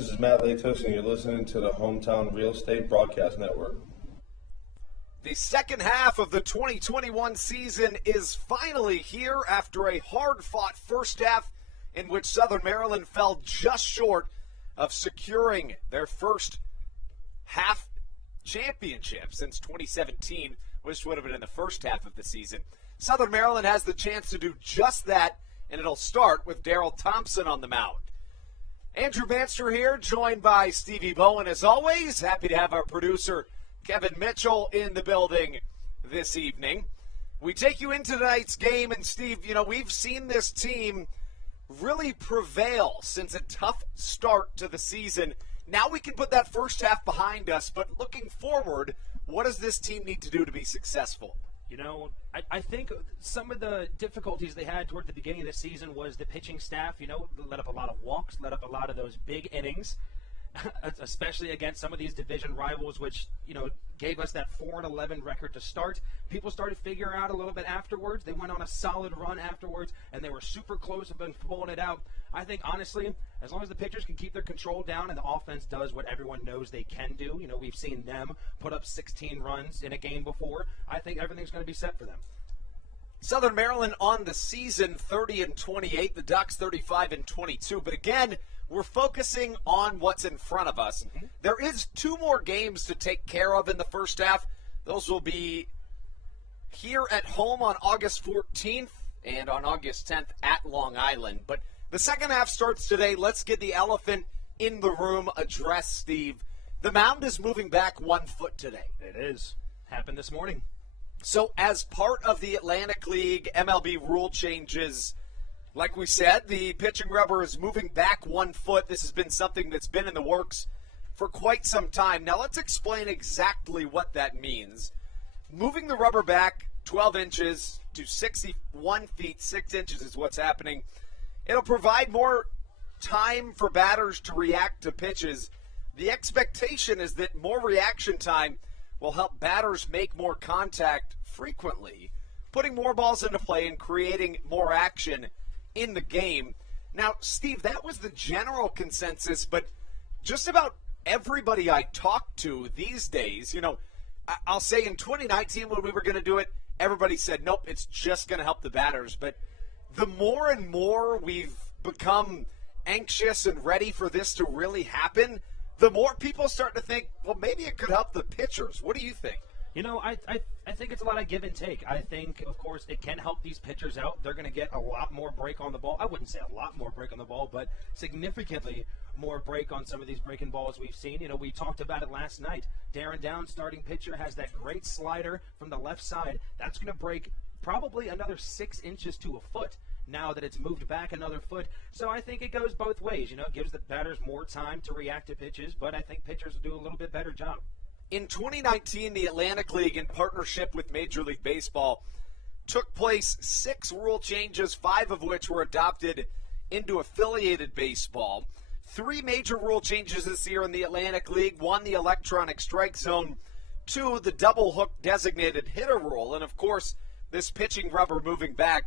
This is Matt Latos, and you're listening to the Hometown Real Estate Broadcast Network. The second half of the 2021 season is finally here after a hard-fought first half in which Southern Maryland fell just short of securing their first half championship since 2017, which would have been in the first half of the season. Southern Maryland has the chance to do just that, and it'll start with Daryl Thompson on the mound. Andrew Banster here, joined by Stevie Bowen as always. Happy to have our producer, Kevin Mitchell, in the building this evening. We take you into tonight's game, and Steve, we've seen this team really prevail since a tough start to the season. Now we can put that first half behind us, but looking forward, what does this team need to do to be successful? I think some of the difficulties they had toward the beginning of the season was the pitching staff, let up a lot of walks, let up a lot of those big innings, especially against some of these division rivals, which, gave us that 4-11 record to start. People started figuring out a little bit afterwards. They went on a solid run afterwards, and they were super close and pulling it out. I think, honestly, as long as the pitchers can keep their control down and the offense does what everyone knows they can do, we've seen them put up 16 runs in a game before, I think everything's going to be set for them. Southern Maryland on the season 30-28, the Ducks 35-22. But again, we're focusing on what's in front of us. There is 2 more games to take care of in the first half. Those will be here at home on August 14th and on August 10th at Long Island. But the second half starts today. Let's get the elephant in the room addressed, Steve. The mound is moving back 1 foot today. It is. Happened this morning. So as part of the Atlantic League MLB rule changes, like we said, the pitching rubber is moving back 1 foot. This has been something that's been in the works for quite some time. Now let's explain exactly what that means. Moving the rubber back 12 inches to 61 feet, 6 inches is what's happening. It'll provide more time for batters to react to pitches. The expectation is that more reaction time will help batters make more contact frequently, putting more balls into play and creating more action in the game. Now, Steve, that was the general consensus, but just about everybody I talked to these days, I'll say in 2019 when we were going to do it, everybody said, nope, it's just going to help the batters. But the more and more we've become anxious and ready for this to really happen, the more people start to think, well, maybe it could help the pitchers. What do you think? I think it's a lot of give and take. I think, of course, it can help these pitchers out. They're going to get a lot more break on the ball. I wouldn't say a lot more break on the ball, but significantly more break on some of these breaking balls we've seen. We talked about it last night. Darren Downs, starting pitcher, has that great slider from the left side. That's going to break probably another 6 inches to a foot now that it's moved back another foot. So I think it goes both ways. It gives the batters more time to react to pitches, but I think pitchers will do a little bit better job. In 2019, the Atlantic League, in partnership with Major League Baseball, took place 6 rule changes, 5 of which were adopted into affiliated baseball. 3 major rule changes this year in the Atlantic League. 1, the electronic strike zone. 2, the double hook designated hitter rule. And, of course, this pitching rubber moving back.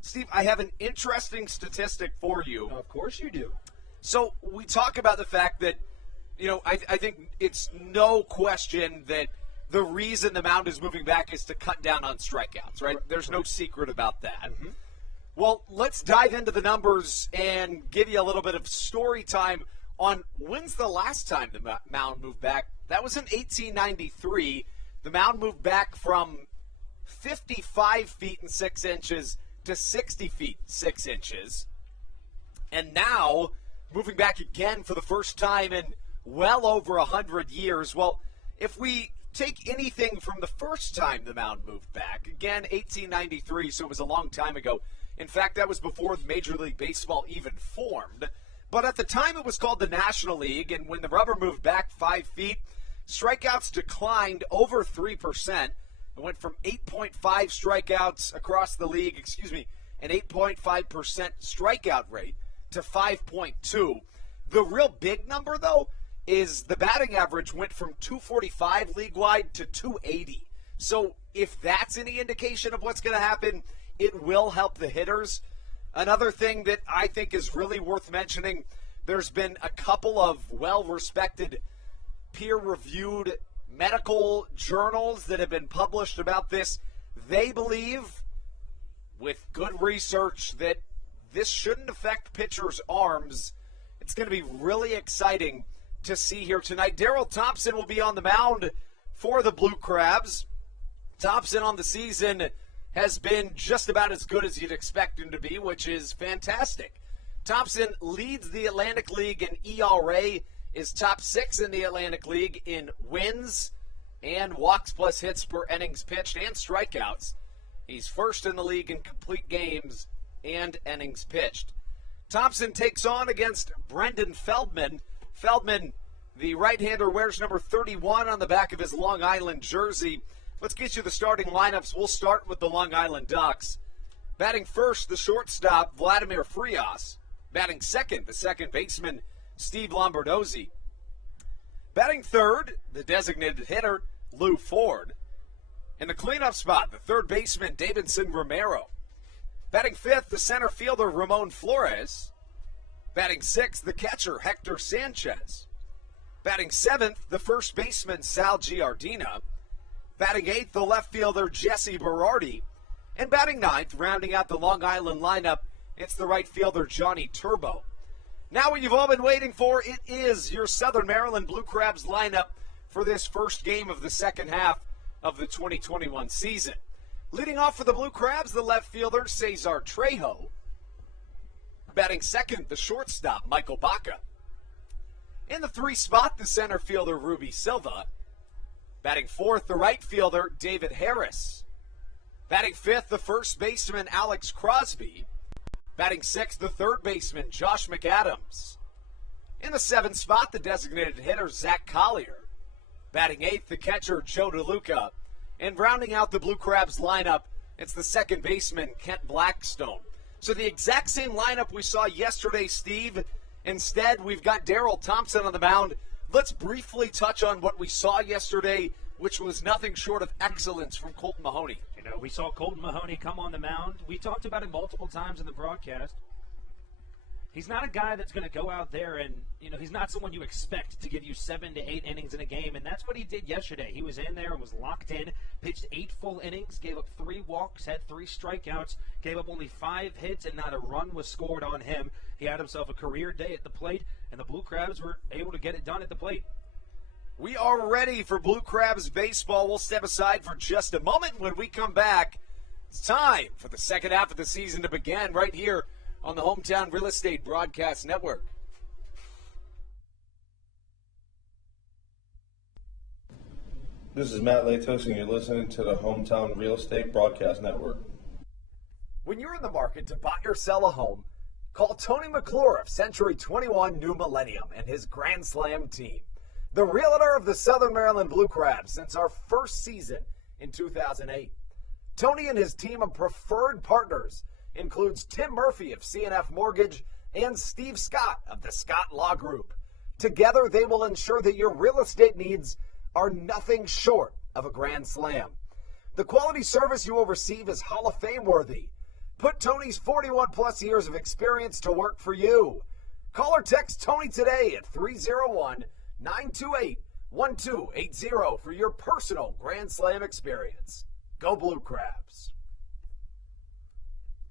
Steve, I have an interesting statistic for you. Of course you do. So we talk about the fact that, I think it's no question that the reason the mound is moving back is to cut down on strikeouts, right? There's no secret about that. Mm-hmm. Well, let's dive into the numbers and give you a little bit of story time on when's the last time the mound moved back. That was in 1893. The mound moved back from 55 feet and 6 inches to 60 feet 6 inches. And now, moving back again for the first time in well over 100 years. Well, if we take anything from the first time the mound moved back, again, 1893, so it was a long time ago. In fact, that was before Major League Baseball even formed. But at the time, it was called the National League, and when the rubber moved back 5 feet, strikeouts declined over 3%. It went from 8.5 strikeouts across the league, an 8.5% strikeout rate to 5.2. The real big number, though, is the batting average went from 245 league-wide to 280. So if that's any indication of what's going to happen, it will help the hitters. Another thing that I think is really worth mentioning, there's been a couple of well-respected, peer-reviewed medical journals that have been published about this. They believe, with good research, that this shouldn't affect pitchers' arms. It's going to be really exciting to see here tonight. Darryl Thompson will be on the mound for the Blue Crabs. Thompson on the season has been just about as good as you'd expect him to be, which is fantastic. Thompson leads the Atlantic League in ERA, is top 6 in the Atlantic League in wins and walks plus hits per innings pitched and strikeouts. He's first in the league in complete games and innings pitched. Thompson takes on against Brendan Feldman. Feldman, the right-hander, wears number 31 on the back of his Long Island jersey. Let's get you the starting lineups. We'll start with the Long Island Ducks. Batting first, the shortstop, Vladimir Frias. Batting second, the second baseman, Steve Lombardozzi. Batting third, the designated hitter, Lou Ford. In the cleanup spot, the third baseman, Davidson Romero. Batting fifth, the center fielder, Ramon Flores. Batting sixth, the catcher, Hector Sanchez. Batting seventh, the first baseman, Sal Giardina. Batting eighth, the left fielder, Jesse Berardi. And batting ninth, rounding out the Long Island lineup, it's the right fielder, Johnny Turbo. Now what you've all been waiting for, it is your Southern Maryland Blue Crabs lineup for this first game of the second half of the 2021 season. Leading off for the Blue Crabs, the left fielder, Cesar Trejo. Batting second, the shortstop, Michael Baca. In the 3 spot, the center fielder, Ruby Silva. Batting fourth, the right fielder, David Harris. Batting fifth, the first baseman, Alex Crosby. Batting sixth, the third baseman, Josh McAdams. In the 7th spot, the designated hitter, Zach Collier. Batting eighth, the catcher, Joe DeLuca. And rounding out the Blue Crabs lineup, it's the second baseman, Kent Blackstone. So the exact same lineup we saw yesterday, Steve. Instead, we've got Daryl Thompson on the mound. Let's briefly touch on what we saw yesterday, which was nothing short of excellence from Colton Mahoney. You know, we saw Colton Mahoney come on the mound. We talked about it multiple times in the broadcast. He's not a guy that's going to go out there and, he's not someone you expect to give you 7 to 8 innings in a game, and that's what he did yesterday. He was in there and was locked in, pitched 8 full innings, gave up 3 walks, had 3 strikeouts, gave up only 5 hits, and not a run was scored on him. He had himself a career day at the plate, and the Blue Crabs were able to get it done at the plate. We are ready for Blue Crabs baseball. We'll step aside for just a moment. When we come back, it's time for the second half of the season to begin right here on the Hometown Real Estate Broadcast Network. This is Matt Latos, and you're listening to the Hometown Real Estate Broadcast Network. When you're in the market to buy or sell a home, call Tony McClure of Century 21 New Millennium and his Grand Slam team. The realtor of the Southern Maryland Blue Crabs since our first season in 2008. Tony and his team of preferred partners includes Tim Murphy of CNF Mortgage and Steve Scott of the Scott Law Group. Together, they will ensure that your real estate needs are nothing short of a grand slam. The quality service you will receive is Hall of Fame worthy. Put Tony's 41-plus years of experience to work for you. Call or text Tony today at 301-928-1280 for your personal Grand Slam experience. Go Blue Crabs.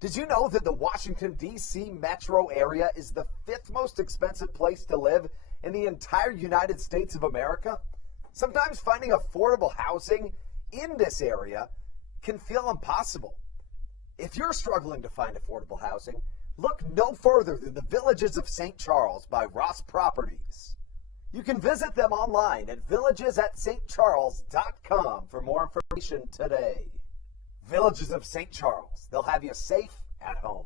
Did you know that the Washington, D.C. metro area is the 5th most expensive place to live in the entire United States of America? Sometimes finding affordable housing in this area can feel impossible. If you're struggling to find affordable housing, look no further than the Villages of St. Charles by Ross Properties. You can visit them online at villagesatstcharles.com for more information today. Villages of St. Charles. They'll have you safe at home.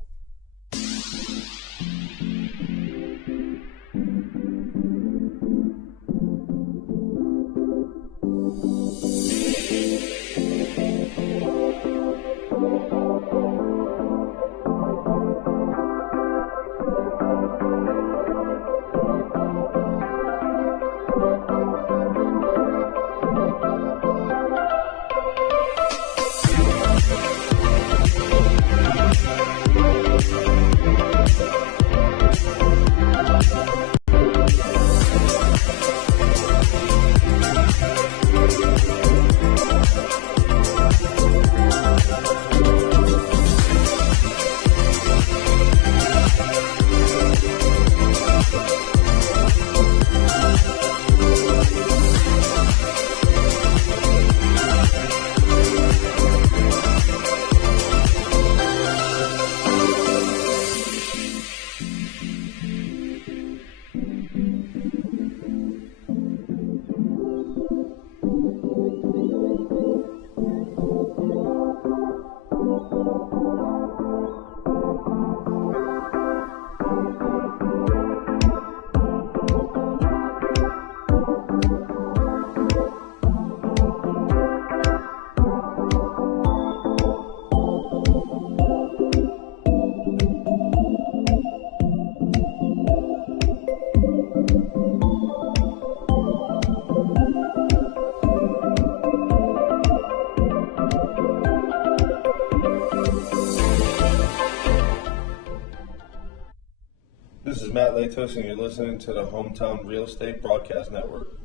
This is Matt Latos, and you're listening to the Hometown Real Estate Broadcast Network.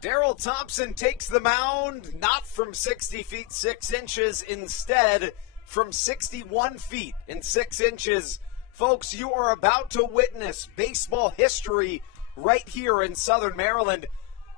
Daryl Thompson takes the mound, not from 60 feet 6 inches, instead from 61 feet and 6 inches Folks, you are about to witness baseball history right here in Southern Maryland.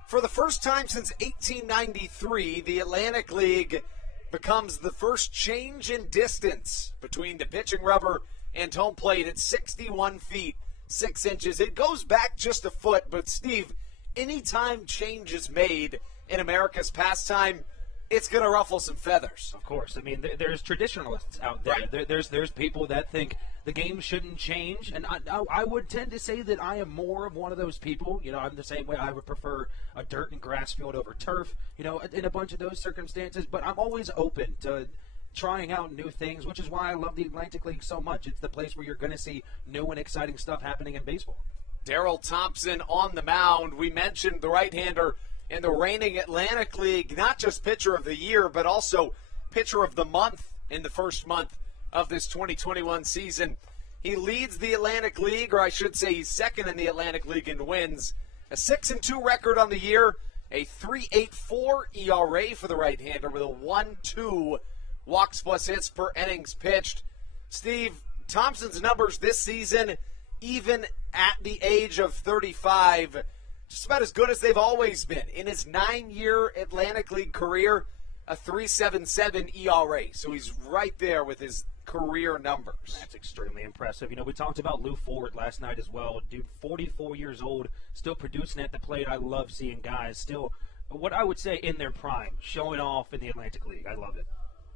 For the first time since 1893, the Atlantic League becomes the first change in distance between the pitching rubber and home plate at 61 feet, 6 inches. It goes back just a foot, but Steve, anytime change is made in America's pastime, it's going to ruffle some feathers. Of course. I mean, there's traditionalists out there. Right. There's people that think the game shouldn't change, and I would tend to say that I am more of one of those people. You know, I'm the same way. I would prefer a dirt and grass field over turf, you know, in a bunch of those circumstances. But I'm always open to trying out new things, which is why I love the Atlantic League so much. It's the place where you're going to see new and exciting stuff happening in baseball. Darryl Thompson on the mound. We mentioned the right-hander in the reigning Atlantic League, not just pitcher of the year, but also pitcher of the month in the first month of this 2021 season. He leads the Atlantic League, or I should say he's second in the Atlantic League in wins. A 6-2 record on the year, a 3.84 ERA for the right-hander with a 1.2 walks plus hits per innings pitched. Steve, Thompson's numbers this season, even at the age of 35, just about as good as they've always been. In his 9-year Atlantic League career, a 3.77 ERA. So he's right there with his career numbers. That's extremely impressive. You know, we talked about Lou Ford last night as well. Dude, 44 years old, still producing at the plate. I love seeing guys still, what I would say, in their prime, showing off in the Atlantic League. I love it.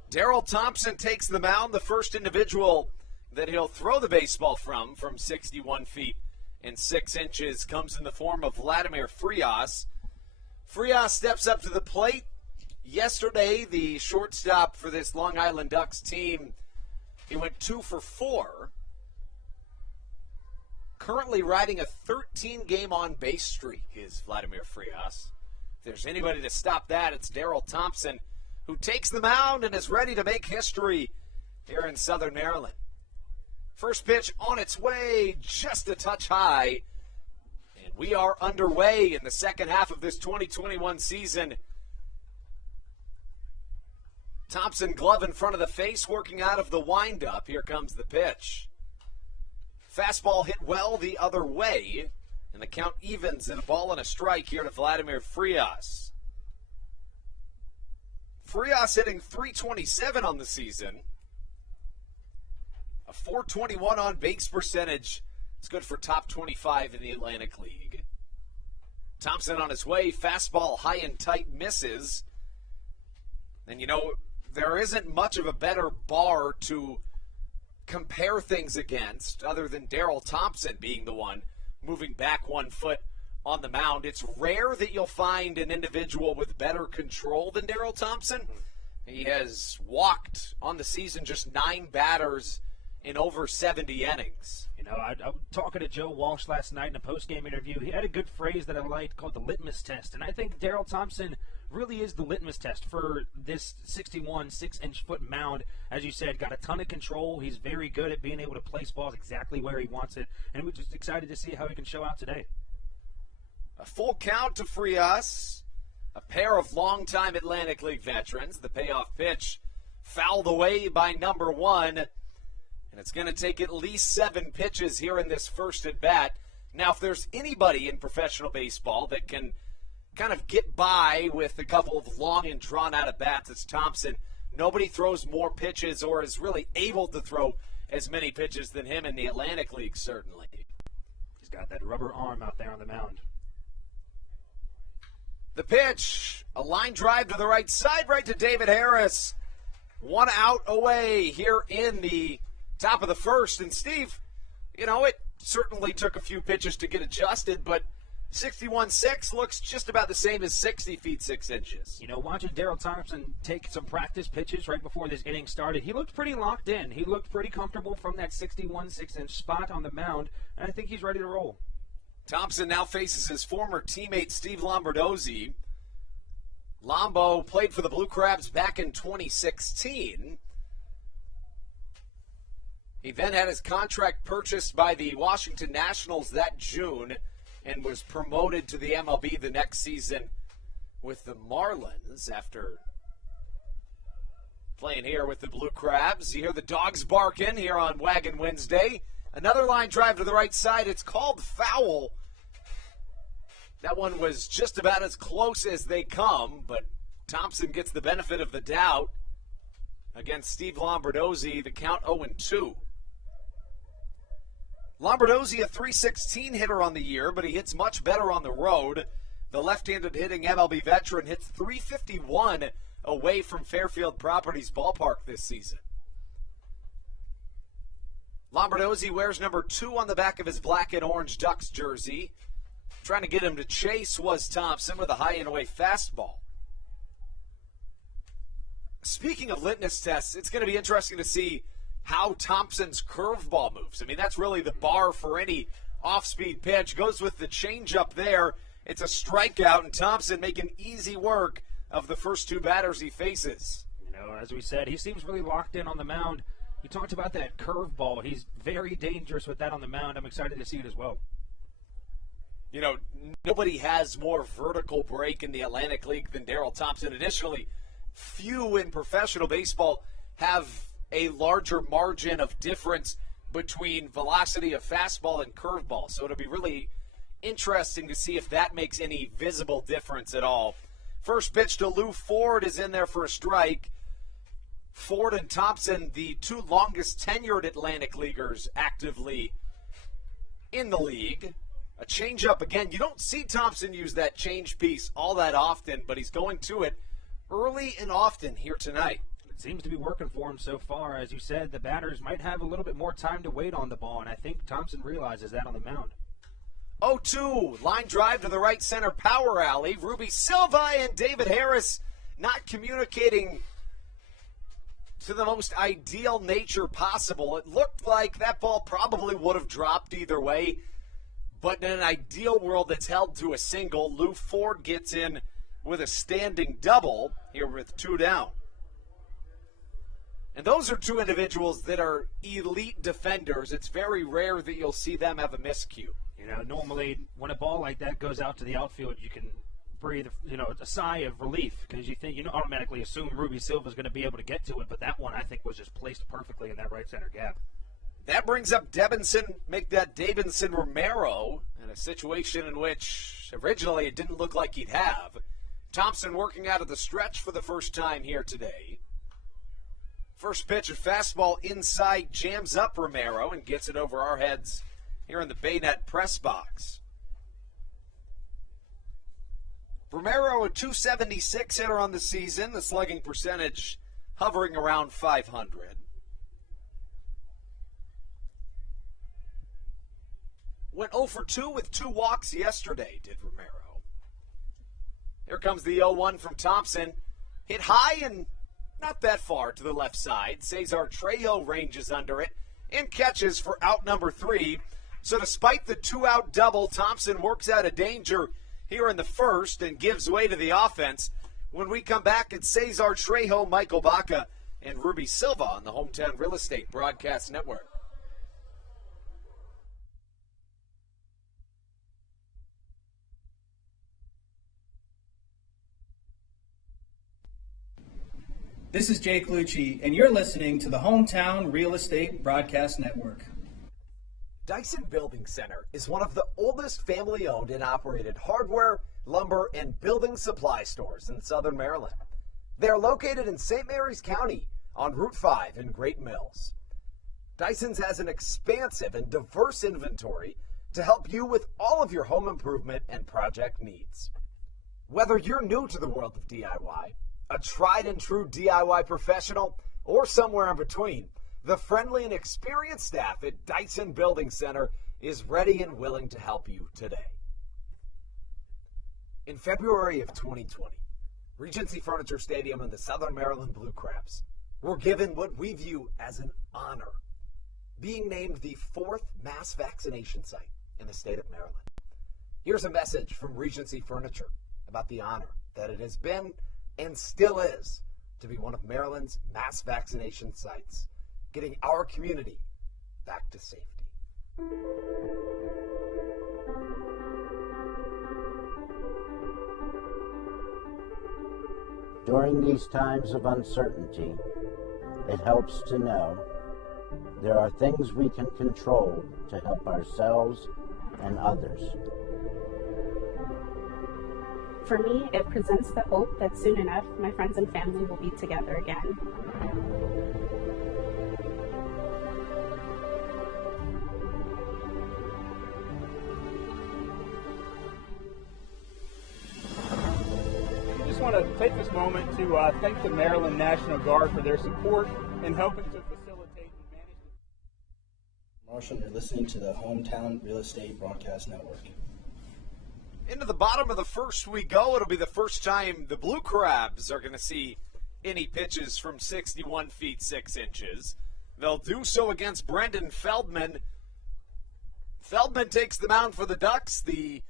Darryl Thompson takes the mound, the first individual that he'll throw the baseball from 61 feet and 6 inches comes in the form of Vladimir Frias. Frias steps up to the plate. Yesterday, the shortstop for this Long Island Ducks team, he went 2 for 4. Currently riding a 13-game on-base streak is Vladimir Frias. If there's anybody to stop that, it's Darryl Thompson, who takes the mound and is ready to make history here in Southern Maryland. First pitch on its way, just a touch high. And we are underway in the second half of this 2021 season. Thompson, glove in front of the face, working out of the windup. Here comes the pitch. Fastball hit well the other way, and the count evens at a ball and a strike here to Vladimir Frias. Frias hitting .327 on the season. A .421 on base percentage. It's good for top 25 in the Atlantic League. Thompson on his way. Fastball high and tight, misses. And you know, there isn't much of a better bar to compare things against other than Darryl Thompson being the one moving back 1 foot on the mound. It's rare that you'll find an individual with better control than Darryl Thompson. He has walked on the season just 9 batters in over 70 innings. You know, I was talking to Joe Walsh last night in a post-game interview. He had a good phrase that I liked called the litmus test, and I think Darryl Thompson really is the litmus test for this 61 6-inch foot mound. As you said, got a ton of control. He's very good at being able to place balls exactly where he wants it, and we're just excited to see how he can show out today. A full count to Frias, a pair of longtime Atlantic League veterans. The payoff pitch fouled away by number 1. And it's going to take at least 7 pitches here in this first at-bat. Now, if there's anybody in professional baseball that can kind of get by with a couple of long and drawn-out at-bats, it's Thompson. Nobody throws more pitches or is really able to throw as many pitches than him in the Atlantic League, certainly. He's got that rubber arm out there on the mound. The pitch, a line drive to the right side, right to David Harris. 1 out away here in the top of the first. And Steve, you know, it certainly took a few pitches to get adjusted, but 61-6 looks just about the same as 60 feet 6 inches. You know, watching Darryl Thompson take some practice pitches right before this inning started, he looked pretty locked in. He looked pretty comfortable from that 61 6-inch spot on the mound, and I think he's ready to roll. Thompson now faces his former teammate Steve Lombardozzi. Lombo played for the Blue Crabs back in 2016. He then had his contract purchased by the Washington Nationals that June and was promoted to the MLB the next season with the Marlins after playing here with the Blue Crabs. You hear the dogs barking here on Wagon Wednesday. Another line drive to the right side. It's called foul. That one was just about as close as they come, but Thompson gets the benefit of the doubt against Steve Lombardozzi, the count 0-2. Lombardozzi, a .316 hitter on the year, but he hits much better on the road. The left-handed hitting MLB veteran hits .351 away from Fairfield Properties Ballpark this season. Lombardozzi wears number 2 on the back of his black and orange Ducks jersey. Trying to get him to chase was Thompson with a high and away fastball. Speaking of litmus tests, it's going to be interesting to see how Thompson's curveball moves. I mean, that's really the bar for any off-speed pitch. Goes with the changeup there. It's a strikeout, and Thompson making easy work of the first 2 batters he faces. You know, as we said, he seems really locked in on the mound. You talked about that curveball. He's very dangerous with that on the mound. I'm excited to see it as well. You know, nobody has more vertical break in the Atlantic League than Darryl Thompson. Additionally, few in professional baseball have a larger margin of difference between velocity of fastball and curveball. So it'll be really interesting to see if that makes any visible difference at all. First pitch to Lou Ford is in there for a strike. Ford and Thompson, the 2 longest tenured Atlantic Leaguers actively in the league. A changeup again. You don't see Thompson use that change piece all that often, but he's going to it early and often here tonight. It seems to be working for him so far. As you said, the batters might have a little bit more time to wait on the ball, and I think Thompson realizes that on the mound. 0-2, line drive to the right center power alley. Ruby Silva and David Harris not communicating to the most ideal nature possible. It looked like that ball probably would have dropped either way, but in an ideal world that's held to a single, Lou Ford gets in with a standing double here with 2 down. And those are 2 individuals that are elite defenders. It's very rare that you'll see them have a miscue. You know, normally when a ball like that goes out to the outfield, you can breathe, a sigh of relief because you automatically assume Ruby Silva's going to be able to get to it, but that one I think was just placed perfectly in that right center gap. That brings up Davinson Romero in a situation in which originally it didn't look like he'd have. Thompson working out of the stretch for the first time here today. First pitch, a fastball inside, jams up Romero and gets it over our heads here in the Baynet press box. Romero, a .276 hitter on the season, the slugging percentage hovering around 500. Went 0 for 2 with 2 walks yesterday, did Romero. Here comes the 0-1 from Thompson. Hit high and not that far to the left side. Cesar Trejo ranges under it and catches for out number 3. So despite the 2-out double, Thompson works out of danger here in the first and gives way to the offense. When we come back, it's Cesar Trejo, Michael Baca, and Ruby Silva on the Hometown Real Estate Broadcast Network. This is Jay Colucci, and you're listening to the Hometown Real Estate Broadcast Network. Dyson Building Center is one of the oldest family-owned and operated hardware, lumber, and building supply stores in Southern Maryland. They are located in St. Mary's County on Route 5 in Great Mills. Dyson's has an expansive and diverse inventory to help you with all of your home improvement and project needs. Whether you're new to the world of DIY, a tried and true DIY professional, or somewhere in between, the friendly and experienced staff at Dyson Building Center is ready and willing to help you today. In February of 2020, Regency Furniture Stadium and the Southern Maryland Blue Crabs were given what we view as an honor, being named the 4th mass vaccination site in the state of Maryland. Here's a message from Regency Furniture about the honor that it has been and still is to be one of Maryland's mass vaccination sites, getting our community back to safety. During these times of uncertainty, it helps to know There are things we can control to help ourselves and others. For me, it presents the hope that soon enough, my friends and family will be together again. We just want to take this moment to thank the Maryland National Guard for their support in helping to facilitate and manage the... Marshall, you're listening to the Hometown Real Estate Broadcast Network. Into the bottom of the first we go. It'll be the first time the Blue Crabs are going to see any pitches from 61 feet 6 inches. They'll do so against Brendan Feldman. Feldman takes the mound for the Ducks. The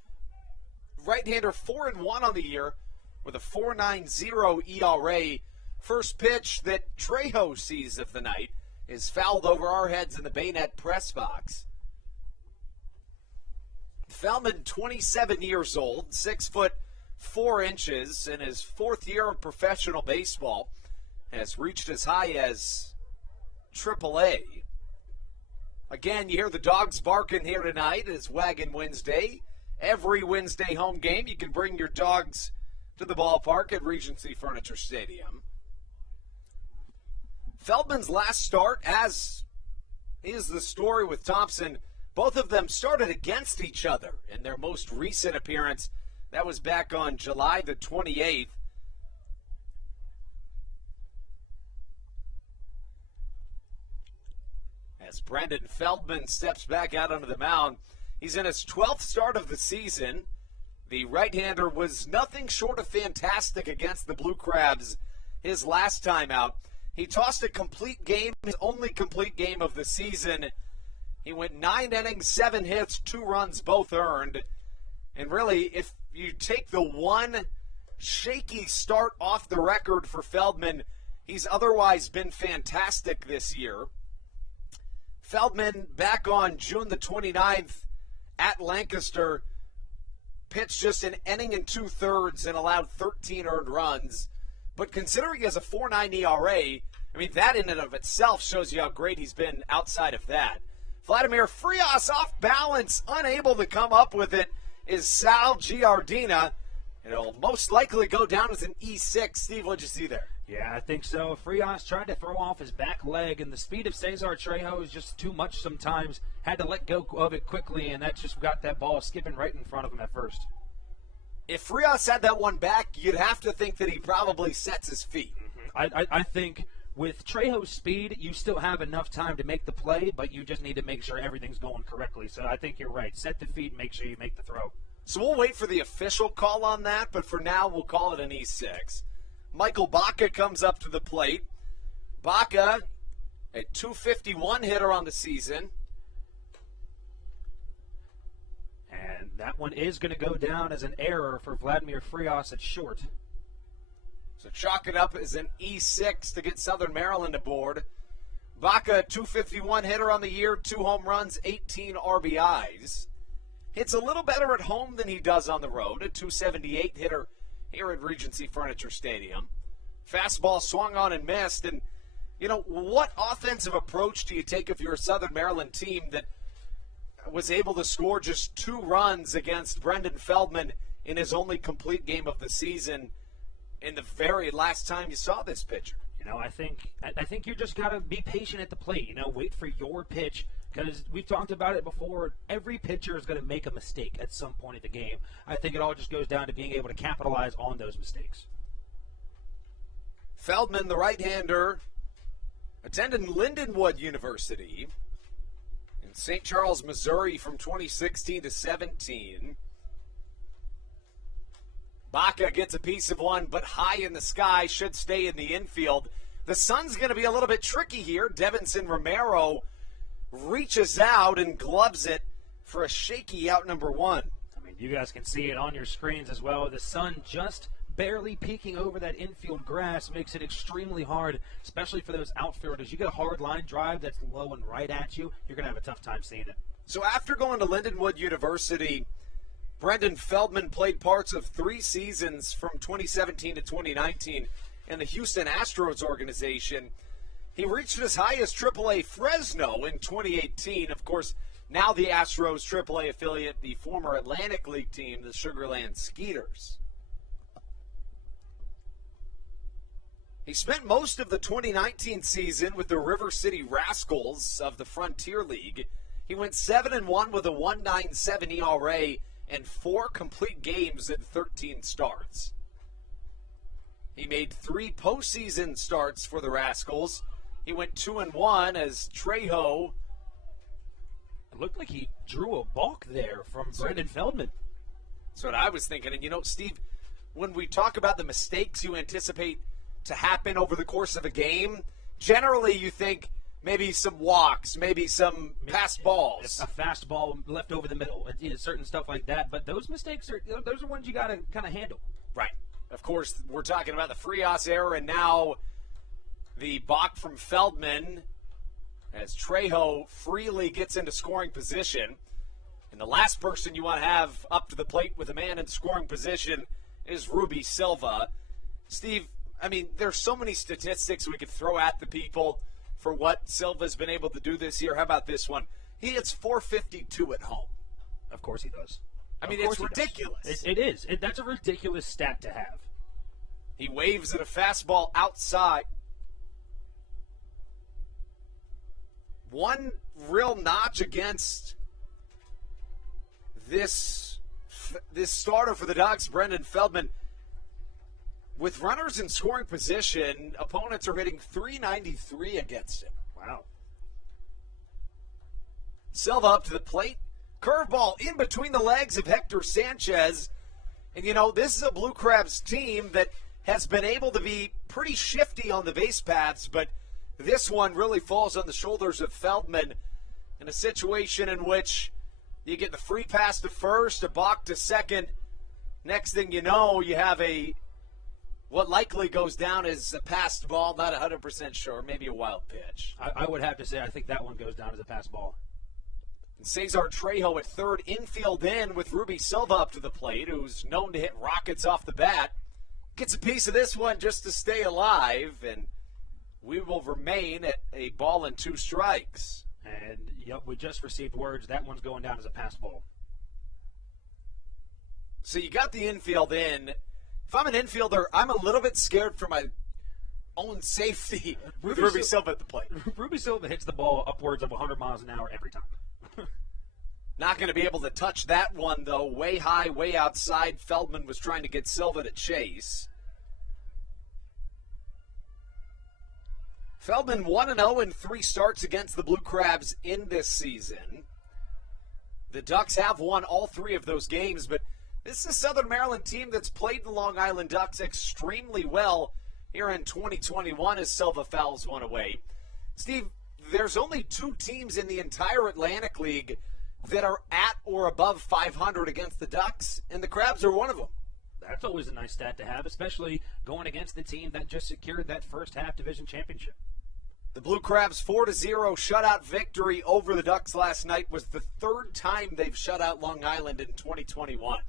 right-hander 4-1 on the year with a 4.90 ERA. First pitch that Trejo sees of the night is fouled over our heads in the Bayonet press box. Feldman, 27 years old, 6 foot 4 inches, in his 4th year of professional baseball, has reached as high as AAA. Again, you hear the dogs barking here tonight. It's Wagon Wednesday. Every Wednesday home game, you can bring your dogs to the ballpark at Regency Furniture Stadium. Feldman's last start, as is the story with Thompson, both of them started against each other in their most recent appearance. That was back on July the 28th. As Brendan Feldman steps back out onto the mound, he's in his 12th start of the season. The right-hander was nothing short of fantastic against the Blue Crabs his last time out. He tossed a complete game, his only complete game of the season. He went 9 innings, 7 hits, 2 runs, both earned. And really, if you take the one shaky start off the record for Feldman, he's otherwise been fantastic this year. Feldman, back on June the 29th at Lancaster, pitched just an inning and 2/3 and allowed 13 earned runs. But considering he has a 4.9 ERA, I mean, that in and of itself shows you how great he's been outside of that. Vladimir Frias off balance, unable to come up with it, is Sal Giardina. It'll most likely go down as an E6. Steve, what'd you see there? Yeah, I think so. Frias tried to throw off his back leg, and the speed of Cesar Trejo is just too much sometimes. Had to let go of it quickly, and that just got that ball skipping right in front of him at first. If Frias had that one back, you'd have to think that he probably sets his feet. I think with Trejo's speed, you still have enough time to make the play, but you just need to make sure everything's going correctly. So I think you're right. Set the feet and make sure you make the throw. So we'll wait for the official call on that, but for now we'll call it an E6. Michael Baca comes up to the plate. Baca, a .251 hitter on the season. And that one is going to go down as an error for Vladimir Frias at short. So chalk it up as an E6 to get Southern Maryland aboard. Baca, .251 hitter on the year, 2 home runs, 18 RBIs. Hits a little better at home than he does on the road, a .278 hitter here at Regency Furniture Stadium. Fastball swung on and missed. And, you know, what offensive approach do you take if you're a Southern Maryland team that was able to score just 2 runs against Brendan Feldman in his only complete game of the season in the very last time you saw this pitcher? You know, I think you just got to be patient at the plate. You know, wait for your pitch, because we've talked about it before. Every pitcher is going to make a mistake at some point in the game. I think it all just goes down to being able to capitalize on those mistakes. Feldman, the right-hander, attended Lindenwood University in St. Charles, Missouri from 2016 to 17. Baca gets a piece of one, but high in the sky, should stay in the infield. The sun's going to be a little bit tricky here. Devinson Romero reaches out and gloves it for a shaky out number 1. I mean, you guys can see it on your screens as well. The sun just barely peeking over that infield grass makes it extremely hard, especially for those outfielders. You get a hard line drive that's low and right at you, you're going to have a tough time seeing it. So after going to Lindenwood University, Brendan Feldman played parts of 3 seasons from 2017 to 2019 in the Houston Astros organization. He reached as high as AAA Fresno in 2018. Of course, now the Astros AAA affiliate, the former Atlantic League team, the Sugarland Skeeters. He spent most of the 2019 season with the River City Rascals of the Frontier League. He went 7-1 with a 1.97 ERA and 4 complete games in 13 starts. He made 3 postseason starts for the Rascals. He went 2-1 as Trejo. It looked like he drew a balk there from Brendan Feldman. That's what I was thinking. And, Steve, when we talk about the mistakes you anticipate to happen over the course of a game, generally you think maybe some walks, maybe some passed balls. A fastball left over the middle, certain stuff like that. But those mistakes, those are ones you got to kind of handle. Right. Of course, we're talking about the Frias error and now the balk from Feldman as Trejo freely gets into scoring position. And the last person you want to have up to the plate with a man in scoring position is Ruby Silva. Steve, there's so many statistics we could throw at the people for what Silva's been able to do this year. How about this one? He hits .452 at home. Of course he does. It's ridiculous. It is. That's a ridiculous stat to have. He waves at a fastball outside. One real notch against this starter for the Ducks, Brendan Feldman. With runners in scoring position, opponents are hitting .393 against him. Wow. Silva up to the plate. Curveball in between the legs of Hector Sanchez. And, this is a Blue Crabs team that has been able to be pretty shifty on the base paths, but this one really falls on the shoulders of Feldman in a situation in which you get the free pass to first, a balk to second. Next thing you know, you have what likely goes down as a passed ball, not 100% sure, maybe a wild pitch. I would have to say I think that one goes down as a pass ball. And Cesar Trejo at third, infield in with Ruby Silva up to the plate, who's known to hit rockets off the bat. Gets a piece of this one just to stay alive, and we will remain at a ball and 2 strikes. And, we just received words that one's going down as a pass ball. So you got the infield in. If I'm an infielder, I'm a little bit scared for my own safety with Ruby Silva at the plate. Ruby Silva hits the ball upwards of 100 miles an hour every time. Not going to be able to touch that one, though. Way high, way outside. Feldman was trying to get Silva to chase. Feldman 1-0 in 3 starts against the Blue Crabs in this season. The Ducks have won all 3 of those games, but this is a Southern Maryland team that's played the Long Island Ducks extremely well here in 2021 as Silva fouls one away. Steve, there's only 2 teams in the entire Atlantic League that are at or above 500 against the Ducks, and the Crabs are one of them. That's always a nice stat to have, especially going against the team that just secured that first half division championship. The Blue Crabs' 4-0 shutout victory over the Ducks last night was the 3rd time they've shut out Long Island in 2021.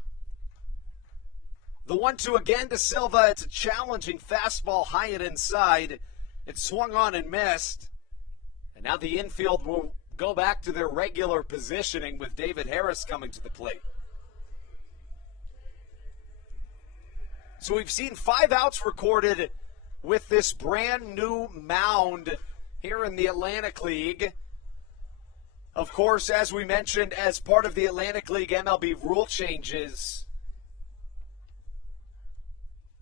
The 1-2 again to Silva. It's a challenging fastball high and inside. It swung on and missed. And now the infield will go back to their regular positioning with David Harris coming to the plate. So we've seen 5 outs recorded with this brand new mound here in the Atlantic League. Of course, as we mentioned, as part of the Atlantic League MLB rule changes,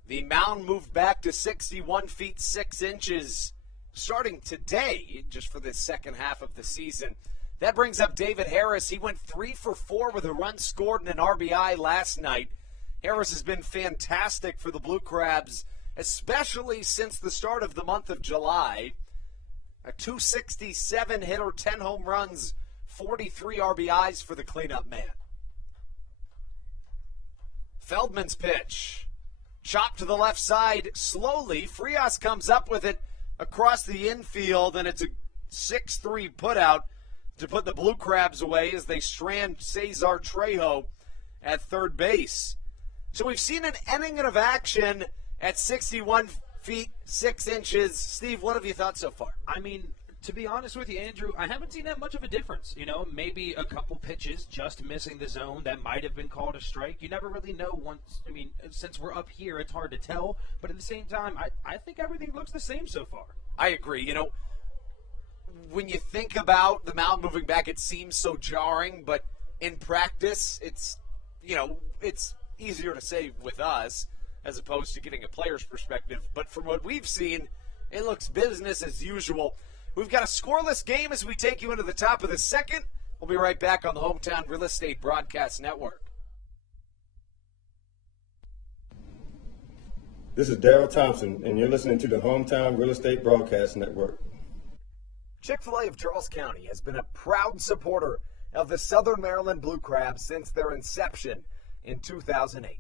the mound moved back to 61 feet 6 inches starting today, just for the second half of the season. That brings up David Harris. He went 3 for 4 with a run scored and an RBI last night. Harris has been fantastic for the Blue Crabs, especially since the start of the month of July. A .267 hitter, 10 home runs, 43 RBIs for the cleanup man. Feldman's pitch. Chop to the left side slowly. Frias comes up with it across the infield, and it's a 6-3 putout to put the Blue Crabs away as they strand Cesar Trejo at third base. So we've seen an inning of action at 61 feet 6 inches. Steve, what have you thought so far? I mean, to be honest with you, Andrew, I haven't seen that much of a difference. Maybe a couple pitches just missing the zone that might have been called a strike. You never really know once. I mean, since we're up here, it's hard to tell. But at the same time, I think everything looks the same so far. I agree. When you think about the mound moving back, it seems so jarring, but in practice, it's easier to say with us as opposed to getting a player's perspective. But from what we've seen, it looks business as usual. We've got a scoreless game as we take you into the top of the second. We'll be right back on the Hometown Real Estate Broadcast Network. This is Daryl Thompson, and you're listening to the Hometown Real Estate Broadcast Network. Chick-fil-A of Charles County has been a proud supporter of the Southern Maryland Blue Crabs since their inception in 2008.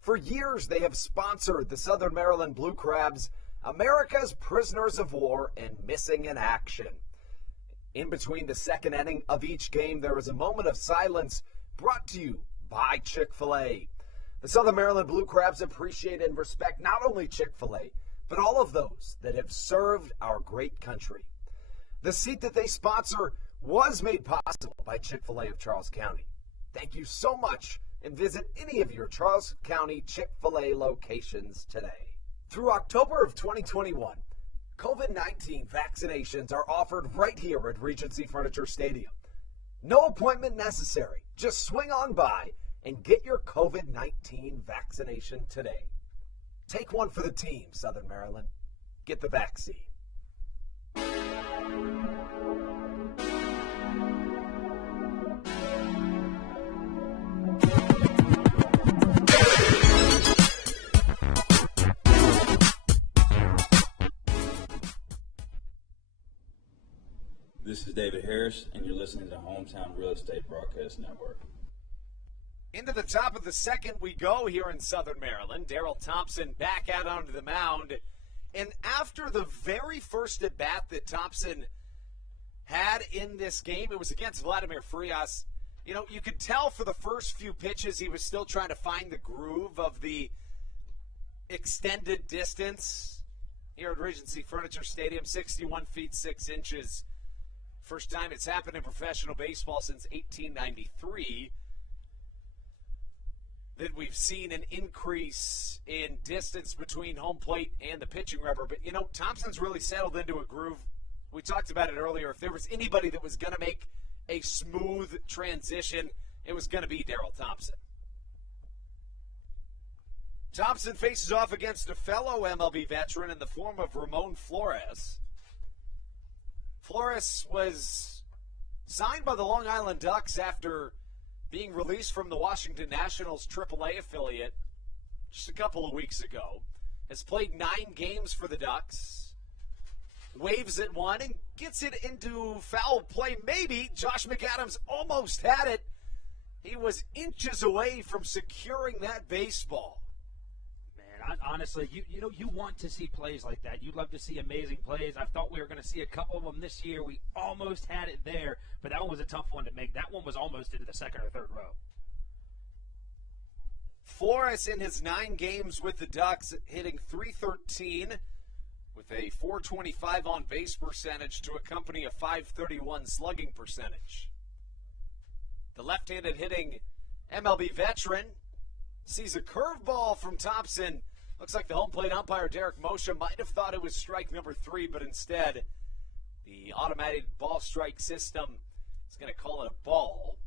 For years, they have sponsored the Southern Maryland Blue Crabs, America's prisoners of war and missing in action. In between the second inning of each game, there is a moment of silence brought to you by Chick-fil-A. The Southern Maryland Blue Crabs appreciate and respect not only Chick-fil-A, but all of those that have served our great country. The seat that they sponsor was made possible by Chick-fil-A of Charles County. Thank you so much, and visit any of your Charles County Chick-fil-A locations today. Through October of 2021, COVID-19 vaccinations are offered right here at Regency Furniture Stadium. No appointment necessary. Just swing on by and get your COVID-19 vaccination today. Take one for the team, Southern Maryland. Get the vaccine. This is David Harris, and you're listening to Hometown Real Estate Broadcast Network. Into the top of the second we go here in Southern Maryland. Daryl Thompson back out onto the mound. And after the very first at-bat that Thompson had in this game, it was against Vladimir Frias. You could tell for the first few pitches he was still trying to find the groove of the extended distance here at Regency Furniture Stadium, 61 feet 6 inches. First time it's happened in professional baseball since 1893 that we've seen an increase in distance between home plate and the pitching rubber. But, Thompson's really settled into a groove. We talked about it earlier. If there was anybody that was going to make a smooth transition, it was going to be Daryl Thompson. Thompson faces off against a fellow MLB veteran in the form of Ramon Flores. Flores was signed by the Long Island Ducks after being released from the Washington Nationals AAA affiliate just a couple of weeks ago. Has played 9 games for the Ducks. Waves at one and gets it into foul play. Maybe Josh McAdams almost had it. He was inches away from securing that baseball. Honestly, you want to see plays like that. You'd love to see amazing plays. I thought we were going to see a couple of them this year. We almost had it there, but that one was a tough one to make. That one was almost into the second or third row. Flores in his 9 games with the Ducks hitting .313 with a .425 on base percentage to accompany a .531 slugging percentage. The left-handed hitting MLB veteran sees a curveball from Thompson. Looks like the home plate umpire, Derek Moshe, might have thought it was strike number 3, but instead the automated ball strike system is going to call it a ball.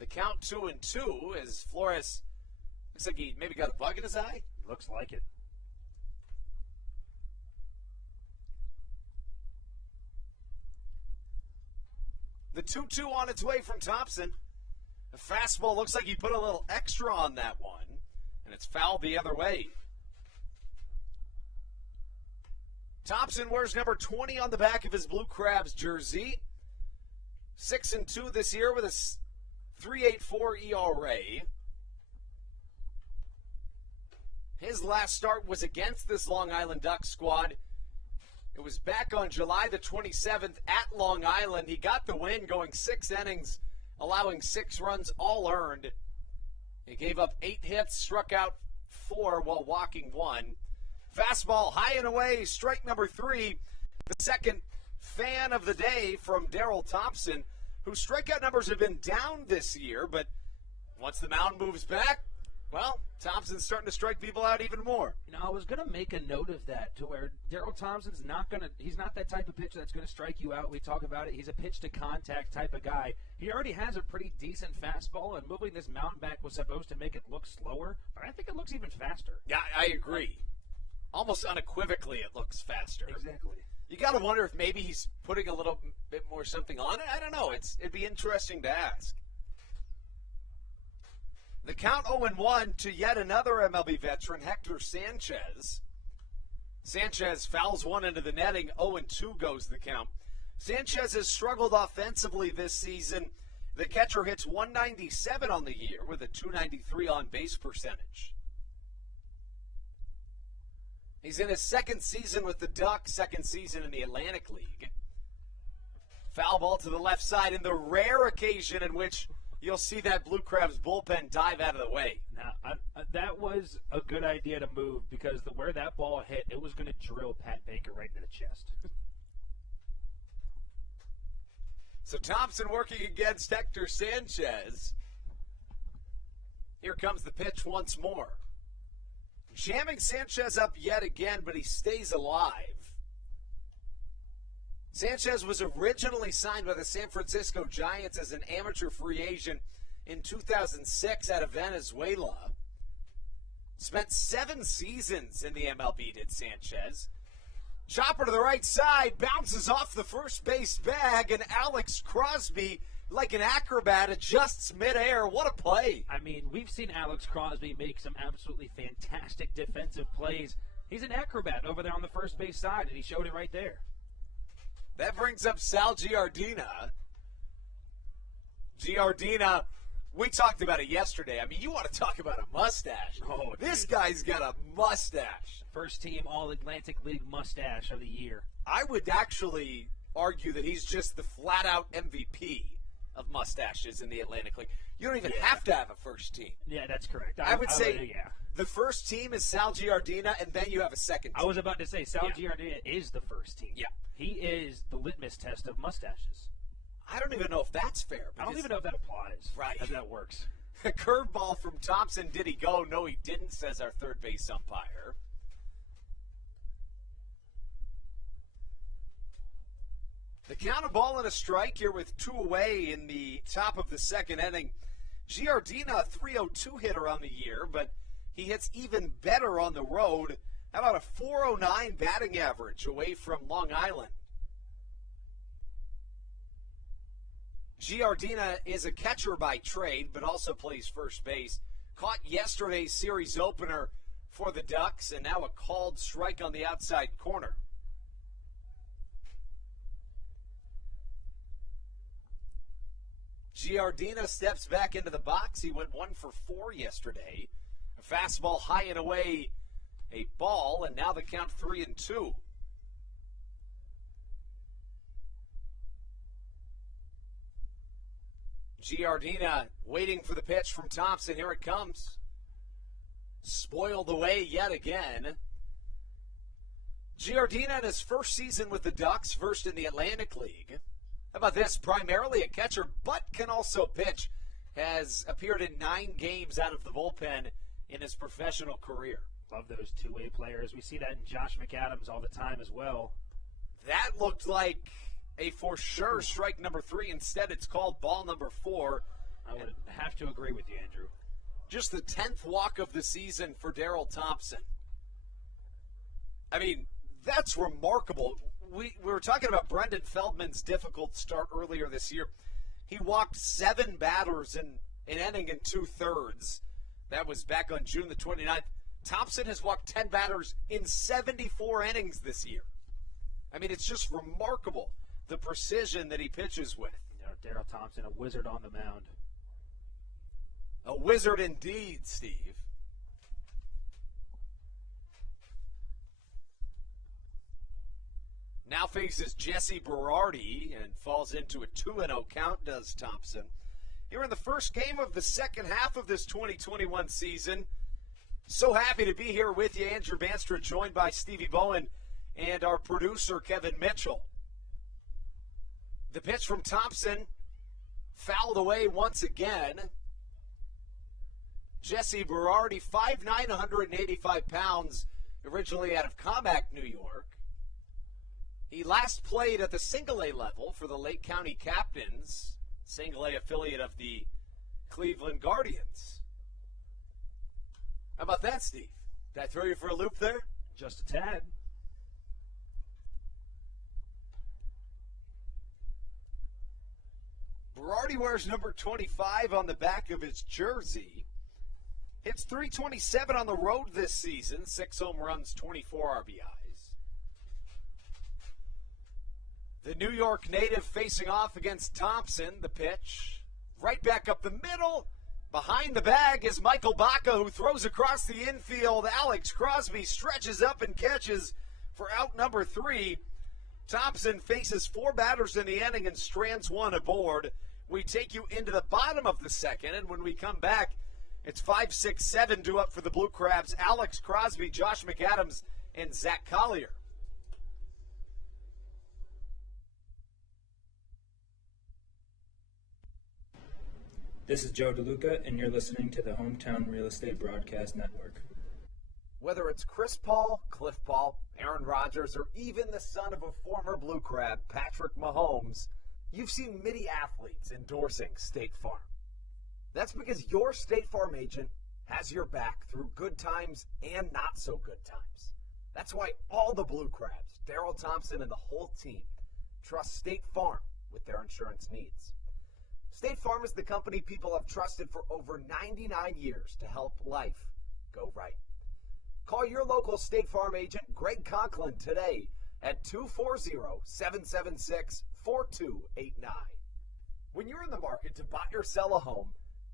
The count 2-2 as Flores looks like he maybe got a bug in his eye. Looks like it. The 2-2 on its way from Thompson. The fastball looks like he put a little extra on that one, and it's fouled the other way. Thompson wears number 20 on the back of his Blue Crabs jersey. 6-2 this year with a .384 ERA. His last start was against this Long Island Ducks squad. It was back on July the 27th at Long Island. He got the win, going 6 innings, allowing 6 runs, all earned. He gave up 8 hits, struck out 4 while walking 1. Fastball high and away, strike number 3. The second fan of the day from Darryl Thompson, whose strikeout numbers have been down this year, but once the mound moves back, well, Thompson's starting to strike people out even more. You know, I was going to make a note of that to where Darryl Thompson's he's not that type of pitcher that's going to strike you out. We talk about it. He's a pitch to contact type of guy. He already has a pretty decent fastball, and moving this mound back was supposed to make it look slower, but I think it looks even faster. Yeah, I agree. Almost unequivocally, it looks faster. Exactly. You got to wonder if maybe he's putting a little bit more something on it. I don't know. It'd be interesting to ask. The count 0-1 to yet another MLB veteran, Hector Sanchez. Sanchez fouls one into the netting. 0-2 goes the count. Sanchez has struggled offensively this season. The catcher hits 197 on the year with a 293 on base percentage. He's in his second season with the Ducks, second season in the Atlantic League. Foul ball to the left side in the rare occasion in which you'll see that Blue Crabs bullpen dive out of the way. Now, that was a good idea to move because where that ball hit, it was going to drill Pat Baker right in the chest. So Thompson working against Hector Sanchez. Here comes the pitch once more. Jamming Sanchez up yet again, but he stays alive. Sanchez was originally signed by the San Francisco Giants as an amateur free agent in 2006 out of Venezuela. Spent 7 seasons in the MLB, did Sanchez. Chopper to the right side, bounces off the first base bag, and Alex Crosby, like an acrobat, adjusts midair. What a play. I mean, we've seen Alex Crosby make some absolutely fantastic defensive plays. He's an acrobat over there on the first base side, and he showed it right there. That brings up Sal Giardina. Giardina, we talked about it yesterday. I mean, you want to talk about a mustache. Oh, this dude. guy's got a mustache. First team All-Atlantic League mustache of the year. I would actually argue that he's just the flat-out MVP of mustaches in the Atlantic League. You don't even have to have a first team. Yeah, that's correct. I would say yeah. the first team is Sal Giardina, and then you have a second team. I was about to say, Sal Giardina is the first team. Yeah. He is the litmus test of mustaches. I don't even know if that's fair. I don't even know if that applies. Right. How that works. A curveball from Thompson. Did he go? No, he didn't, says our third base umpire. The count, a ball and a strike here with 2 away in the top of the second inning. Giardina, 302 hitter on the year, but he hits even better on the road. How about a 409 batting average away from Long Island? Giardina is a catcher by trade, but also plays first base. Caught yesterday's series opener for the Ducks, and now a called strike on the outside corner. Giardina steps back into the box. He went 1 for 4 yesterday. A fastball high and away, a ball, and now the count 3-2. Giardina waiting for the pitch from Thompson. Here it comes. Spoiled away yet again. Giardina in his first season with the Ducks, first in the Atlantic League. How about this? Primarily a catcher, but can also pitch. Has appeared in 9 games out of the bullpen in his professional career. Love those two-way players. We see that in Josh McAdams all the time as well. That looked like a for sure strike number 3. Instead, it's called ball number 4. I would have to agree with you, Andrew. Just the 10th walk of the season for Darryl Thompson. I mean, that's remarkable. We were talking about Brendan Feldman's difficult start earlier this year. He walked 7 batters in an inning and 2/3. That was back on June the 29th. Thompson has walked 10 batters in 74 innings this year. I mean, it's just remarkable, the precision that he pitches with. You know, Darryl Thompson, a wizard on the mound. A wizard indeed, Steve. Now faces Jesse Berardi and falls into a 2-0 count, does Thompson. Here in the first game of the second half of this 2021 season, So happy to be here with you. Andrew Banstra, joined by Stevie Bowen and our producer, Kevin Mitchell. The pitch from Thompson, fouled away once again. Jesse Berardi, 5'9", 185 pounds, originally out of Commack, New York. He last played at the single-A level for the Lake County Captains, single-A affiliate of the Cleveland Guardians. How about that, Steve? Did I throw you for a loop there? Just a tad. Berardi wears number 25 on the back of his jersey. Hits .327 on the road this season, 6 home runs, 24 RBIs. The New York native facing off against Thompson, the pitch. Right back up the middle. Behind the bag is Michael Baca, who throws across the infield. Alex Crosby stretches up and catches for out number 3. Thompson faces 4 batters in the inning and strands 1 aboard. We take you into the bottom of the second, and when we come back, it's 5, 6, 7 due up for the Blue Crabs. Alex Crosby, Josh McAdams, and Zach Collier. This is Joe DeLuca, and you're listening to the Hometown Real Estate Broadcast Network. Whether it's Chris Paul, Cliff Paul, Aaron Rodgers, or even the son of a former Blue Crab, Patrick Mahomes, you've seen many athletes endorsing State Farm. That's because your State Farm agent has your back through good times and not so good times. That's why all the Blue Crabs, Darryl Thompson and the whole team, trust State Farm with their insurance needs. State Farm is the company people have trusted for over 99 years to help life go right. Call your local State Farm agent, Greg Conklin, today at 240-776-4289. When you're in the market to buy or sell a home,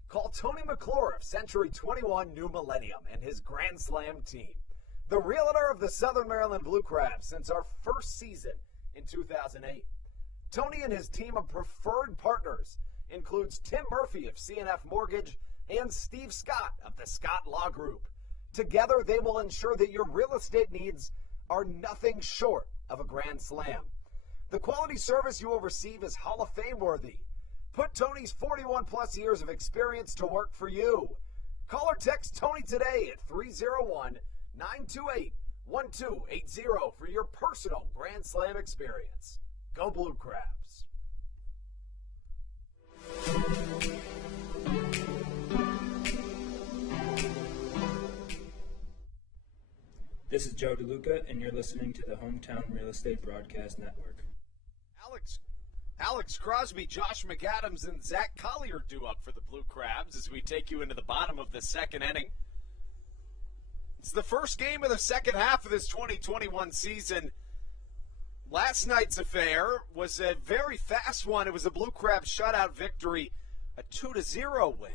call Tony McClure of Century 21 New Millennium and his Grand Slam team, the realtor of the Southern Maryland Blue Crabs since our first season in 2008. Tony and his team of preferred partners includes Tim Murphy of CNF Mortgage and Steve Scott of the Scott Law Group. Together, they will ensure that your real estate needs are nothing short of a grand slam. The quality service you will receive is Hall of Fame worthy. Put Tony's 41-plus years of experience to work for you. Call or text Tony today at 301-928-1280 for your personal Grand Slam experience. Go Blue Crabs. This is Joe DeLuca, and you're listening to the Hometown Real Estate Broadcast Network. Alex Crosby, Josh McAdams, and Zach Collier due up for the Blue Crabs as we take you into the bottom of the second inning. It's the first game of the second half of this 2021 season. Last night's affair was a very fast one. It was a Blue Crabs shutout victory, a 2-0 win.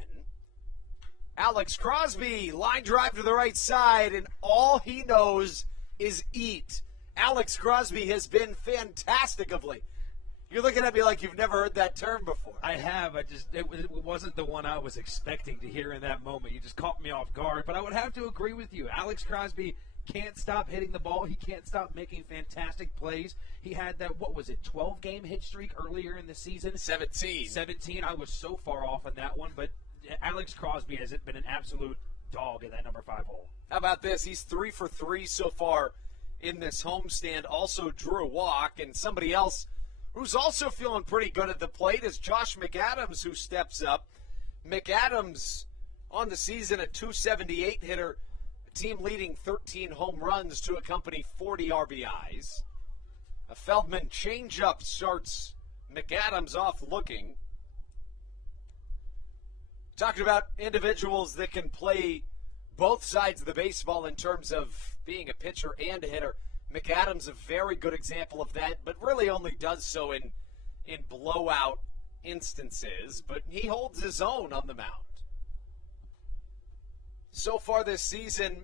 Alex Crosby, line drive to the right side, and all he knows is eat. Alex Crosby has been fantastic of late. You're looking at me like you've never heard that term before. I have. It wasn't the one I was expecting to hear in that moment. You just caught me off guard. But I would have to agree with you. Alex Crosby can't stop hitting the ball. He can't stop making fantastic plays. He had that, 12-game hit streak earlier in the season? 17. 17. I was so far off on that one. But Alex Crosby has been an absolute dog in that number 5 hole. How about this? He's 3 for 3 so far in this homestand. Also drew a walk, and somebody else who's also feeling pretty good at the plate is Josh McAdams, who steps up. McAdams on the season a .278 hitter, team leading 13 home runs to accompany 40 RBIs. A Feldman changeup starts McAdams off looking. Talking about individuals that can play both sides of the baseball in terms of being a pitcher and a hitter. McAdams a very good example of that, but really only does so in blowout instances. But he holds his own on the mound. So far this season,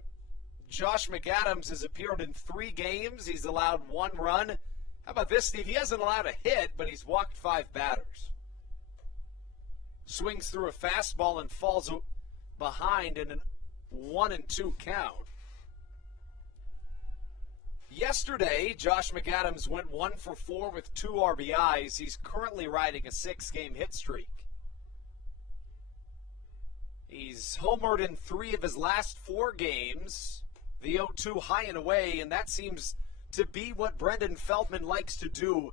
Josh McAdams has appeared in 3 games. He's allowed 1 run. How about this, Steve? He hasn't allowed a hit, but he's walked 5 batters. Swings through a fastball and falls behind in an 1-2 count. Yesterday, Josh McAdams went 1 for 4 with 2 RBIs. He's currently riding a 6-game hit streak. He's homered in 3 of his last 4 games, the 0-2 high and away, and that seems to be what Brendan Feldman likes to do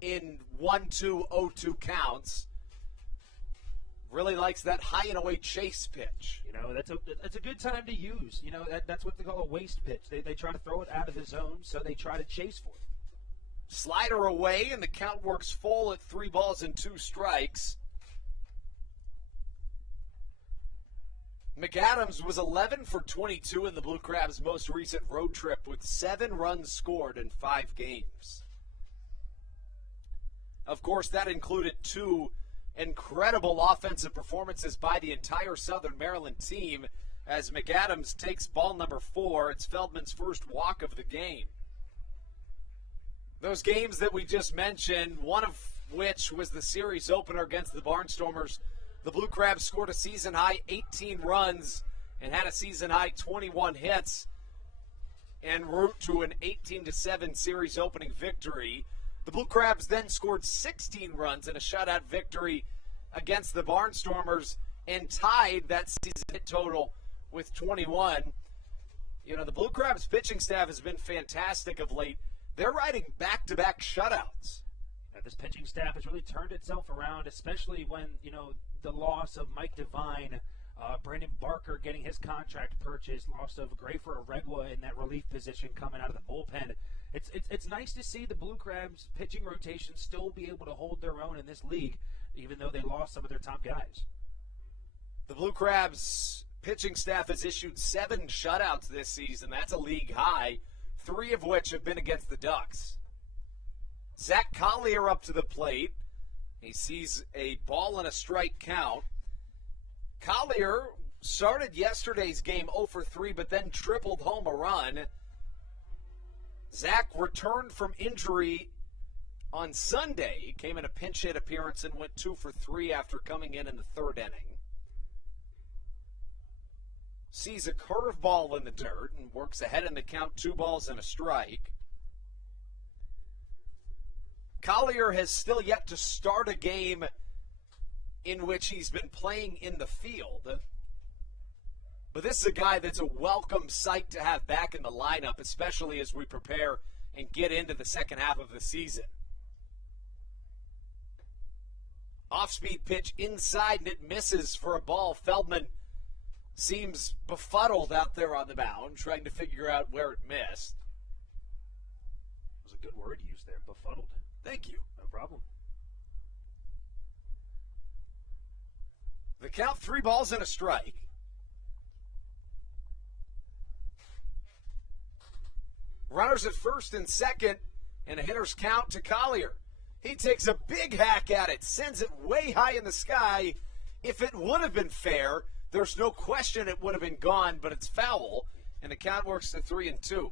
in 1-2, 0-2 counts. Really likes that high and away chase pitch. You know, that's a good time to use. You know, that's what they call a waste pitch. They try to throw it out of the zone, so they try to chase for it. Slider away, and the count works full at 3 balls and 2 strikes. McAdams was 11 for 22 in the Blue Crabs' most recent road trip with 7 runs scored in 5 games. Of course, that included 2 incredible offensive performances by the entire Southern Maryland team as McAdams takes ball number 4. It's Feldman's first walk of the game. Those games that we just mentioned, one of which was the series opener against the Barnstormers, the Blue Crabs scored a season-high 18 runs and had a season-high 21 hits en route to an 18-7 series opening victory. The Blue Crabs then scored 16 runs in a shutout victory against the Barnstormers and tied that season hit total with 21. You know, the Blue Crabs pitching staff has been fantastic of late. They're riding back-to-back shutouts. Now, this pitching staff has really turned itself around, especially when, you know, the loss of Mike Devine, Brandon Barker getting his contract purchased, loss of Grafer Aregua in that relief position coming out of the bullpen. It's nice to see the Blue Crabs pitching rotation still be able to hold their own in this league, even though they lost some of their top guys. The Blue Crabs pitching staff has issued 7 shutouts this season. That's a league high, 3 of which have been against the Ducks. Zach Collier up to the plate. He sees a ball and a strike count. Collier started yesterday's game 0 for 3, but then tripled home a run. Zach returned from injury on Sunday. He came in a pinch hit appearance and went 2 for 3 after coming in the 3rd inning. Sees a curveball in the dirt and works ahead in the count, 2 balls and a strike. Collier has still yet to start a game in which he's been playing in the field. But this is a guy that's a welcome sight to have back in the lineup, especially as we prepare and get into the second half of the season. Off-speed pitch inside, and it misses for a ball. Feldman seems befuddled out there on the mound, trying to figure out where it missed. That was a good word used there, befuddled. Thank you. No problem. The count, 3 balls and a strike. Runners at first and second, and a hitter's count to Collier. He takes a big hack at it, sends it way high in the sky. If it would have been fair, there's no question it would have been gone, but it's foul, and the count works to 3-2.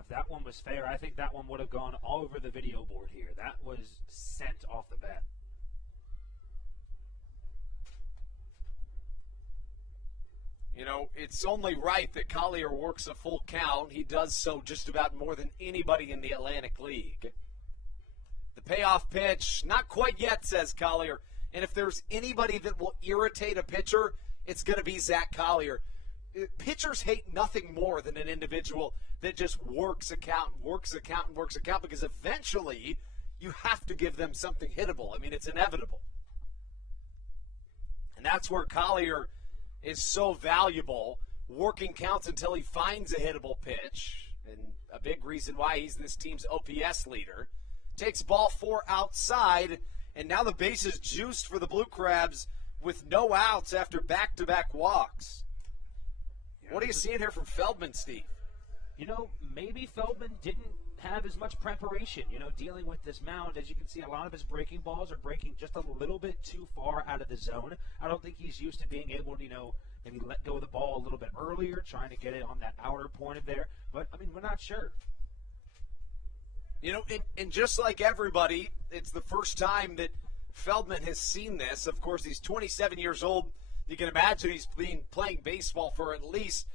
If that one was fair, I think that one would have gone all over the video board here. That was sent off the bat. You know, it's only right that Collier works a full count. He does so just about more than anybody in the Atlantic League. The payoff pitch, not quite yet, says Collier. And if there's anybody that will irritate a pitcher, it's going to be Zach Collier. Pitchers hate nothing more than an individual that just works a count, because eventually you have to give them something hittable. I mean, it's inevitable. And that's where Collier is so valuable, working counts until he finds a hittable pitch, and a big reason why he's this team's OPS leader. Takes ball 4 outside, and now the base is juiced for the Blue Crabs with no outs after back-to-back walks. What are you seeing here from Feldman, Steve? You know, maybe Feldman didn't have as much preparation, you know, dealing with this mound. As you can see, a lot of his breaking balls are breaking just a little bit too far out of the zone. I don't think he's used to being able to, you know, maybe let go of the ball a little bit earlier, trying to get it on that outer point of there. But, I mean, we're not sure. You know, and just like everybody, it's the first time that Feldman has seen this. Of course, he's 27 years old, You can imagine he's been playing baseball for at least,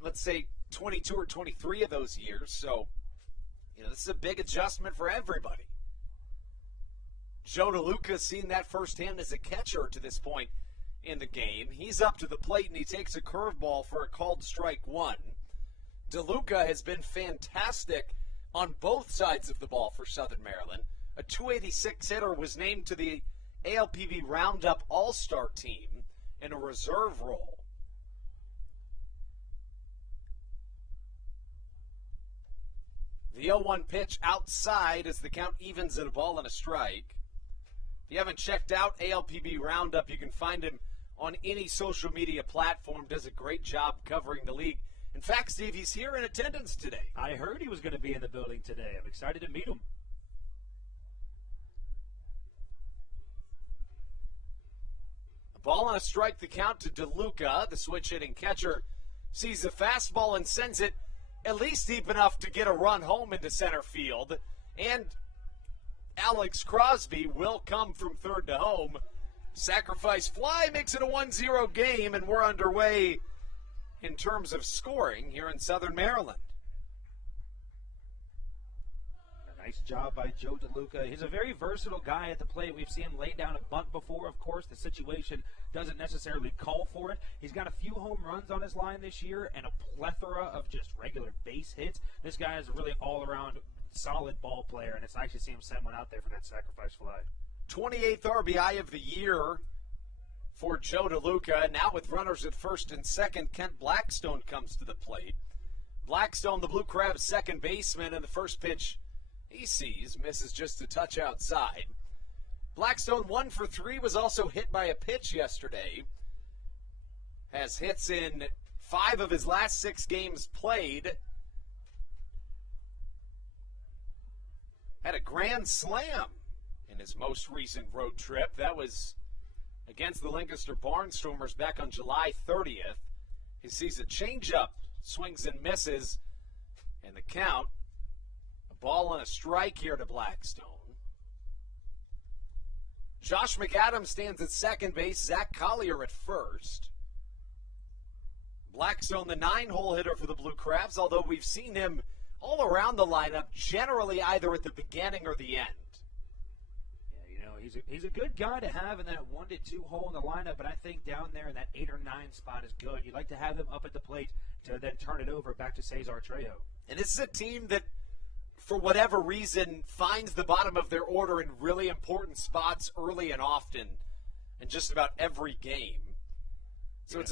let's say, 22 or 23 of those years. So, this is a big adjustment for everybody. Joe DeLuca seen that firsthand as a catcher to this point in the game. He's up to the plate and he takes a curveball for a called strike one. DeLuca has been fantastic on both sides of the ball for Southern Maryland. A .286 hitter, was named to the ALPB Roundup All-Star team in a reserve role. The 0-1 pitch outside as the count evens at a ball and a strike. If you haven't checked out ALPB Roundup, you can find him on any social media platform. Does a great job covering the league. In fact, Steve, he's here in attendance today. I heard he was going to be in the building today. I'm excited to meet him. A ball and a strike, the count to DeLuca. The switch-hitting catcher sees the fastball and sends it at least deep enough to get a run home into center field. And Alex Crosby will come from third to home. Sacrifice fly makes it a 1-0 game, and we're underway in terms of scoring here in Southern Maryland. A nice job by Joe DeLuca. He's a very versatile guy at the plate. We've seen him lay down a bunt before. Of course, the situation doesn't necessarily call for it. He's got a few home runs on his line this year and a plethora of just regular base hits. This guy is a really all-around solid ball player, and it's nice to see him send one out there for that sacrifice fly. 28th RBI of the year for Joe DeLuca. Now with runners at first and second, Kent Blackstone comes to the plate. Blackstone, the Blue Crabs' second baseman, and the first pitch he sees misses just a touch outside. Blackstone, 1 for 3, was also hit by a pitch yesterday. Has hits in 5 of his last 6 games played. Had a grand slam in his most recent road trip. That was against the Lancaster Barnstormers back on July 30th. He sees a changeup, swings and misses, and the count, a ball and a strike here to Blackstone. Josh McAdams stands at second base, Zach Collier at first. Blackstone, the 9-hole hitter for the Blue Crabs, although we've seen him all around the lineup, generally either at the beginning or the end. He's a good guy to have in that 1 to 2 hole in the lineup, but I think down there in that 8 or 9 spot is good. You'd like to have him up at the plate to then turn it over back to Cesar Trejo. And this is a team that, for whatever reason, finds the bottom of their order in really important spots early and often in just about every game. So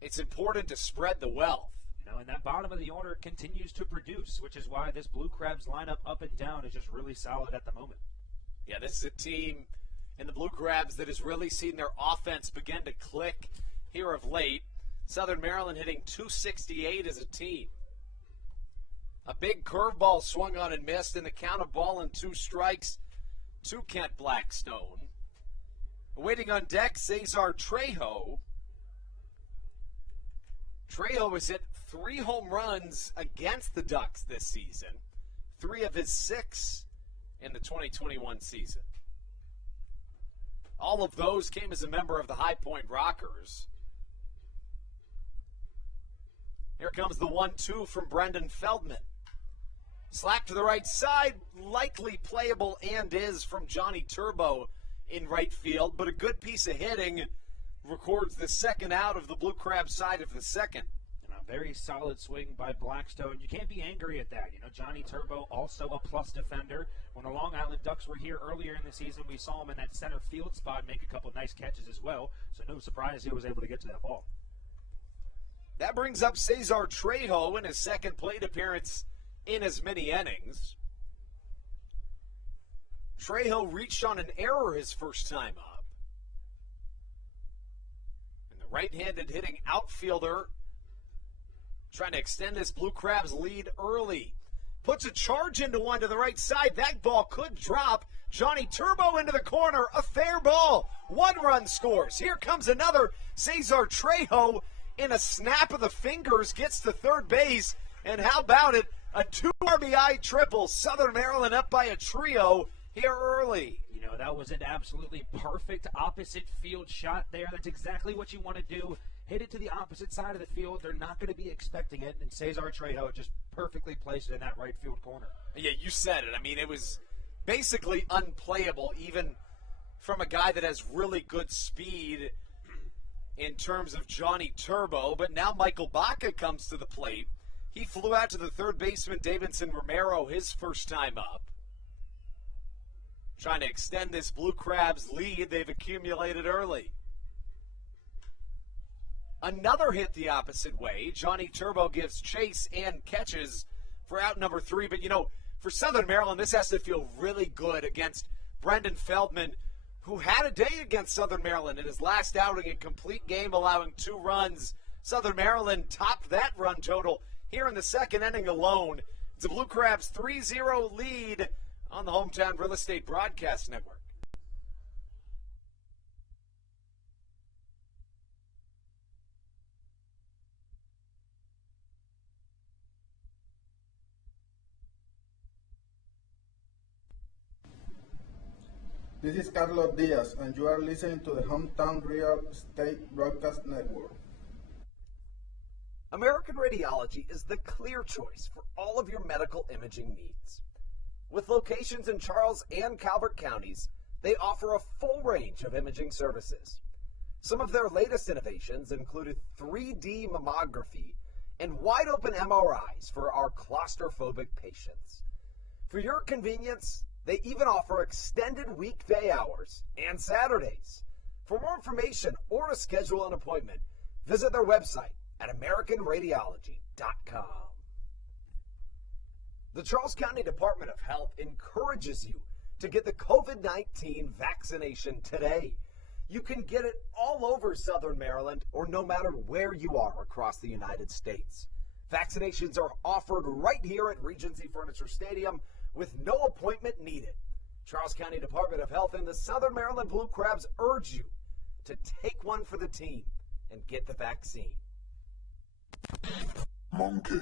it's important to spread the wealth. And that bottom of the order continues to produce, which is why this Blue Crabs lineup up and down is just really solid at the moment. Yeah, this is a team in the Blue Crabs that has really seen their offense begin to click here of late. Southern Maryland hitting .268 as a team. A big curveball swung on and missed, and the count of ball and 2 strikes to Kent Blackstone. Waiting on deck, Cesar Trejo. Trejo has hit 3 home runs against the Ducks this season. 3 of his 6 in the 2021 season. All of those came as a member of the High Point Rockers. Here comes the 1-2 from Brendan Feldman. Slack to the right side, likely playable and is from Johnny Turbo in right field, but a good piece of hitting records the second out of the Blue Crab side of the second. And a very solid swing by Blackstone. You can't be angry at that. Johnny Turbo, also a plus defender. When the Long Island Ducks were here earlier in the season, we saw him in that center field spot make a couple nice catches as well. So no surprise he was able to get to that ball. That brings up Cesar Trejo in his second plate appearance in as many innings. Trejo reached on an error his first time up. And the right-handed hitting outfielder trying to extend this Blue Crabs lead early. Puts a charge into one to the right side. That ball could drop. Johnny Turbo into the corner. A fair ball. 1 run scores. Here comes another. Cesar Trejo in a snap of the fingers gets to third base. And how about it? A 2 RBI triple. Southern Maryland up by a trio here early. that was an absolutely perfect opposite field shot there. That's exactly what you want to do. Hit it to the opposite side of the field. They're not going to be expecting it. And Cesar Trejo just perfectly placed it in that right field corner. Yeah, you said it. I mean, it was basically unplayable, even from a guy that has really good speed in terms of Johnny Turbo. But now Michael Baca comes to the plate. He flew out to the third baseman, Davidson Romero, his first time up. Trying to extend this Blue Crabs lead they've accumulated early. Another hit the opposite way. Johnny Turbo gives chase and catches for out number 3. But, for Southern Maryland, this has to feel really good against Brendan Feldman, who had a day against Southern Maryland in his last outing, a complete game, allowing 2 runs. Southern Maryland topped that run total here in the second inning alone. It's a Blue Crabs 3-0 lead on the Hometown Real Estate Broadcast Network. This is Carlos Diaz, and you are listening to the Hometown Real Estate Broadcast Network. American Radiology is the clear choice for all of your medical imaging needs. With locations in Charles and Calvert counties, they offer a full range of imaging services. Some of their latest innovations included 3D mammography and wide-open MRIs for our claustrophobic patients. For your convenience, they even offer extended weekday hours and Saturdays. For more information or to schedule an appointment, visit their website at AmericanRadiology.com. The Charles County Department of Health encourages you to get the COVID-19 vaccination today. You can get it all over Southern Maryland or no matter where you are across the United States. Vaccinations are offered right here at Regency Furniture Stadium with no appointment needed. Charles County Department of Health and the Southern Maryland Blue Crabs urge you to take one for the team and get the vaccine. Monkey.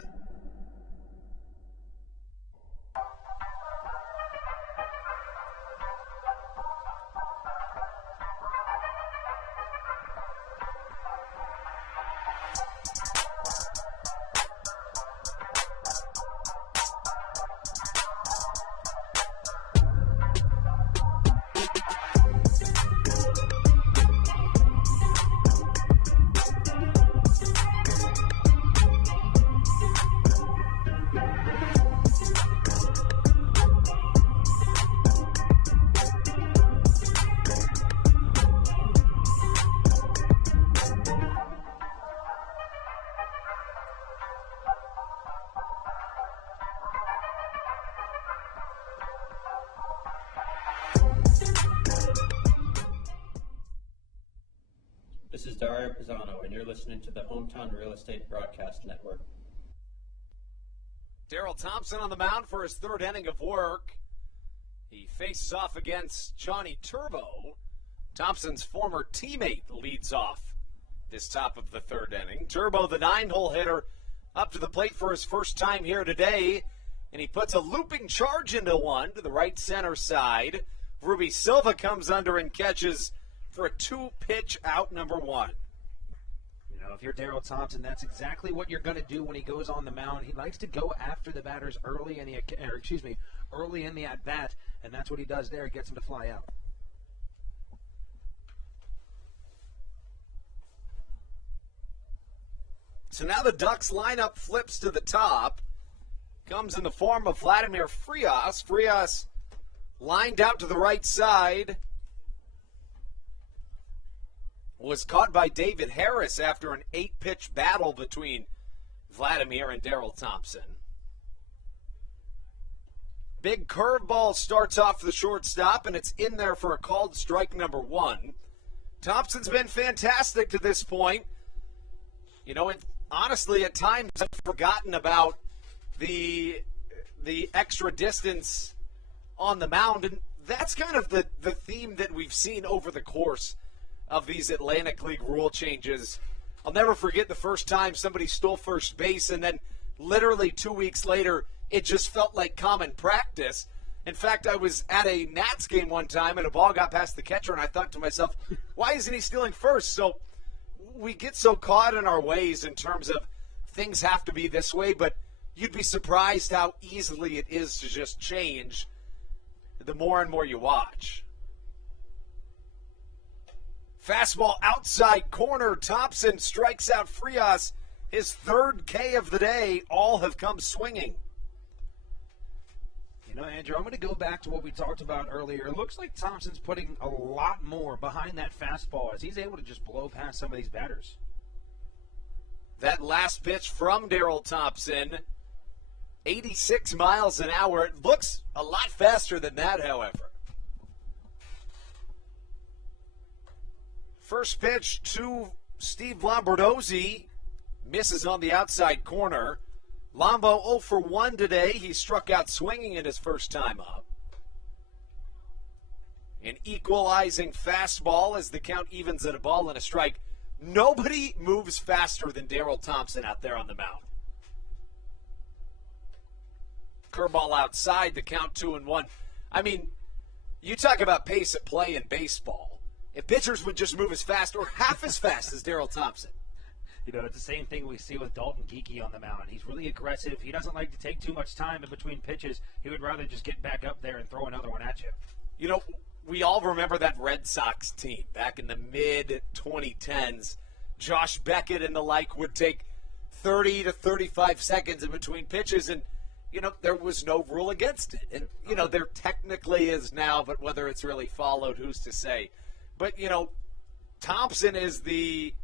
This is Dario Pisano, and you're listening to the Hometown Real Estate Broadcast Network. Daryl Thompson on the mound for his third inning of work. He faces off against Johnny Turbo. Thompson's former teammate leads off this top of the third inning. Turbo, the 9-hole hitter, up to the plate for his first time here today, and he puts a looping charge into one to the right center side. Ruby Silva comes under and catches for a 2-pitch out number 1. If you're Daryl Thompson, that's exactly what you're going to do when he goes on the mound. He likes to go after the batters early in the at bat, and that's what he does there. He gets him to fly out. So now the Ducks lineup flips to the top. Comes in the form of Vladimir Frias. Frias lined out to the right side. Was caught by David Harris after an 8-pitch battle between Vladimir and Daryl Thompson. Big curveball starts off the shortstop, and it's in there for a called strike number 1. Thompson's been fantastic to this point. Honestly, at times I've forgotten about the extra distance on the mound, and that's kind of the theme that we've seen over the course of these Atlantic League rule changes. I'll never forget the first time somebody stole first base, and then literally 2 weeks later, it just felt like common practice. In fact, I was at a Nats game one time, and a ball got past the catcher, and I thought to myself, why isn't he stealing first? So we get so caught in our ways in terms of things have to be this way, but you'd be surprised how easily it is to just change the more and more you watch. Fastball outside corner. Thompson strikes out Frias. His third K of the day. All have come swinging. You know, Andrew, I'm going to go back to what we talked about earlier. It looks like Thompson's putting a lot more behind that fastball as he's able to just blow past some of these batters. That last pitch from Darryl Thompson, 86 miles an hour. It looks a lot faster than that, however. First pitch to Steve Lombardozzi. Misses on the outside corner. Lombo 0 for 1 today. He struck out swinging in his first time up. An equalizing fastball as the count evens at a ball and a strike. Nobody moves faster than Darryl Thompson out there on the mound. Curveball outside, the count 2-1. I mean, you talk about pace of play in baseball. If pitchers would just move as fast or half as fast as Darryl Thompson. You know, it's the same thing we see with Dalton Geeky on the mound. He's really aggressive. He doesn't like to take too much time in between pitches. He would rather just get back up there and throw another one at you. You know, we all remember that Red Sox team back in the mid-2010s. Josh Beckett and the like would take 30 to 35 seconds in between pitches, and, you know, there was no rule against it. And, you know, there technically is now, but whether it's really followed, who's to say. But, you know, Thompson is the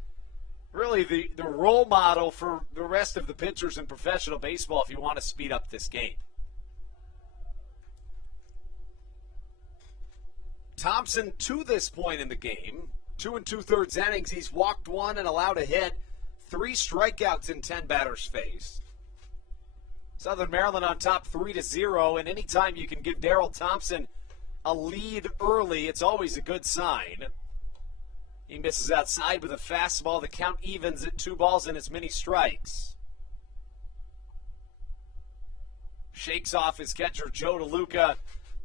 role model for the rest of the pitchers in professional baseball if you want to speed up this game. Thompson, to this point in the game, 2 2/3 innings, he's walked one and allowed a hit, 3 strikeouts in 10 batters faced. Southern Maryland on top 3-0, and anytime you can give Darryl Thompson a lead early, it's always a good sign. He misses outside with a fastball. The count evens at 2 balls and as many strikes. Shakes off his catcher, Joe DeLuca.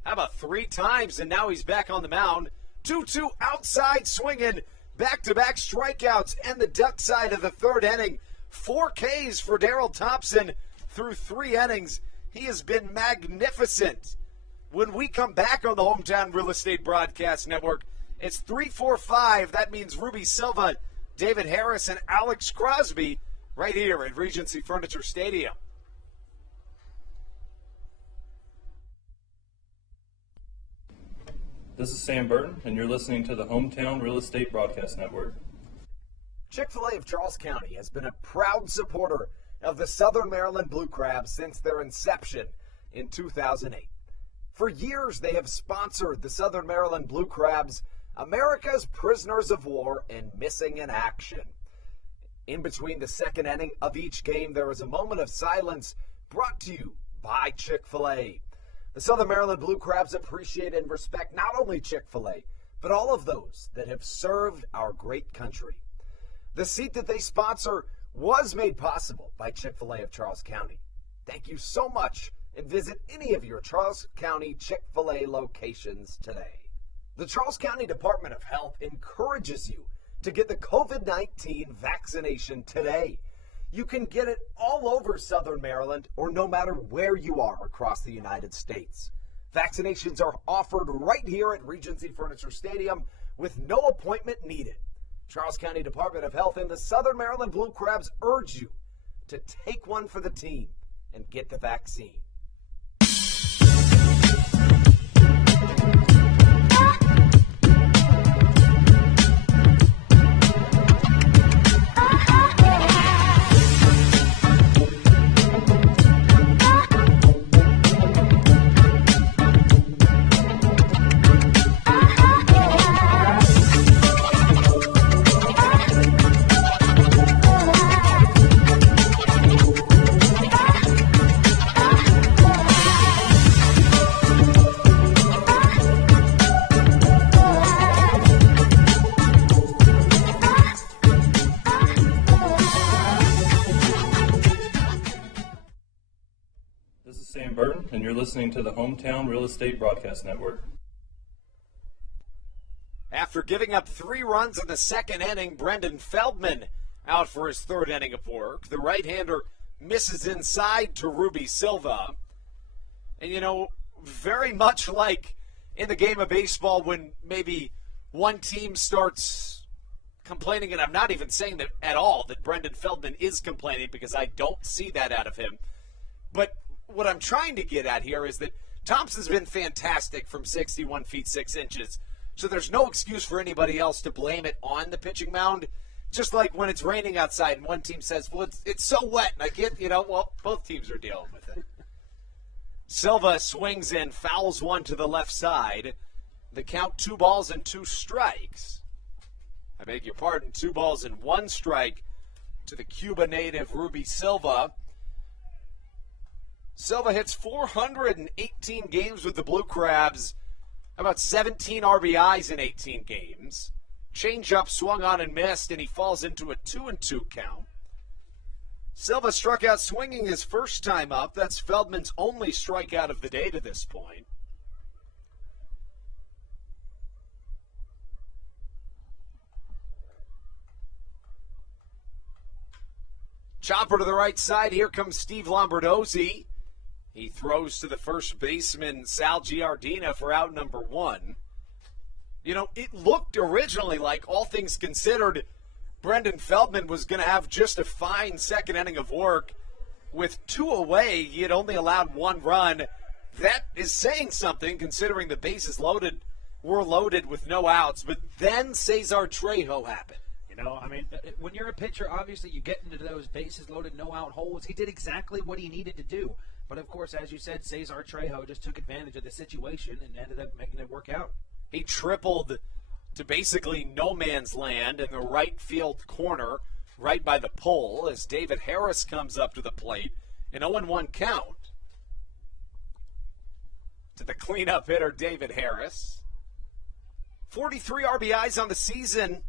How about 3 times, and now he's back on the mound. 2-2 outside swinging. Back-to-back strikeouts and the duck side of the 3rd inning. 4 Ks for Darryl Thompson through 3 innings. He has been magnificent. When we come back on the Hometown Real Estate Broadcast Network, it's 3-4-5. That means Ruby Silva, David Harris, and Alex Crosby right here at Regency Furniture Stadium. This is Sam Burton, and you're listening to the Hometown Real Estate Broadcast Network. Chick-fil-A of Charles County has been a proud supporter of the Southern Maryland Blue Crabs since their inception in 2008. For years, they have sponsored the Southern Maryland Blue Crabs, America's prisoners of war and missing in action. In between the 2nd inning of each game, there is a moment of silence brought to you by Chick-fil-A. The Southern Maryland Blue Crabs appreciate and respect not only Chick-fil-A, but all of those that have served our great country. The seat that they sponsor was made possible by Chick-fil-A of Charles County. Thank you so much, and visit any of your Charles County Chick-fil-A locations today. The Charles County Department of Health encourages you to get the COVID-19 vaccination today. You can get it all over Southern Maryland or no matter where you are across the United States. Vaccinations are offered right here at Regency Furniture Stadium with no appointment needed. Charles County Department of Health and the Southern Maryland Blue Crabs urge you to take one for the team and get the vaccine. This is Sam Burton, and you're listening to the Hometown Real Estate Broadcast Network. After giving up 3 runs in the second inning, Brendan Feldman out for his third inning of work. The right-hander misses inside to Ruby Silva. And, you know, very much like in the game of baseball when maybe one team starts complaining, and I'm not even saying that at all that Brendan Feldman is complaining because I don't see that out of him. But what I'm trying to get at here is that Thompson's been fantastic from 61 feet 6 inches. So there's no excuse for anybody else to blame it on the pitching mound. Just like when it's raining outside and one team says, well, it's so wet. And I get, well, both teams are dealing with it. Silva swings in, fouls one to the left side. The count 2 balls and 2 strikes. I beg your pardon, 2 balls and 1 strike to the Cuba native Ruby Silva. Silva hits 418 games with the Blue Crabs. About 17 RBIs in 18 games. Changeup swung on and missed, and he falls into a 2-2 count. Silva struck out swinging his first time up. That's Feldman's only strikeout of the day to this point. Chopper to the right side. Here comes Steve Lombardozzi. He throws to the first baseman, Sal Giardina, for out number 1. You know, it looked originally like, all things considered, Brendan Feldman was going to have just a fine second inning of work. With 2 away, he had only allowed 1 run. That is saying something, considering the bases were loaded with no outs. But then Cesar Trejo happened. When you're a pitcher, obviously you get into those bases loaded, no out holes. He did exactly what he needed to do. But, of course, as you said, Cesar Trejo just took advantage of the situation and ended up making it work out. He tripled to basically no man's land in the right field corner, right by the pole, as David Harris comes up to the plate. An 0-1 count to the cleanup hitter, David Harris. 43 RBIs on the season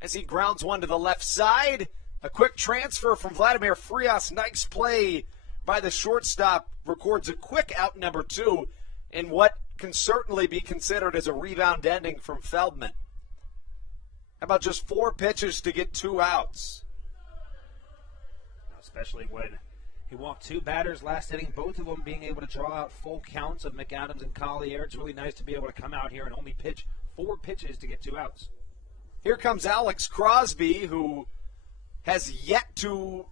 as he grounds one to the left side. A quick transfer from Vladimir Frias. Nice play by the shortstop. Records a quick out number 2 in what can certainly be considered as a rebound ending from Feldman. How about just 4 pitches to get 2 outs? Especially when he walked 2 batters last inning, both of them being able to draw out full counts of McAdams and Collier. It's really nice to be able to come out here and only pitch 4 pitches to get 2 outs. Here comes Alex Crosby, who has yet to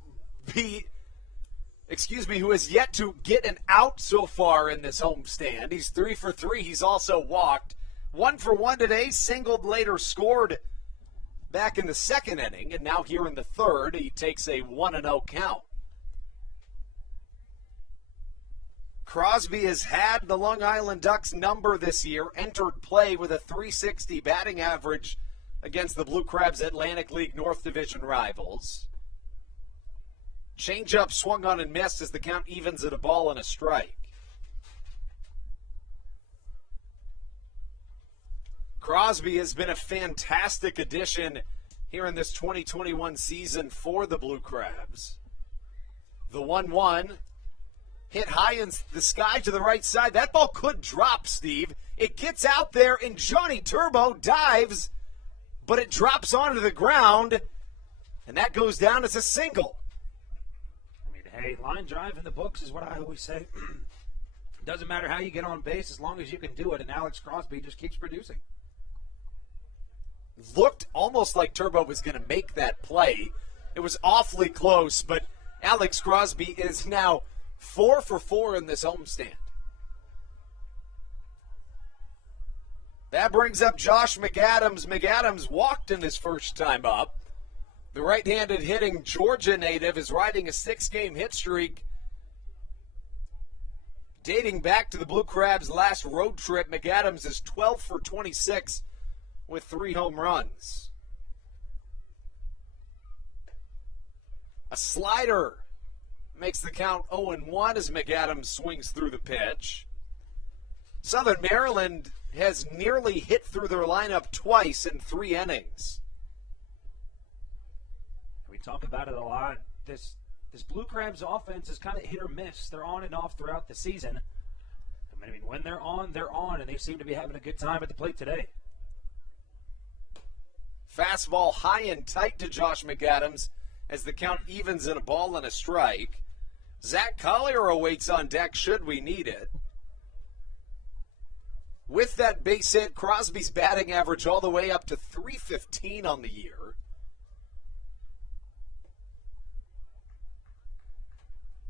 get an out so far in this homestand. He's 3 for 3. He's also walked. 1 for 1 today, singled later, scored back in the second inning, and now here in the third, he takes a 1-0 count. Crosby has had the Long Island Ducks number this year, entered play with a .360 batting average against the Blue Crabs Atlantic League North Division rivals. Changeup swung on and missed as the count evens at a ball and a strike. Crosby has been a fantastic addition here in this 2021 season for the Blue Crabs. The 1-1 hit high in the sky to the right side. That ball could drop, Steve. It gets out there, and Johnny Turbo dives, but it drops onto the ground, and that goes down as a single. Hey, line drive in the books is what I always say. Doesn't matter how you get on base as long as you can do it, and Alex Crosby just keeps producing. Looked almost like Turbo was going to make that play. It was awfully close, but Alex Crosby is now 4 for 4 in this homestand. That brings up Josh McAdams. McAdams walked in his first time up. The right-handed hitting Georgia native is riding a 6-game hit streak dating back to the Blue Crabs' last road trip. McAdams is 12 for 26 with 3 home runs. A slider makes the count 0-1 as McAdams swings through the pitch. Southern Maryland has nearly hit through their lineup twice in 3 innings. We talk about it a lot. This This Blue Crabs offense is kind of hit or miss. They're on and off throughout the season. I mean, when they're on, and they seem to be having a good time at the plate today. Fastball high and tight to Josh McAdams as the count evens in a ball and a strike. Zach Collier awaits on deck should we need it. With that base hit, Crosby's batting average all the way up to .315 on the year.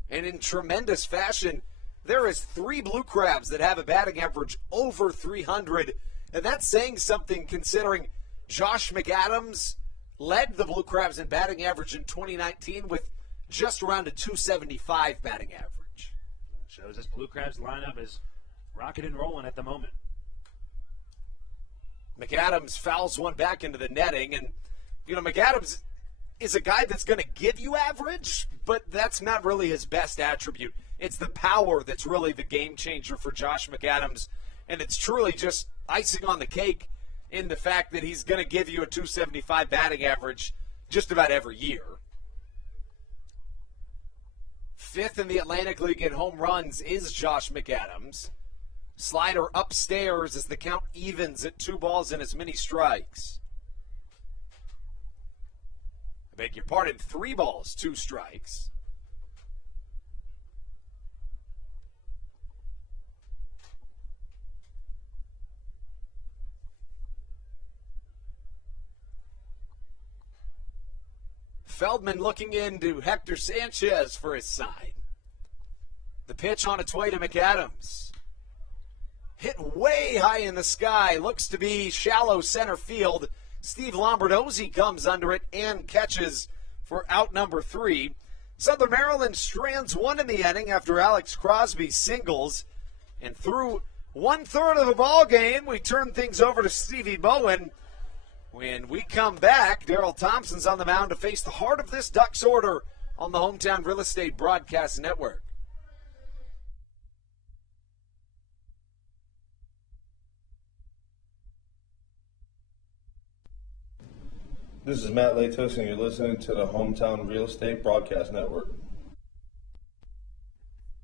And in tremendous fashion, there is 3 Blue Crabs that have a batting average over 300. And that's saying something considering Josh McAdams led the Blue Crabs in batting average in 2019 with just around a .275 batting average. Shows this Blue Crabs lineup is rocking and rolling at the moment. McAdams fouls one back into the netting, and, McAdams is a guy that's going to give you average, but that's not really his best attribute. It's the power that's really the game changer for Josh McAdams, and it's truly just icing on the cake in the fact that he's going to give you a .275 batting average just about every year. 5th in the Atlantic League in home runs is Josh McAdams. Slider upstairs as the count evens at 2 balls and as many strikes. I beg your pardon, 3 balls, 2 strikes. Feldman looking into Hector Sanchez for his side. The pitch on its way to McAdams. Hit way high in the sky. Looks to be shallow center field. Steve Lombardozzi comes under it and catches for out number 3. Southern Maryland strands 1 in the inning after Alex Crosby singles. And through 1/3 of the ball game, we turn things over to Stevie Bowen. When we come back, Darrell Thompson's on the mound to face the heart of this Ducks order on the Hometown Real Estate Broadcast Network. This is Matt Latos, and you're listening to the Hometown Real Estate Broadcast Network.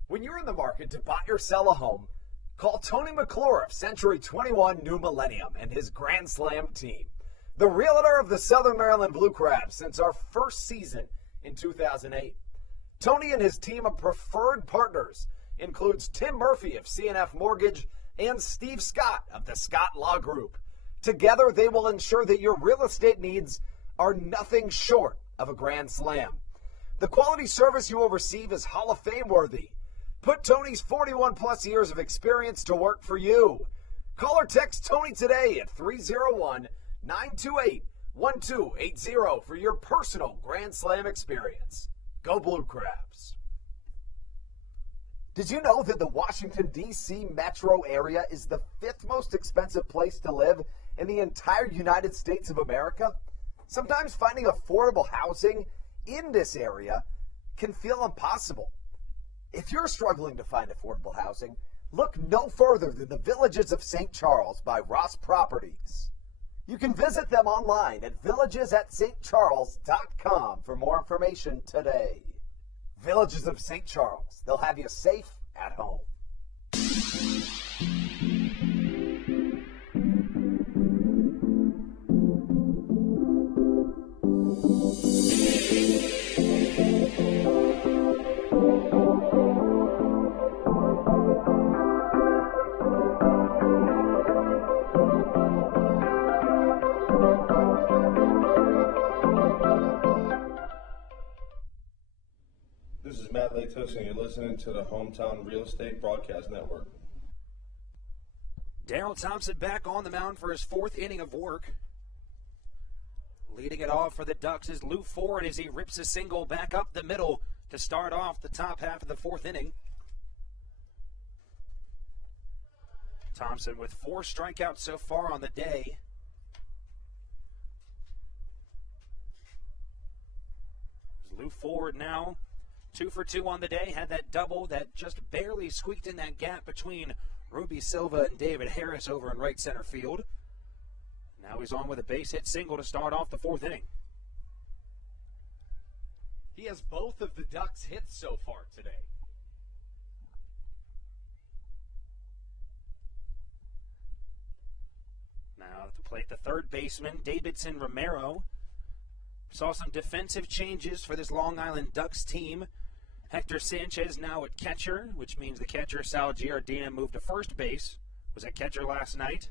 When you're in the market to buy or sell a home, call Tony McClure of Century 21 New Millennium and his Grand Slam team. The realtor of the Southern Maryland Blue Crabs since our first season in 2008. Tony and his team of preferred partners includes Tim Murphy of CNF Mortgage and Steve Scott of the Scott Law Group. Together, they will ensure that your real estate needs are nothing short of a grand slam. The quality service you will receive is Hall of Fame worthy. Put Tony's 41-plus years of experience to work for you. Call or text Tony today at 301-928-1280 for your personal Grand Slam experience. Go Blue Crabs. Did you know that the Washington, D.C. metro area is the 5th most expensive place to live in the entire United States of America? Sometimes finding affordable housing in this area can feel impossible. If you're struggling to find affordable housing, look no further than the Villages of St. Charles by Ross Properties. You can visit them online at villagesatstcharles.com for more information today. Villages of St. Charles. They'll have you safe at home. This is Matt Latos, and you're listening to the Hometown Real Estate Broadcast Network. Darrell Thompson back on the mound for his 4th inning of work. Leading it off for the Ducks is Lou Ford as he rips a single back up the middle to start off the top half of the 4th inning. Thompson with 4 strikeouts so far on the day. Lou Ford now 2 for 2 on the day. Had that double that just barely squeaked in that gap between Ruby Silva and David Harris over in right center field. Now he's on with a base hit single to start off the 4th inning. He has both of the Ducks' hits so far today. Now to plate, the third baseman, Davidson Romero. Saw some defensive changes for this Long Island Ducks team. Hector Sanchez now at catcher, which means the catcher, Sal Giardina, moved to first base. Was at catcher last night.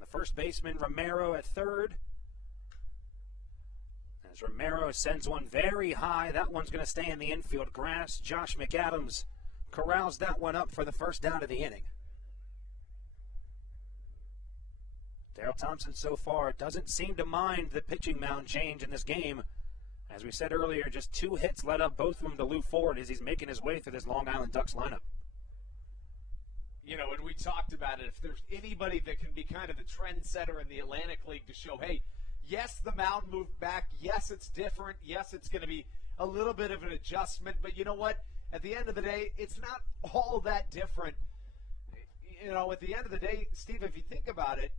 The first baseman, Romero, at third. As Romero sends one very high, that one's going to stay in the infield grass. Josh McAdams corrals that one up for the first down of the inning. Daryl Thompson so far doesn't seem to mind the pitching mound change in this game. As we said earlier, just 2 hits led up, both of them to Lou Ford as he's making his way through this Long Island Ducks lineup. You know, and we talked about it. If there's anybody that can be kind of the trendsetter in the Atlantic League to show, hey, yes, the mound moved back. Yes, it's different. Yes, it's going to be a little bit of an adjustment. But you know what? At the end of the day, it's not all that different. You know, at the end of the day, Steve, if you think about it,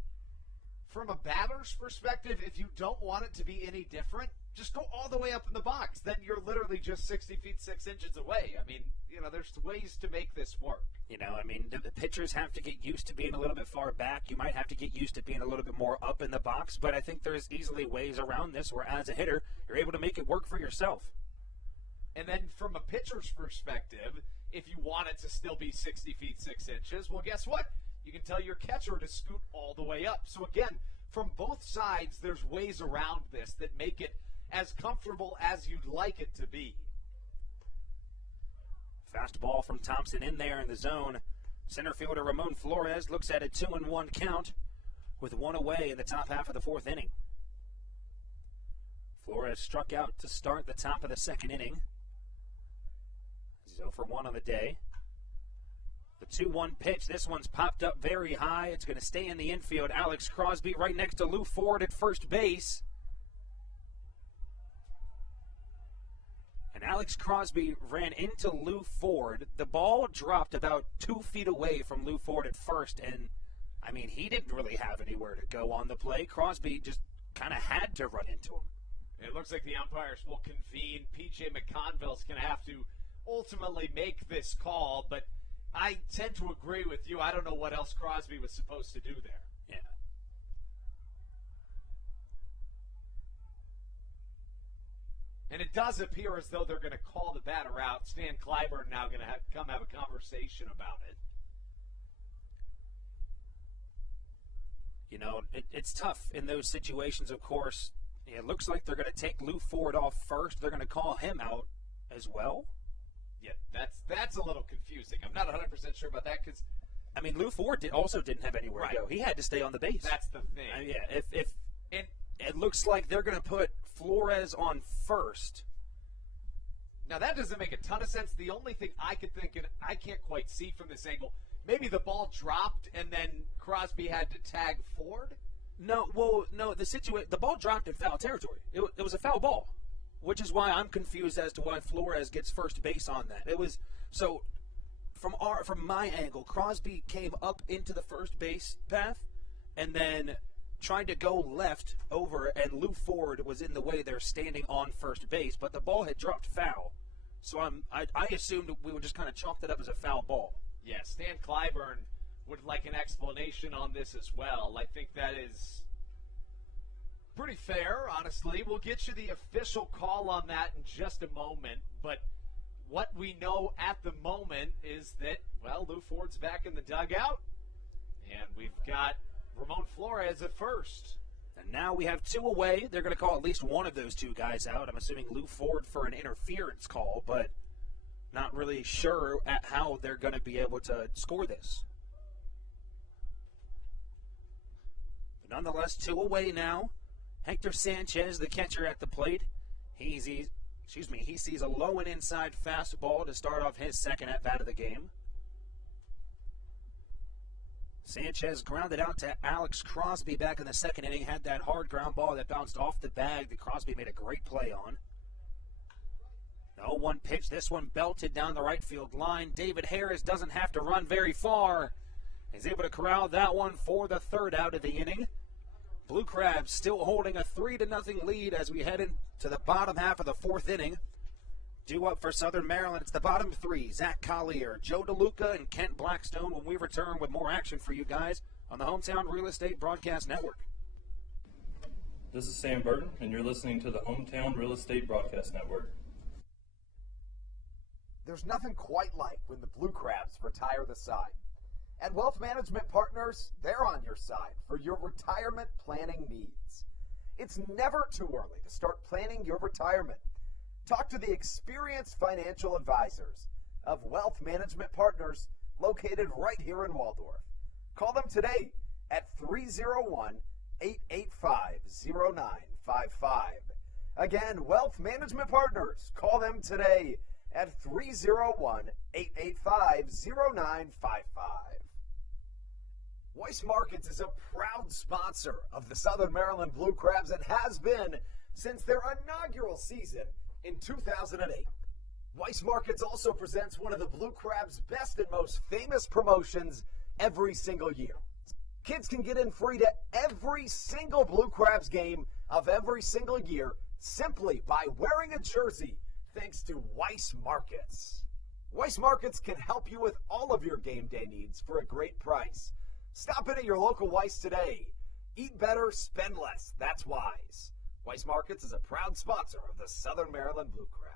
from a batter's perspective, if you don't want it to be any different, just go all the way up in the box. Then you're literally just 60 feet 6 inches away. I mean, you know, there's ways to make this work. You know, I mean, the pitchers have to get used to being a little bit far back. You might have to get used to being a little bit more up in the box, but I think there's easily ways around this where, as a hitter, you're able to make it work for yourself. And then from a pitcher's perspective, if you want it to still be 60 feet 6 inches, well, guess what? You can tell your catcher to scoot all the way up. So again, from both sides, there's ways around this that make it as comfortable as you'd like it to be. Fastball from Thompson in there in the zone. Center fielder Ramon Flores looks at a 2-1 count with one away in the top half of the fourth inning. Flores struck out to start the top of the second inning. He's 0 for 1 on the day. The 2-1 pitch, this one's popped up very high. It's going to stay in the infield. Alex Crosby right next to Lou Ford at first base. And Alex Crosby ran into Lou Ford. The ball dropped about 2 feet away from Lou Ford at first, and, I mean, he didn't really have anywhere to go on the play. Crosby just kind of had to run into him. It looks like the umpires will convene. P.J. McConville's going to have to ultimately make this call, but I tend to agree with you. I don't know what else Crosby was supposed to do there. Yeah. And it does appear as though they're going to call the batter out. Stan Clyburn now going to come have a conversation about it. You know, it's tough in those situations, of course. It looks like they're going to take Lou Ford off first. They're going to call him out as well. Yeah, that's a little confusing. I'm not 100% sure about that because, I mean, Lou Ford also didn't have anywhere to go. He had to stay on the base. That's the thing. Yeah, and it looks like they're going to put Flores on first. Now, that doesn't make a ton of sense. The only thing I could think, and I can't quite see from this angle, maybe the ball dropped and then Crosby had to tag Ford? No, the ball dropped in foul territory. It was a foul ball, which is why I'm confused as to why Flores gets first base on that. It was so from my angle, Crosby came up into the first base path and then tried to go left over, and Lou Ford was in the way there standing on first base, but the ball had dropped foul. So I assumed we would just kind of chalk that up as a foul ball. Yeah, Stan Clyburn would like an explanation on this as well. I think that is pretty fair, honestly. We'll get you the official call on that in just a moment, but what we know at the moment is that, well, Lou Ford's back in the dugout, and we've got Ramon Flores at first. And now we have 2 away. They're going to call at least one of those 2 guys out. I'm assuming Lou Ford for an interference call, but not really sure at how they're going to be able to score this. But nonetheless, 2 away now. Hector Sanchez, the catcher at the plate. He sees a low and inside fastball to start off his second at-bat of the game. Sanchez grounded out to Alex Crosby back in the second inning, had that hard ground ball that bounced off the bag that Crosby made a great play on. 0-1 pitch, this one belted down the right field line. David Harris doesn't have to run very far. He's able to corral that one for the third out of the inning. Blue Crabs still holding a 3-0 lead as we head into the bottom half of the fourth inning. Due up for Southern Maryland, it's the bottom three, Zach Collier, Joe DeLuca, and Kent Blackstone when we return with more action for you guys on the Hometown Real Estate Broadcast Network. This is Sam Burton, and you're listening to the Hometown Real Estate Broadcast Network. There's nothing quite like when the Blue Crabs retire the side. At Wealth Management Partners, they're on your side for your retirement planning needs. It's never too early to start planning your retirement. Talk to the experienced financial advisors of Wealth Management Partners located right here in Waldorf. Call them today at 301-885-0955. Again, Wealth Management Partners. Call them today at 301-885-0955. Weiss Markets is a proud sponsor of the Southern Maryland Blue Crabs and has been since their inaugural season in 2008. Weiss Markets also presents one of the Blue Crabs' best and most famous promotions every single year. Kids can get in free to every single Blue Crabs game of every single year simply by wearing a jersey thanks to Weiss Markets. Weiss Markets can help you with all of your game day needs for a great price. Stop in at your local Weiss today. Eat better, spend less. That's wise. Weiss Markets is a proud sponsor of the Southern Maryland Blue Crabs.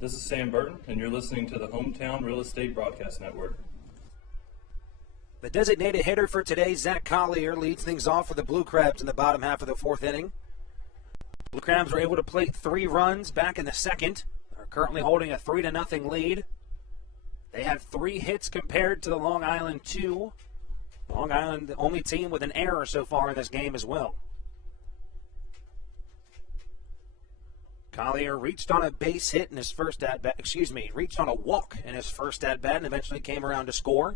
This is Sam Burton, and you're listening to the Hometown Real Estate Broadcast Network. The designated hitter for today, Zach Collier, leads things off for the Blue Crabs in the bottom half of the fourth inning. Blue Crabs were able to plate 3 runs back in the second. They're currently holding a 3-0 lead. They have 3 hits compared to the Long Island 2. Long Island, the only team with an error so far in this game as well. Collier reached on a base hit in his first at-bat, reached on a walk in his first at-bat and eventually came around to score.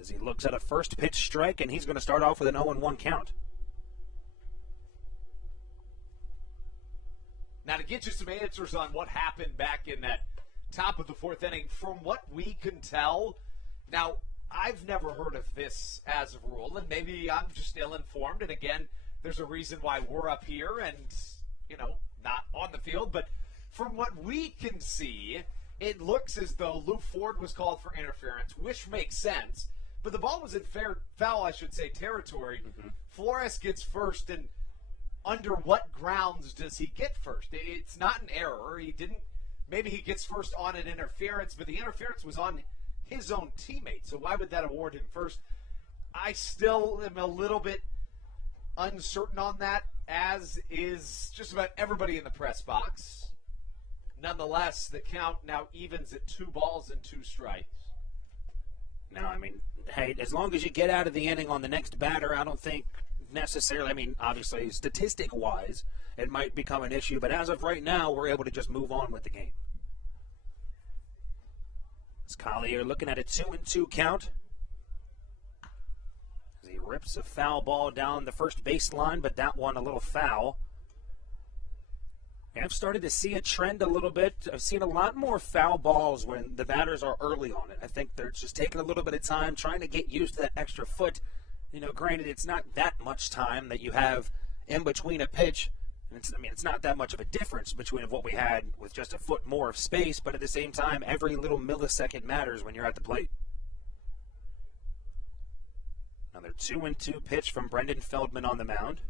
As he looks at a first pitch strike, and he's going to start off with an 0-1 count. Now, to get you some answers on what happened back in that top of the fourth inning, from what we can tell, now, I've never heard of this as a rule, and maybe I'm just ill-informed, and again, there's a reason why we're up here and, not on the field, but from what we can see, it looks as though Lou Ford was called for interference, which makes sense, but the ball was in foul territory. Mm-hmm. Flores gets first, and under what grounds does he get first? It's not an error. Maybe he gets first on an interference, but the interference was on his own teammate, so why would that award him first? I still am a little bit uncertain on that, as is just about everybody in the press box. Nonetheless, the count now evens at 2 balls and 2 strikes. Now, hey, as long as you get out of the inning on the next batter, I don't think necessarily, obviously, statistic-wise, it might become an issue, but as of right now, we're able to just move on with the game. As Collier looking at a 2-2 count. As he rips a foul ball down the first baseline, but that one a little foul. I've started to see a trend a little bit. I've seen a lot more foul balls when the batters are early on it. I think they're just taking a little bit of time, trying to get used to that extra foot. Granted, it's not that much time that you have in between a pitch. It's not that much of a difference between what we had with just a foot more of space, but at the same time, every little millisecond matters when you're at the plate. Another 2-2 pitch from Brendan Feldman on the mound.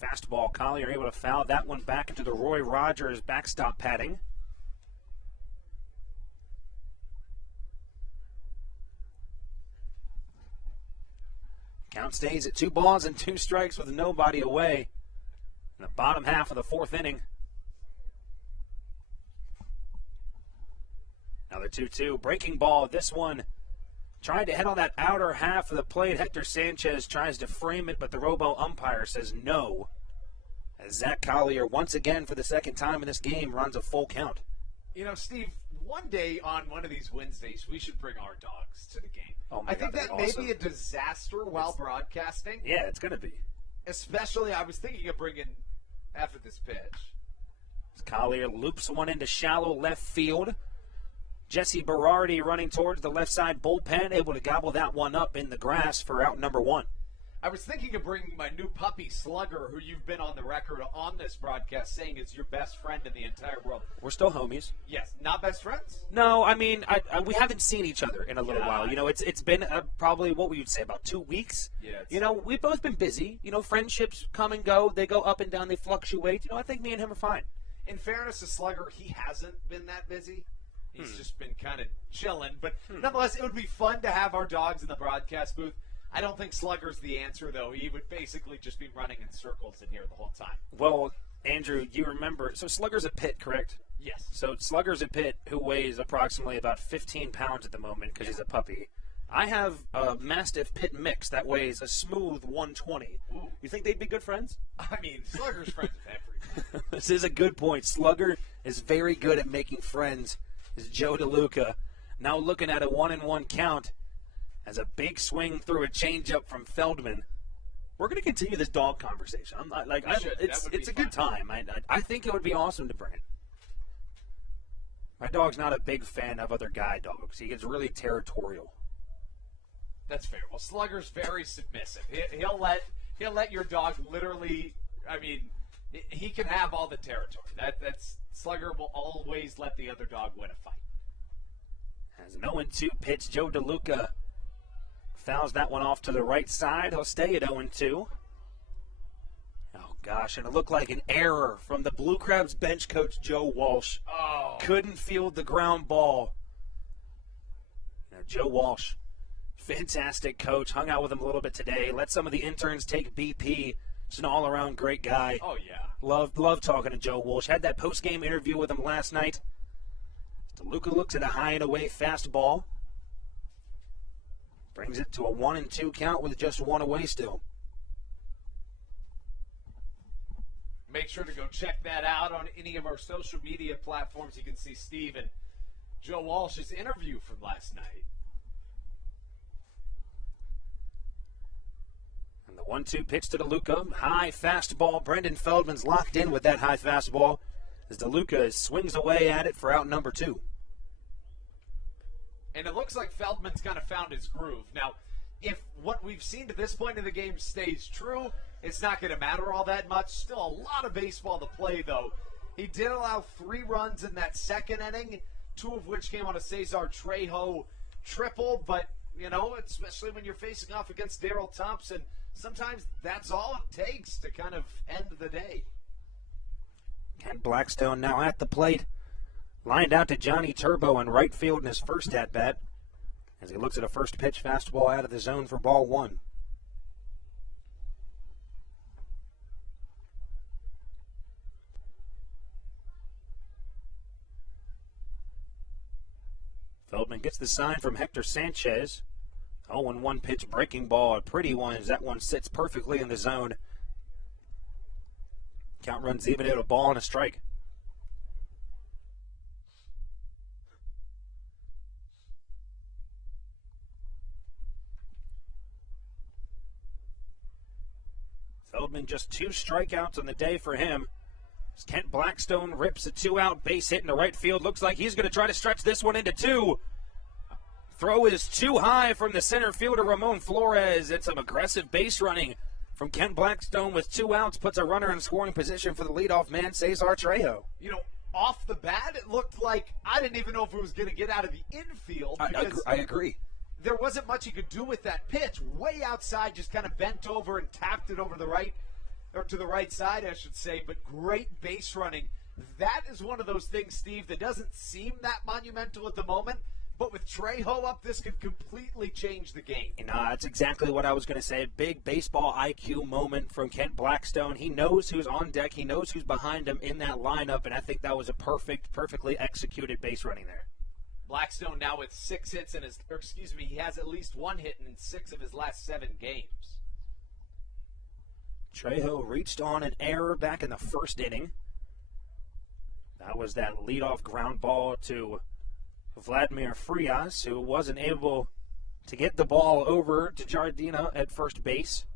Fastball, Collier able to foul that one back into the Roy Rogers backstop padding. Count stays at 2 balls and 2 strikes with nobody away in the bottom half of the fourth inning. Now the a 2-2. Breaking ball. This one tried to hit on that outer half of the plate. Hector Sanchez tries to frame it, but the robo umpire says no. As Zach Collier, once again for the second time in this game, runs a full count. You know, Steve, one day on one of these Wednesdays, we should bring our dogs to the game. Oh my I think God, that awesome. may be a disaster while broadcasting. Yeah, it's going to be. Especially, I was thinking of bringing after this pitch. Collier loops one into shallow left field. Jesse Berardi running towards the left side bullpen, able to gobble that one up in the grass for out number 1. I was thinking of bringing my new puppy, Slugger, who you've been on the record on this broadcast saying is your best friend in the entire world. We're still homies. Yes, not best friends? No, I mean, we haven't seen each other in a little while. You know, it's been probably, what we would say, about 2 weeks. Yeah, you know, we've both been busy. You know, friendships come and go. They go up and down. They fluctuate. You know, I think me and him are fine. In fairness to Slugger, he hasn't been that busy. He's just been kind of chilling. But nonetheless, it would be fun to have our dogs in the broadcast booth. I don't think Slugger's the answer, though. He would basically just be running in circles in here the whole time. Well, Andrew, you remember, so Slugger's a pit, correct? Yes. So Slugger's a pit who weighs approximately about 15 pounds at the moment because he's a puppy. I have a Mastiff pit mix that weighs a smooth 120. Ooh. You think they'd be good friends? I mean, Slugger's friends with everyone. This is a good point. Slugger is very good at making friends. Is Joe DeLuca now looking at a 1-1 count as a big swing through a changeup from Feldman. We're going to continue this dog conversation. I'm not, it's a good time. I think it would be awesome to bring it. My dog's not a big fan of other guy dogs. He gets really territorial. That's fair. Well, Slugger's very submissive. He'll let your dog literally. I mean, he can have all the territory. That's Slugger will always let the other dog win a fight. As an 0-2 pitch, Joe DeLuca fouls that one off to the right side. He'll stay at 0-2. Oh gosh, and it looked like an error from the Blue Crabs bench coach Joe Walsh. Oh. Couldn't field the ground ball. Now Joe Walsh, fantastic coach. Hung out with him a little bit today. Let some of the interns take BP. Just an all-around great guy. Oh, yeah. Love talking to Joe Walsh. Had that post-game interview with him last night. DeLuca looks at a high and away fastball. Brings it to a 1-2 count with just one away still. Make sure to go check that out on any of our social media platforms. You can see Steve and Joe Walsh's interview from last night. And the 1-2 pitch to DeLuca. High fastball. Brendan Feldman's locked in with that high fastball as DeLuca swings away at it for out number 2. And it looks like Feldman's kind of found his groove. Now, if what we've seen to this point in the game stays true, it's not going to matter all that much. Still a lot of baseball to play, though. He did allow 3 runs in that second inning, 2 of which came on a Cesar Trejo triple. But, you know, especially when you're facing off against Darryl Thompson, sometimes that's all it takes to kind of end the day. Ken Blackstone now at the plate. Lined out to Johnny Turbo in right field in his first at-bat as he looks at a first pitch fastball out of the zone for ball 1. Feldman gets the sign from Hector Sanchez. 0-1 pitch breaking ball, a pretty one as that one sits perfectly in the zone. Count runs even at a ball and a strike. Feldman just 2 strikeouts on the day for him. As Kent Blackstone rips a 2-out base hit into right field. Looks like he's going to try to stretch this one into 2. Throw is too high from the center fielder, Ramon Flores. It's some aggressive base running from Kent Blackstone with 2 outs. Puts a runner in scoring position for the leadoff man, Cesar Trejo. You know, off the bat, it looked like I didn't even know if it was going to get out of the infield. I agree. There wasn't much he could do with that pitch. Way outside, just kind of bent over and tapped it over the right, or to the right side, I should say. But great base running. That is one of those things, Steve, that doesn't seem that monumental at the moment. But with Trejo up, this could completely change the game. That's exactly what I was going to say. Big baseball IQ moment from Kent Blackstone. He knows who's on deck. He knows who's behind him in that lineup, and I think that was a perfectly executed base running there. Blackstone now with 6 hits in his, he has at least 1 hit in 6 of his last 7 games. Trejo reached on an error back in the first inning. That was that leadoff ground ball to Vladimir Frias, who wasn't able to get the ball over to Jardina at first base.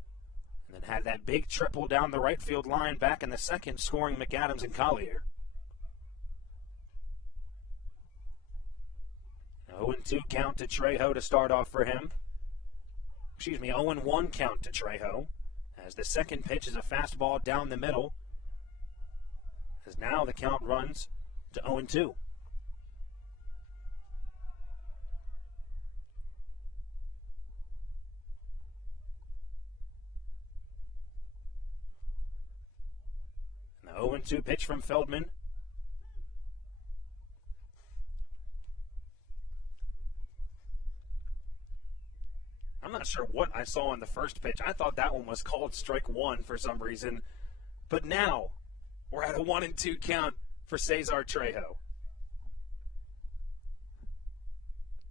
And then had that big triple down the right field line back in the second, scoring McAdams and Collier. 0-2 count to Trejo to start off for him. 0-1 count to Trejo. As the second pitch is a fastball down the middle. As now the count runs to 0-2. And the 0-2 pitch from Feldman. I'm not sure what I saw in the first pitch. I thought that one was called strike 1 for some reason. But now we're at a 1-2 count for Cesar Trejo.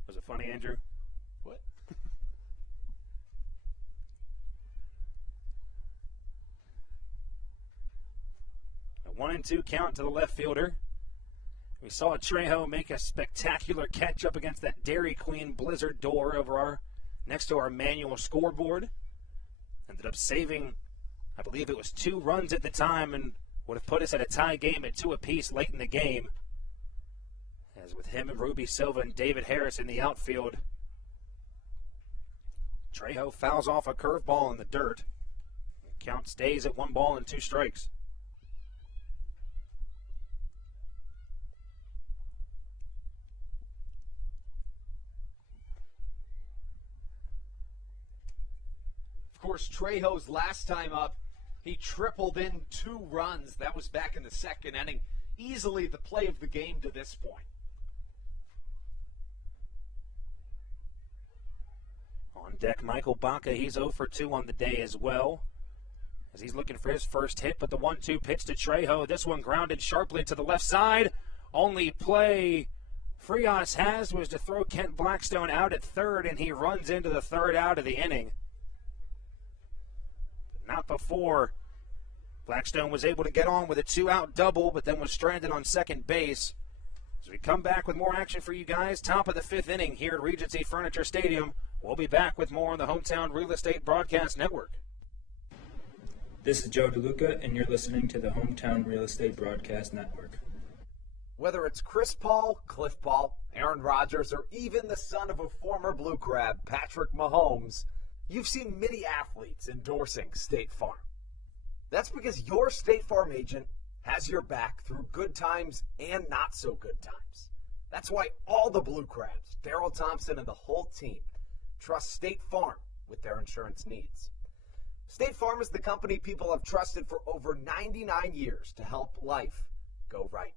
Was it funny, Andrew? What? A 1-2 count to the left fielder. We saw Trejo make a spectacular catch up against that Dairy Queen Blizzard door over next to our manual scoreboard. Ended up saving, I believe it was 2 runs at the time, and would have put us at a tie game at 2 apiece late in the game. As with him and Ruby Silva and David Harris in the outfield, Trejo fouls off a curveball in the dirt. Count stays at 1-2 strikes. Of course, Trejo's last time up, he tripled in 2 runs. That was back in the second inning. Easily the play of the game to this point. On deck, Michael Baca. He's 0 for 2 on the day as well, as he's looking for his first hit. But the 1-2 pitch to Trejo. This one grounded sharply to the left side. Only play Frias has was to throw Kent Blackstone out at third, and he runs into the third out of the inning. Not before Blackstone was able to get on with a 2-out double, but then was stranded on second base. As we come back with more action for you guys, top of the 5th inning here at Regency Furniture Stadium. We'll be back with more on the Hometown Real Estate Broadcast Network. This is Joe DeLuca, and you're listening to the Hometown Real Estate Broadcast Network. Whether it's Chris Paul, Cliff Paul, Aaron Rodgers, or even the son of a former Blue Crab, Patrick Mahomes, you've seen many athletes endorsing State Farm. That's because your State Farm agent has your back through good times and not so good times. That's why all the Blue Crabs, Darryl Thompson and the whole team, trust State Farm with their insurance needs. State Farm is the company people have trusted for over 99 years to help life go right.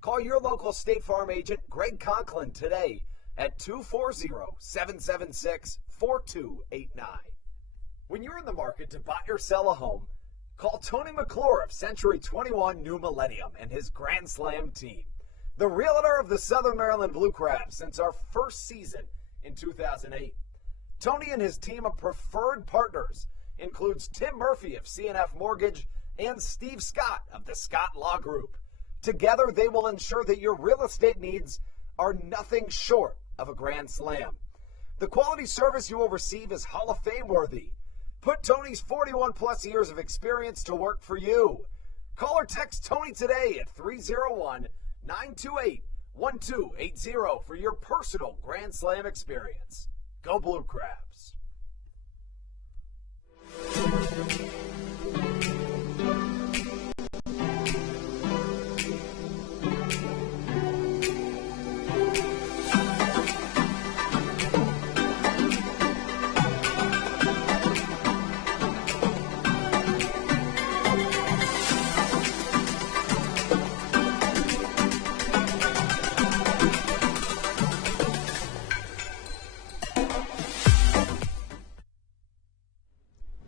Call your local State Farm agent, Greg Conklin, today at 240-776-4289. When you're in the market to buy or sell a home, call Tony McClure of Century 21 New Millennium and his Grand Slam team, the realtor of the Southern Maryland Blue Crabs since our first season in 2008. Tony and his team of preferred partners includes Tim Murphy of CNF Mortgage and Steve Scott of the Scott Law Group. Together, they will ensure that your real estate needs are nothing short of a grand slam. The quality service you will receive is Hall of Fame worthy. Put Tony's 41-plus years of experience to work for you. Call or text Tony today at 301-928-1280 for your personal Grand Slam experience. Go Blue Crabs.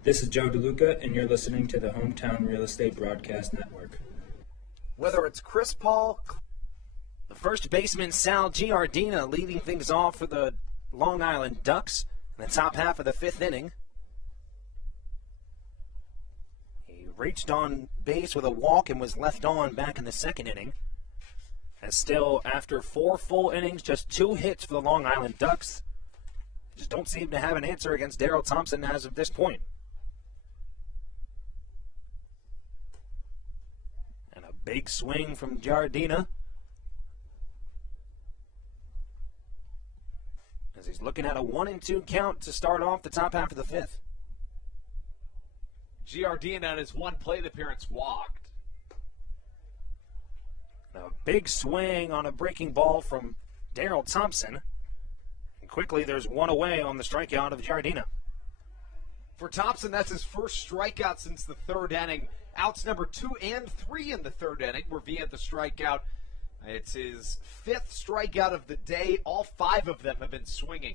This is Joe DeLuca, and you're listening to the Hometown Real Estate Broadcast Network. Whether it's Chris Paul, The first baseman, Sal Giardina, leading things off for the Long Island Ducks in the top half of the 5th inning. He reached on base with a walk and was left on back in the 2nd inning. And still, after 4 full innings, just 2 hits for the Long Island Ducks. Just don't seem to have an answer against Daryl Thompson as of this point. And a big swing from Giardina, as he's looking at a 1-2 count to start off the top half of the 5th. Giardina on his 1 plate appearance walked. A big swing on a breaking ball from Daryl Thompson. And quickly there's 1 away on the strikeout of Giardina. For Thompson, that's his first strikeout since the 3rd inning. Outs number 2 and 3 in the 3rd inning were via the strikeout. It's his 5th strikeout of the day. All 5 of them have been swinging.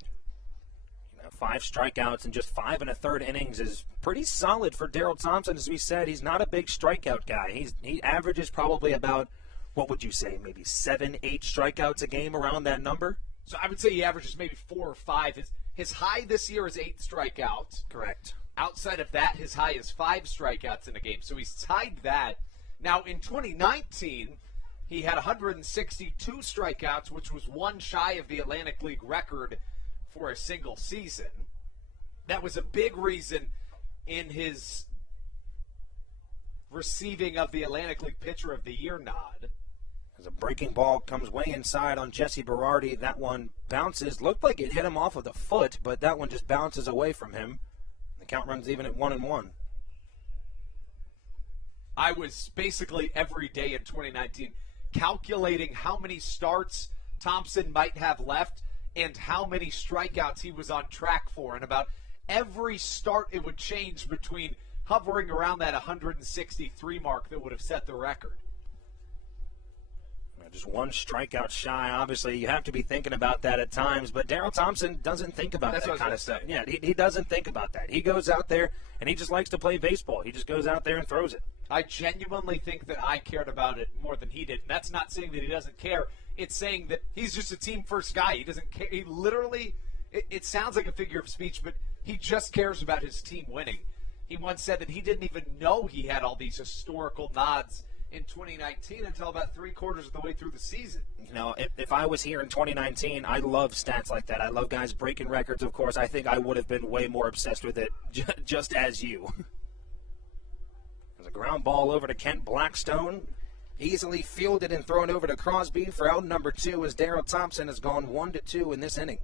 5 strikeouts in just 5 1/3 innings is pretty solid for Daryl Thompson. As we said, he's not a big strikeout guy. He averages probably about, what would you say, maybe 7, 8 strikeouts a game, around that number? So I would say he averages maybe 4 or 5. His high this year is 8 strikeouts. Correct. Outside of that, his high is 5 strikeouts in a game. So he's tied that. Now, in 2019, he had 162 strikeouts, which was 1 shy of the Atlantic League record for a single season. That was a big reason in his receiving of the Atlantic League Pitcher of the Year nod. As a breaking ball comes way inside on Jesse Berardi, that one bounces. Looked like it hit him off of the foot, but that one just bounces away from him. The count runs even at 1-1. I was basically every day in 2019 calculating how many starts Thompson might have left and how many strikeouts he was on track for. And about every start, it would change between hovering around that 163 mark that would have set the record. Just 1 strikeout shy. Obviously, you have to be thinking about that at times, but Daryl Thompson doesn't think about that kind of stuff. Yeah, he doesn't think about that. He goes out there, and he just likes to play baseball. He just goes out there and throws it. I genuinely think that I cared about it more than he did. And that's not saying that he doesn't care. It's saying that he's just a team-first guy. He doesn't care. He literally, it sounds like a figure of speech, but he just cares about his team winning. He once said that he didn't even know he had all these historical nods in 2019 until about 3/4 of the way through the season. You know, if I was here in 2019, I love stats like that. I love guys breaking records, of course. I think I would have been way more obsessed with it, just as you. There's a ground ball over to Kent Blackstone. Easily fielded and thrown over to Crosby for out number 2 as Daryl Thompson has gone 1-2 in this inning.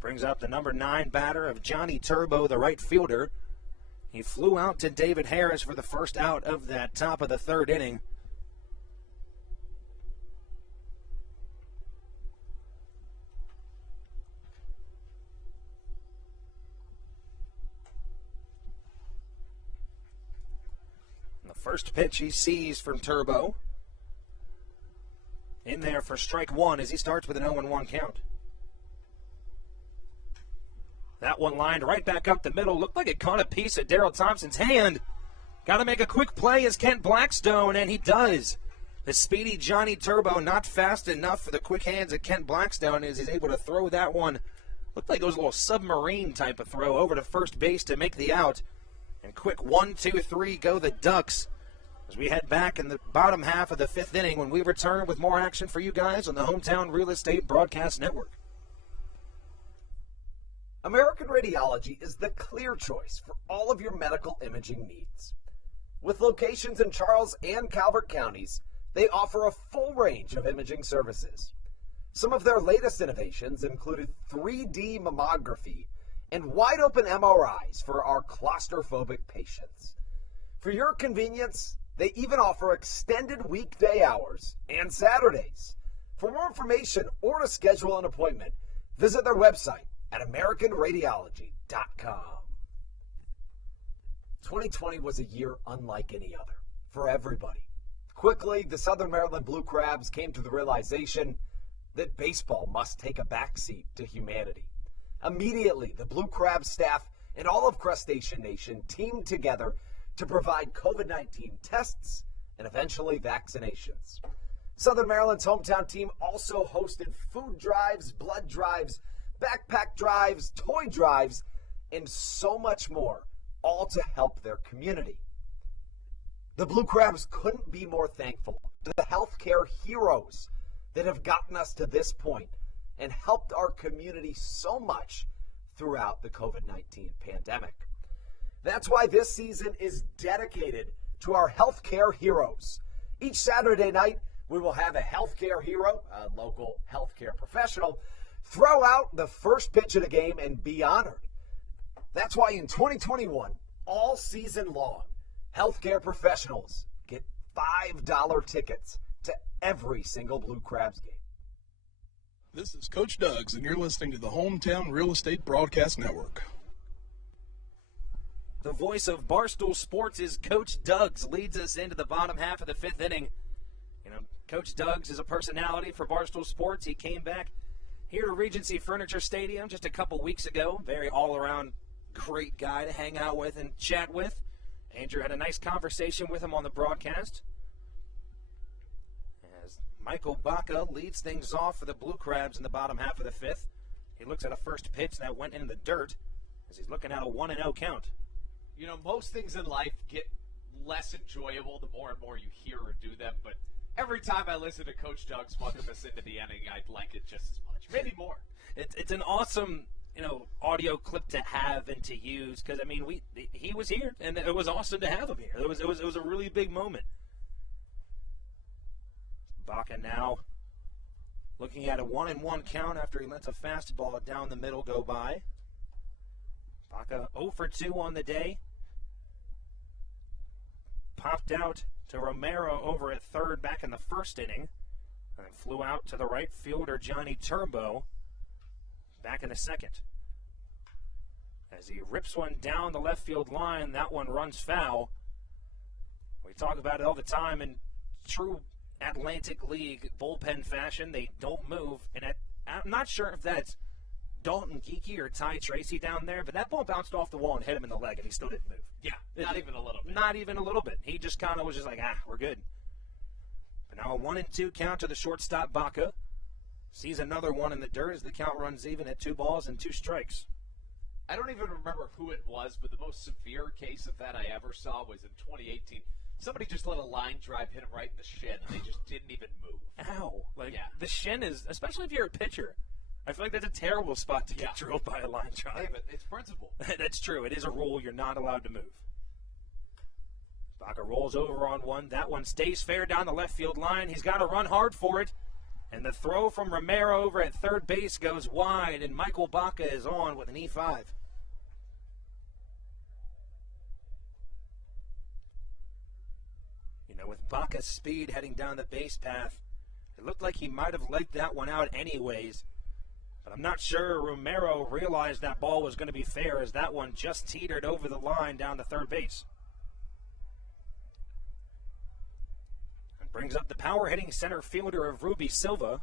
Brings up the number 9 batter of Johnny Turbo, the right fielder. He flew out to David Harris for the first out of that top of the 3rd inning. And the first pitch he sees from Turbo. In there for strike 1 as he starts with an 0-1 count. That one lined right back up the middle. Looked like it caught a piece of Daryl Thompson's hand. Got to make a quick play as Kent Blackstone, and he does. The speedy Johnny Turbo, not fast enough for the quick hands of Kent Blackstone, as he's able to throw that one. Looked like it was a little submarine type of throw over to first base to make the out. And quick 1, 2, 3 go the Ducks as we head back in the bottom half of the 5th inning when we return with more action for you guys on the Hometown Real Estate Broadcast Network. American Radiology is the clear choice for all of your medical imaging needs. With locations in Charles and Calvert counties, they offer a full range of imaging services. Some of their latest innovations included 3D mammography and wide-open MRIs for our claustrophobic patients. For your convenience, they even offer extended weekday hours and Saturdays. For more information or to schedule an appointment, visit their website at AmericanRadiology.com. 2020 was a year unlike any other for everybody. Quickly, the Southern Maryland Blue Crabs came to the realization that baseball must take a backseat to humanity. Immediately, the Blue Crab staff and all of Crustacean Nation teamed together to provide COVID-19 tests and eventually vaccinations. Southern Maryland's hometown team also hosted food drives, blood drives, backpack drives, toy drives, and so much more, all to help their community. The Blue Crabs couldn't be more thankful to the healthcare heroes that have gotten us to this point and helped our community so much throughout the COVID-19 pandemic. That's why this season is dedicated to our healthcare heroes. Each Saturday night, we will have a healthcare hero, a local healthcare professional, throw out the first pitch of the game and be honored. That's why in 2021, all season long, healthcare professionals get $5 tickets to every single Blue Crabs game. This is Coach Doug's, and you're listening to the Hometown Real Estate Broadcast Network. The voice of Barstool Sports is Coach Doug's, leads us into the bottom half of the fifth inning. You know, Coach Doug's is a personality for Barstool Sports. He came back here to Regency Furniture Stadium just a couple weeks ago. Very all-around great guy to hang out with and chat with. Andrew had a nice conversation with him on the broadcast. As Michael Baca leads things off for the Blue Crabs in the bottom half of the fifth. He looks at a first pitch that went in the dirt as he's looking at a 1-0 count. You know, most things in life get less enjoyable the more and more you hear or do them, but every time I listen to Coach Doug's welcome us into the inning, I'd like it just as much, maybe more. It's an awesome, audio clip to have and to use because, I mean, he was here, and it was awesome to have him here. It was a really big moment. Baca now looking at a 1-1 count after he lets a fastball down the middle go by. Baca 0 for 2 on the day. Popped out to Romero over at third back in the first inning, and then flew out to the right fielder Johnny Turbo back in the second. As he rips one down the left field line, that one runs foul. We talk about it all the time in true Atlantic League bullpen fashion. They don't move, and I'm not sure if that's Dalton Geeky or Ty Tracy down there, but that ball bounced off the wall and hit him in the leg, and he still didn't move. Yeah, not even a little bit. Not even a little bit. He just kind of was just like, we're good. But now a 1-2 count to the shortstop Baca. Sees another one in the dirt as the count runs even at 2 balls and 2 strikes. I don't even remember who it was, but the most severe case of that I ever saw was in 2018. Somebody just let a line drive hit him right in the shin, and they just didn't even move. Ow. The shin is, especially if you're a pitcher, I feel like that's a terrible spot to get drilled by a line drive. Hey, but it's principle. That's true. It is a rule. You're not allowed to move. Baca rolls over on one. That one stays fair down the left field line. He's got to run hard for it. And the throw from Romero over at third base goes wide, and Michael Baca is on with an E5. With Baca's speed heading down the base path, it looked like he might have legged that one out anyways. But I'm not sure Romero realized that ball was going to be fair as that one just teetered over the line down to third base. And brings up the power-hitting center fielder of Ruby Silva.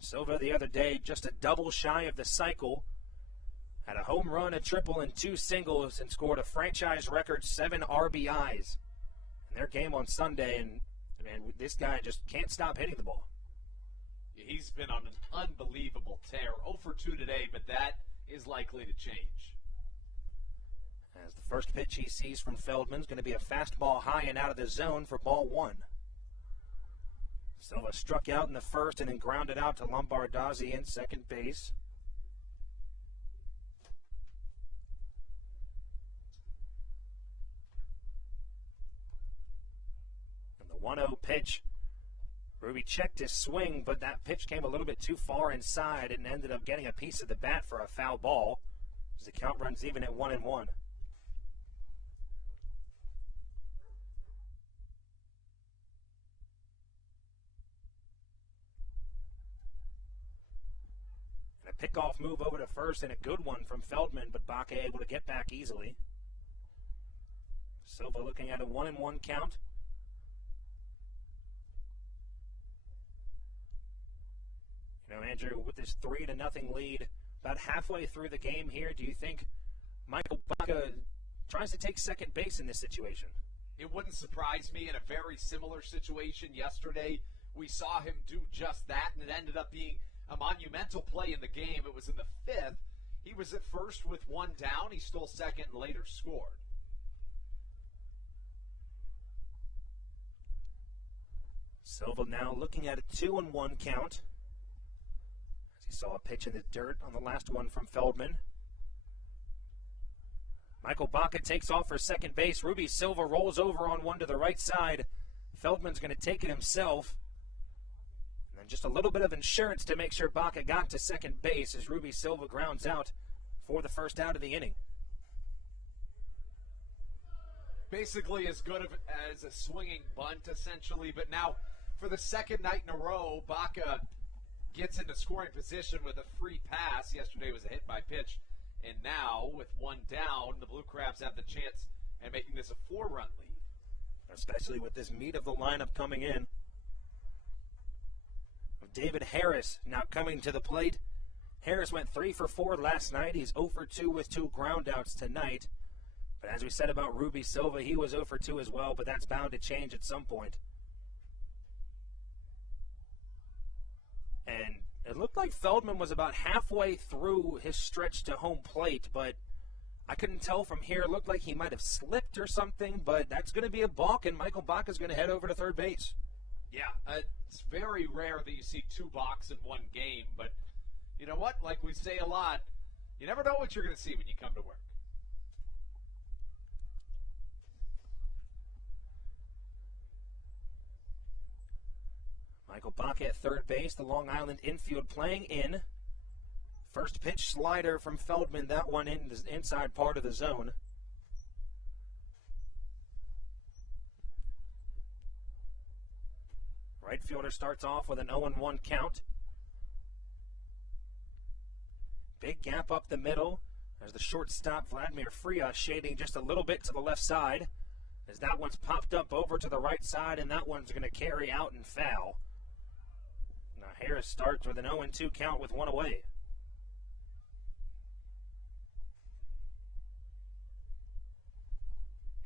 Silva the other day just a double shy of the cycle. Had a home run, a triple, and 2 singles, and scored a franchise record 7 RBIs in their game on Sunday. And man, this guy just can't stop hitting the ball. He's been on an unbelievable tear. 0 for 2 today, but that is likely to change. As the first pitch he sees from Feldman is going to be a fastball high and out of the zone for ball 1. Silva struck out in the first and then grounded out to Lombardozzi in second base. And the 1-0 pitch. Ruby checked his swing, but that pitch came a little bit too far inside and ended up getting a piece of the bat for a foul ball as the count runs even at 1-1. And a pickoff move over to first and a good one from Feldman, but Baca able to get back easily. Silva looking at a 1-1 count. Andrew, with this 3-0 lead, about halfway through the game here, do you think Michael Baca tries to take second base in this situation. It wouldn't surprise me in a very similar situation yesterday. We saw him do just that, and it ended up being a monumental play in the game. It was in the fifth. He was at first with one down. He stole second and later scored. Silva now looking at a 2-1 count. As he saw a pitch in the dirt on the last one from Feldman. Michael Baca takes off for second base. Ruby Silva rolls over on one to the right side. Feldman's going to take it himself. And then just a little bit of insurance to make sure Baca got to second base as Ruby Silva grounds out for the first out of the inning. Basically as good as a swinging bunt, essentially. But now, for the second night in a row, Baca gets into scoring position with a free pass. Yesterday was a hit by pitch. And now, with one down, the Blue Crabs have the chance at making this a 4-run lead. Especially with this meat of the lineup coming in. David Harris now coming to the plate. Harris went 3 for 4 last night. He's 0 for 2 with 2 groundouts tonight. But as we said about Ruby Silva, he was 0 for 2 as well, but that's bound to change at some point. And it looked like Feldman was about halfway through his stretch to home plate, but I couldn't tell from here. It looked like he might have slipped or something, but that's going to be a balk, and Michael Baca's going to head over to third base. Yeah, it's very rare that you see 2 balks in one game, but you know what? Like we say a lot, you never know what you're going to see when you come to work. Michael Baca at third base, the Long Island infield playing in. First pitch slider from Feldman, that one in the inside part of the zone. Right fielder starts off with an 0-1 count. Big gap up the middle. There's the shortstop, Vladimir Frias, shading just a little bit to the left side. As that one's popped up over to the right side, and that one's going to carry out and foul. Now Harris starts with an 0-2 count with 1 away.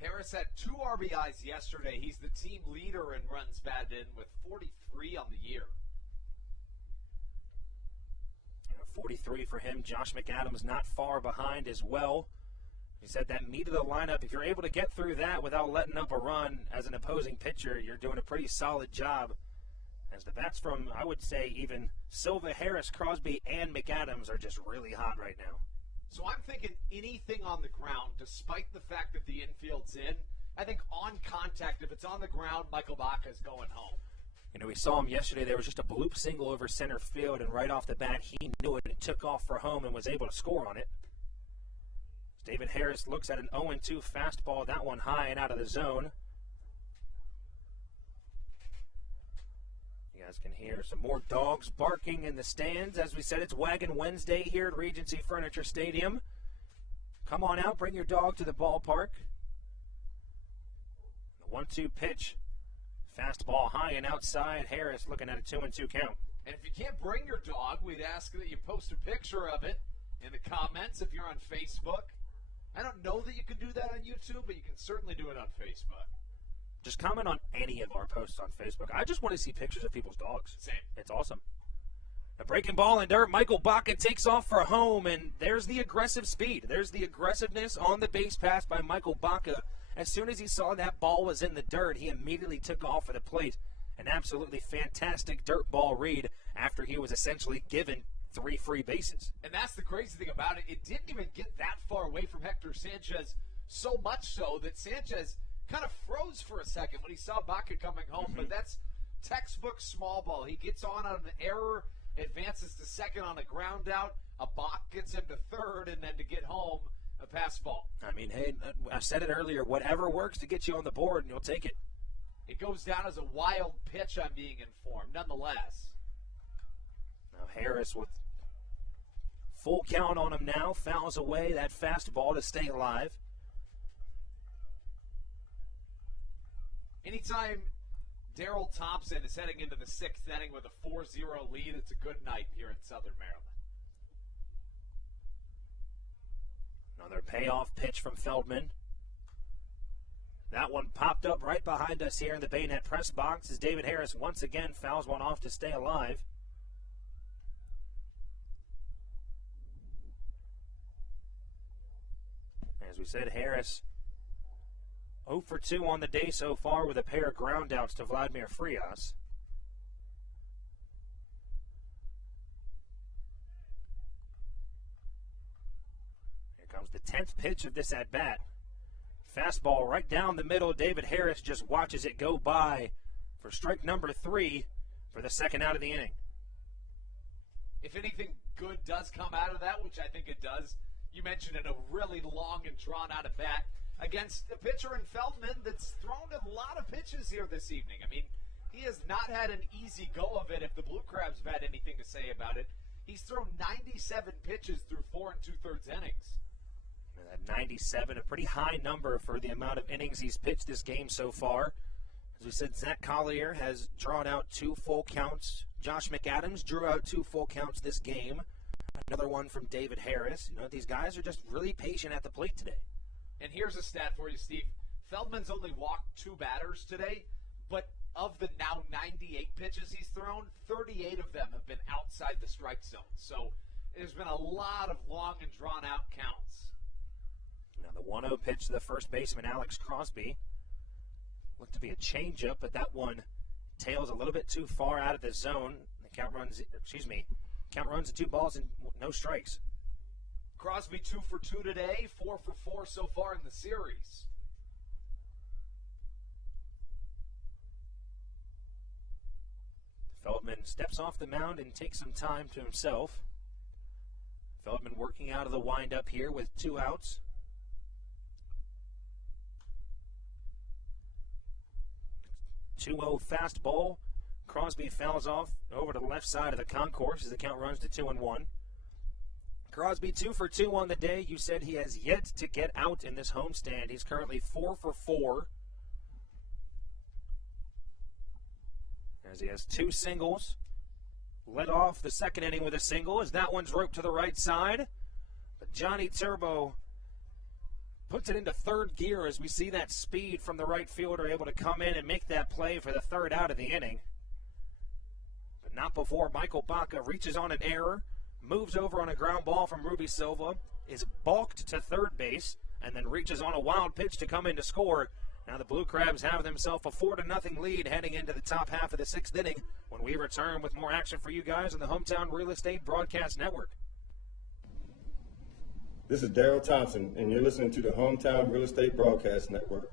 Harris had 2 RBIs yesterday. He's the team leader in runs batted in with 43 on the year. 43 for him. Josh McAdams not far behind as well. He said that meat of the lineup, if you're able to get through that without letting up a run as an opposing pitcher, you're doing a pretty solid job. As the bats from, I would say, even Silva, Harris, Crosby, and McAdams are just really hot right now. So I'm thinking anything on the ground, despite the fact that the infield's in, I think on contact, if it's on the ground, Michael Baca is going home. You know, we saw him yesterday. There was just a bloop single over center field, and right off the bat, he knew it and took off for home and was able to score on it. David Harris looks at an 0-2 fastball, that one high and out of the zone. You guys can hear some more dogs barking in the stands. As we said, it's Wagon Wednesday here at Regency Furniture Stadium. Come on out, bring your dog to the ballpark. The 1-2 pitch. Fastball high and outside. Harris looking at a 2-2 count. And if you can't bring your dog, we'd ask that you post a picture of it in the comments if you're on Facebook. I don't know that you can do that on YouTube, but you can certainly do it on Facebook. Just comment on any of our posts on Facebook. I just want to see pictures of people's dogs. Same. It's awesome. A breaking ball in dirt. Michael Baca takes off for home, and there's the aggressive speed. There's the aggressiveness on the base pass by Michael Baca. As soon as he saw that ball was in the dirt, he immediately took off for the plate. An absolutely fantastic dirt ball read after he was essentially given 3 free bases. And that's the crazy thing about it. It didn't even get that far away from Hector Sanchez, so much so that Sanchez kind of froze for a second when he saw Baca coming home. But that's textbook small ball. He gets on an error, advances to second on a ground out. A balk gets him to third, and then to get home, a pass ball. I mean, hey, I said it earlier. Whatever works to get you on the board, and you'll take it. It goes down as a wild pitch, I'm being informed, nonetheless. Now Harris with full count on him now. Fouls away that fastball to stay alive. Anytime Darryl Thompson is heading into the 6th inning with a 4-0 lead, it's a good night here in Southern Maryland. Another payoff pitch from Feldman. That one popped up right behind us here in the Bayonet press box as David Harris once again fouls one off to stay alive. As we said, Harris 0 for 2 on the day so far with a pair of ground outs to Vladimir Frias. Here comes the 10th pitch of this at-bat. Fastball right down the middle. David Harris just watches it go by for strike number 3 for the second out of the inning. If anything good does come out of that, which I think it does, you mentioned it, a really long and drawn-out at bat against a pitcher in Feldman that's thrown a lot of pitches here this evening. I mean, he has not had an easy go of it if the Blue Crabs have had anything to say about it. He's thrown 97 pitches through 4 2/3 innings. That 97, a pretty high number for the amount of innings he's pitched this game so far. As we said, Zach Collier has drawn out 2 full counts. Josh McAdams drew out 2 full counts this game. Another one from David Harris. You know, these guys are just really patient at the plate today. And here's a stat for you, Steve. Feldman's only walked 2 batters today, but of the now 98 pitches he's thrown, 38 of them have been outside the strike zone. So there's been a lot of long and drawn-out counts. Now the 1-0 pitch to the first baseman, Alex Crosby. Looked to be a changeup, but that one tails a little bit too far out of the zone. The count runs to 2 balls and no strikes. Crosby 2 for 2 today, 4 for 4 so far in the series. Feldman steps off the mound and takes some time to himself. Feldman working out of the windup here with 2 outs. 2-0 fastball. Crosby fouls off over to the left side of the concourse as the count runs to 2-1. Crosby 2 for 2 on the day. You said he has yet to get out in this homestand. He's currently 4 for 4. As he has 2 singles. Led off the second inning with a single as that one's roped to the right side. But Johnny Turbo puts it into third gear as we see that speed from the right fielder able to come in and make that play for the third out of the inning. But not before Michael Baca reaches on an error, moves over on a ground ball from Ruby Silva, is balked to third base, and then reaches on a wild pitch to come in to score. Now the Blue Crabs have themselves a 4-0 lead heading into the top half of the 6th inning when we return with more action for you guys on the Hometown Real Estate Broadcast Network. This is Daryl Thompson, and you're listening to the Hometown Real Estate Broadcast Network.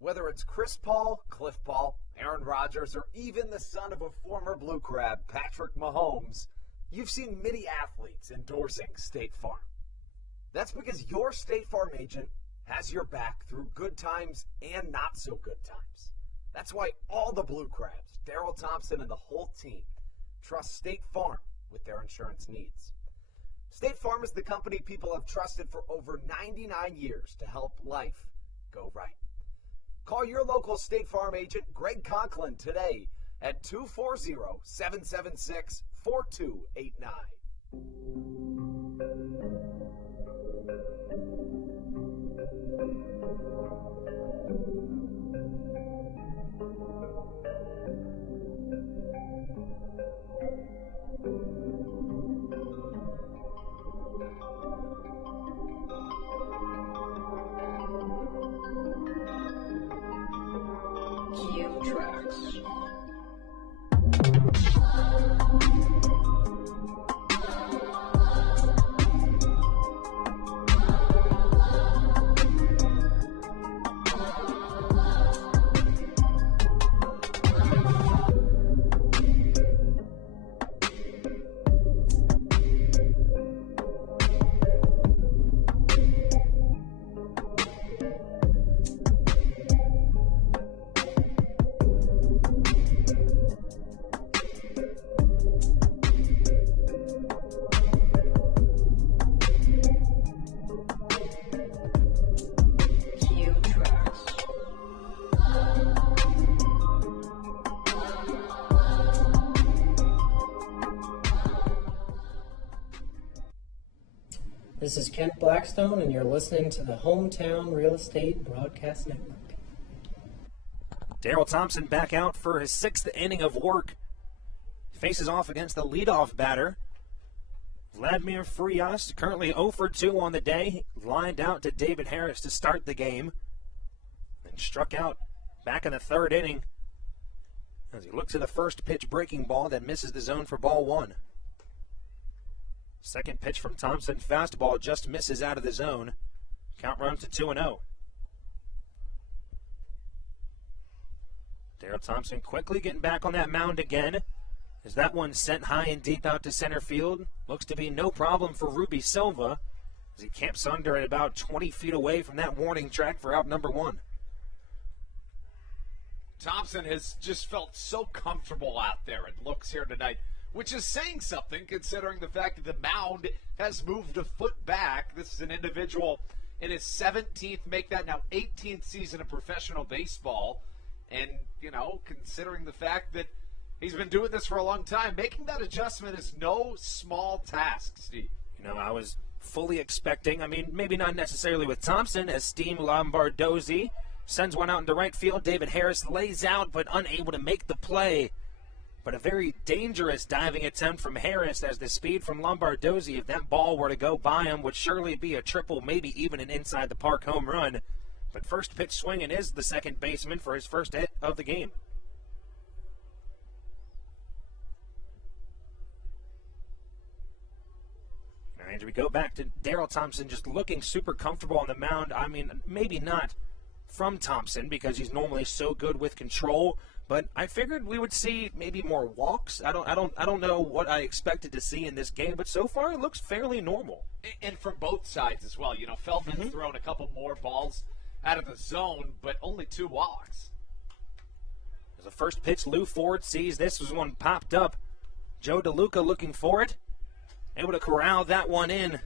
Whether it's Chris Paul, Cliff Paul, Aaron Rodgers, or even the son of a former Blue Crab, Patrick Mahomes, you've seen many athletes endorsing State Farm. That's because your State Farm agent has your back through good times and not so good times. That's why all the Blue Crabs, Daryl Thompson and the whole team, trust State Farm with their insurance needs. State Farm is the company people have trusted for over 99 years to help life go right. Call your local State Farm agent, Greg Conklin, today at 240-776-4289. This is Kent Blackstone, and you're listening to the Hometown Real Estate Broadcast Network. Daryl Thompson back out for his 6th inning of work. Faces off against the leadoff batter, Vladimir Frias, currently 0 for 2 on the day. Lined out to David Harris to start the game. And struck out back in the 3rd inning as he looks at the first pitch breaking ball that misses the zone for ball 1. Second pitch from Thompson, fastball just misses out of the zone. Count runs to 2-0. Daryl Thompson quickly getting back on that mound again. As that one sent high and deep out to center field. Looks to be no problem for Ruby Silva as he camps under at about 20 feet away from that warning track for out number 1. Thompson has just felt so comfortable out there and looks here tonight, which is saying something considering the fact that the mound has moved a foot back. This is an individual in his 17th, make that now 18th season of professional baseball. And, you know, considering the fact that he's been doing this for a long time, making that adjustment is no small task, Steve. You know, I was fully expecting, maybe not necessarily with Thompson, as Steve Lombardozzi sends one out into right field. David Harris lays out but unable to make the play. But a very dangerous diving attempt from Harris, as the speed from Lombardozzi, if that ball were to go by him, would surely be a triple, maybe even an inside the park home run. But first pitch swinging is the second baseman for his first hit of the game. And we go back to Daryl Thompson just looking super comfortable on the mound. Maybe not from Thompson because he's normally so good with control, but I figured we would see maybe more walks. I don't know what I expected to see in this game, but so far it looks fairly normal. And from both sides as well. You know, Feldman's thrown a couple more balls out of the zone, but only 2 walks. As the first pitch, Lou Ford sees this was one popped up. Joe DeLuca looking for it. Able to corral that one in.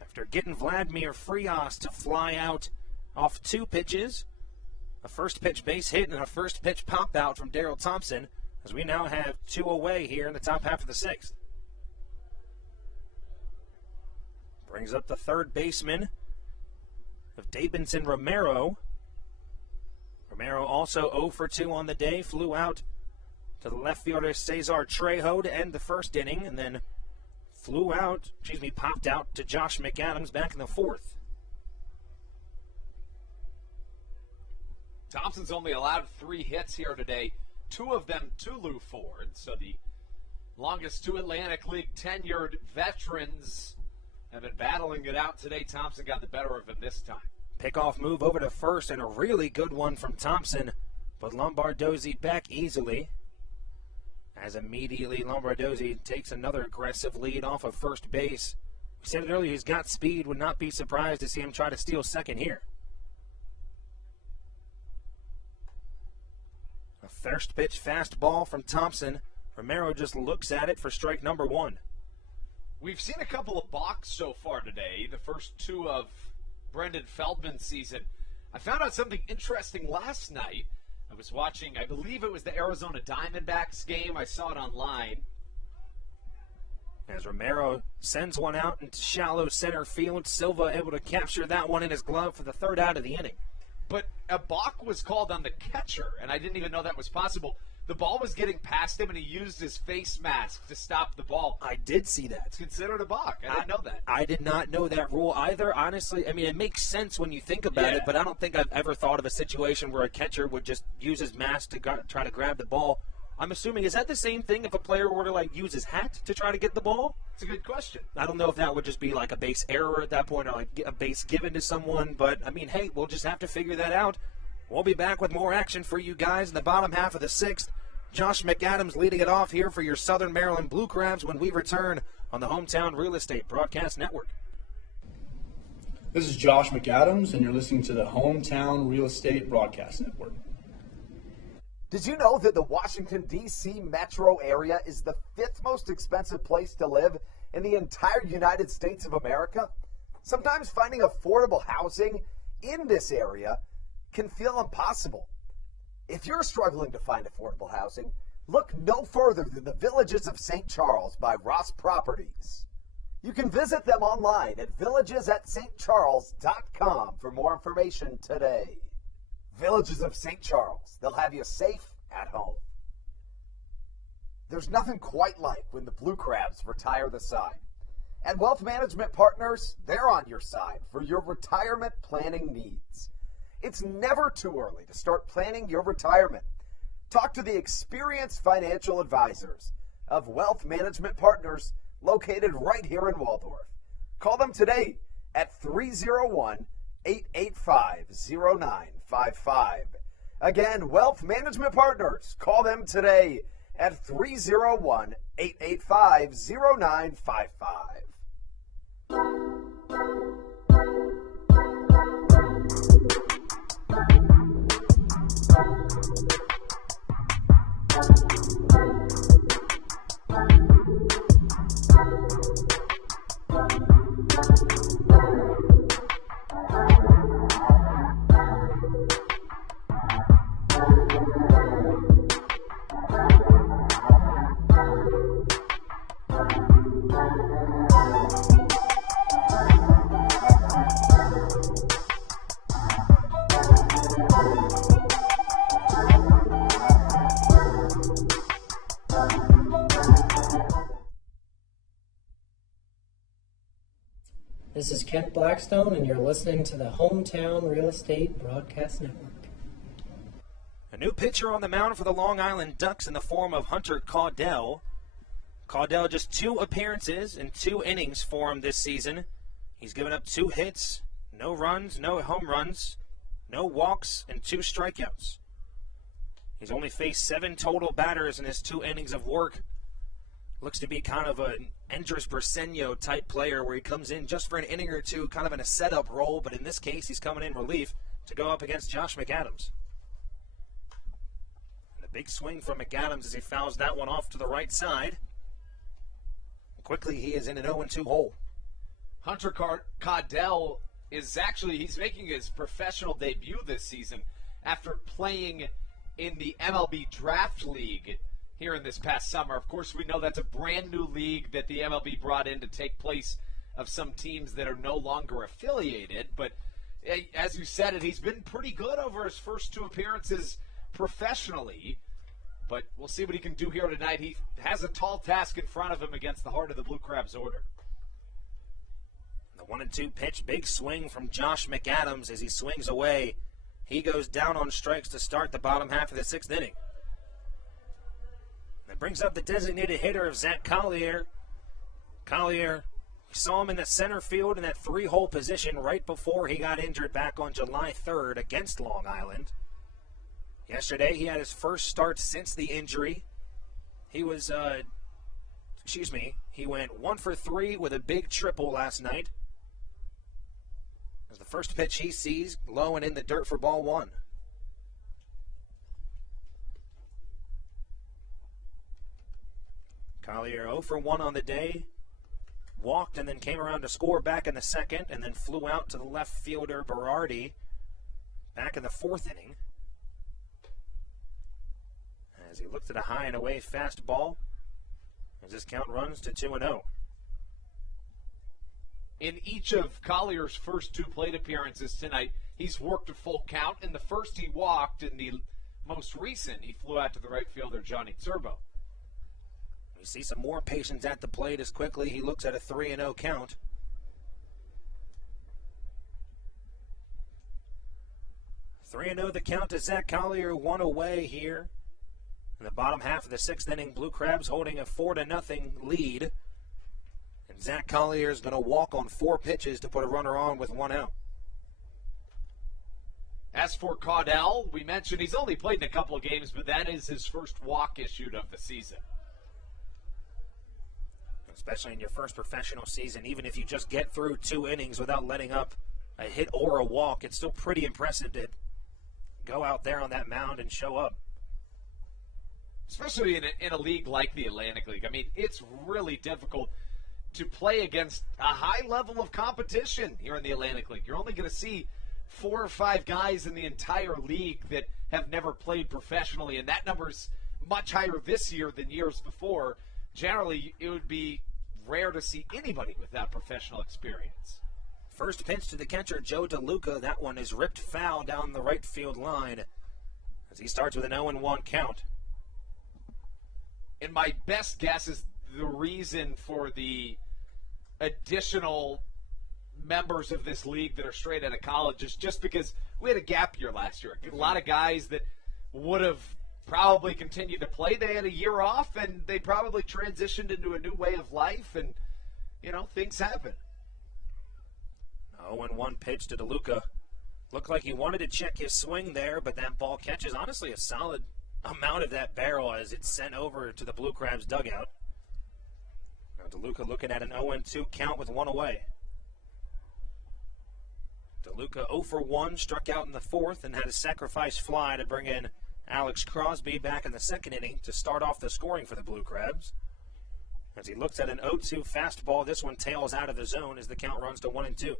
After getting Vladimir Frias to fly out off 2 pitches. A first pitch base hit and a first pitch pop out from Daryl Thompson, as we now have 2 away here in the top half of the 6th. Brings up the third baseman of Davidson Romero. Romero also 0 for 2 on the day. Flew out to the left fielder Cesar Trejo to end the first inning, and then popped out to Josh McAdams back in the 4th. Thompson's only allowed 3 hits here today, 2 of them to Lou Ford. So the longest 2 Atlantic League tenured veterans have been battling it out today. Thompson got the better of him this time. Pickoff move over to first, and a really good one from Thompson, but Lombardozzi back easily. As immediately Lombardozzi takes another aggressive lead off of first base. We said it earlier, he's got speed. Would not be surprised to see him try to steal second here. A first pitch fastball from Thompson. Romero just looks at it for strike number 1. We've seen a couple of balks so far today, the first 2 of Brendan Feldman's season. I found out something interesting last night. I was watching, I believe it was the Arizona Diamondbacks game. I saw it online. As Romero sends one out into shallow center field, Silva able to capture that one in his glove for the 3rd out of the inning. But a balk was called on the catcher, and I didn't even know that was possible. The ball was getting past him, and he used his face mask to stop the ball. I did see that. It's considered a balk. I didn't know that. I did not know that rule either. Honestly, it makes sense when you think about it, but I don't think I've ever thought of a situation where a catcher would just use his mask to try to grab the ball. I'm assuming, is that the same thing if a player were to use his hat to try to get the ball? It's a good question. I don't know if that would just be like a base error at that point, or like a base given to someone, but hey, we'll just have to figure that out. We'll be back with more action for you guys in the bottom half of the 6th. Josh McAdams leading it off here for your Southern Maryland Blue Crabs when we return on the Hometown Real Estate Broadcast Network. This is Josh McAdams, and you're listening to the Hometown Real Estate Broadcast Network. Did you know that the Washington, D.C. metro area is the 5th most expensive place to live in the entire United States of America? Sometimes finding affordable housing in this area can feel impossible. If you're struggling to find affordable housing, look no further than the Villages of St. Charles by Ross Properties. You can visit them online at villagesatstcharles.com for more information today. Villages of St. Charles, they'll have you safe at home. There's nothing quite like when the Blue Crabs retire the sign. And Wealth Management Partners, they're on your side for your retirement planning needs. It's never too early to start planning your retirement. Talk to the experienced financial advisors of Wealth Management Partners located right here in Waldorf. Call them today at 301-885-0955. Again, Wealth Management Partners. Call them today at 301-885-0955. This is Kent Blackstone, and you're listening to the Hometown Real Estate Broadcast Network. A new pitcher on the mound for the Long Island Ducks in the form of Hunter Caudell. Caudell just 2 appearances and 2 innings for him this season. He's given up 2 hits, no runs, no home runs, no walks, and 2 strikeouts. He's only faced 7 total batters in his 2 innings of work. Looks to be kind of an Andres Briseño type player where he comes in just for an inning or 2, kind of in a setup role, but in this case he's coming in relief to go up against Josh McAdams. And a big swing from McAdams as he fouls that one off to the right side. Quickly he is in an 0-2 hole. Hunter Caudell is he's making his professional debut this season after playing in the MLB Draft League here in this past summer. Of course, we know that's a brand new league that the MLB brought in to take place of some teams that are no longer affiliated. But as you said it, he's been pretty good over his first 2 appearances professionally. But we'll see what he can do here tonight. He has a tall task in front of him against the heart of the Blue Crabs order. The 1-2 pitch, big swing from Josh McAdams as he swings away. He goes down on strikes to start the bottom half of the 6th inning. That brings up the designated hitter of Zach Collier. Collier, we saw him in the center field in that 3-hole position right before he got injured back on July 3rd against Long Island. Yesterday, he had his first start since the injury. He was, he went 1 for 3 with a big triple last night. It was the first pitch he sees, low and in the dirt for ball 1. Collier 0 for 1 on the day. Walked and then came around to score back in the 2nd and then flew out to the left fielder Berardi back in the 4th inning. As he looked at a high and away fastball as his count runs to 2-0. In each of Collier's first 2 plate appearances tonight, he's worked a full count. In the first, he walked. In the most recent, he flew out to the right fielder, Johnny Turbo. We see some more patience at the plate as quickly he looks at a 3-0 count. 3-0 the count to Zach Collier, 1 away here. In the bottom half of the 6th inning, Blue Crabs holding a 4-0 lead. And Zach Collier is going to walk on 4 pitches to put a runner on with 1 out. As for Caudell, we mentioned he's only played in a couple of games, but that is his first walk issued of the season. Especially in your first professional season, even if you just get through 2 innings without letting up a hit or a walk, it's still pretty impressive to go out there on that mound and show up. Especially in a league like the Atlantic League. I mean, it's really difficult to play against a high level of competition here in the Atlantic League. You're only going to see 4 or 5 guys in the entire league that have never played professionally, and that number's much higher this year than years before. Generally, it would be rare to see anybody with that professional experience. First pitch to the catcher, Joe DeLuca. That one is ripped foul down the right field line as he starts with an 0-1 count. And my best guess is the reason for the additional members of this league that are straight out of college is just because we had a gap year last year. A lot of guys that would have probably continued to play, they had a year off, and they probably transitioned into a new way of life, and, things happen. 0-1 pitch to DeLuca. Looked like he wanted to check his swing there, but that ball catches, honestly, a solid amount of that barrel as it's sent over to the Blue Crabs dugout. Now DeLuca looking at an 0-2 count with one away. DeLuca 0-for-1, struck out in the fourth and had a sacrifice fly to bring in Alex Crosby back in the second inning to start off the scoring for the Blue Crabs. As he looks at an 0-2 fastball, this one tails out of the zone as the count runs to 1-2.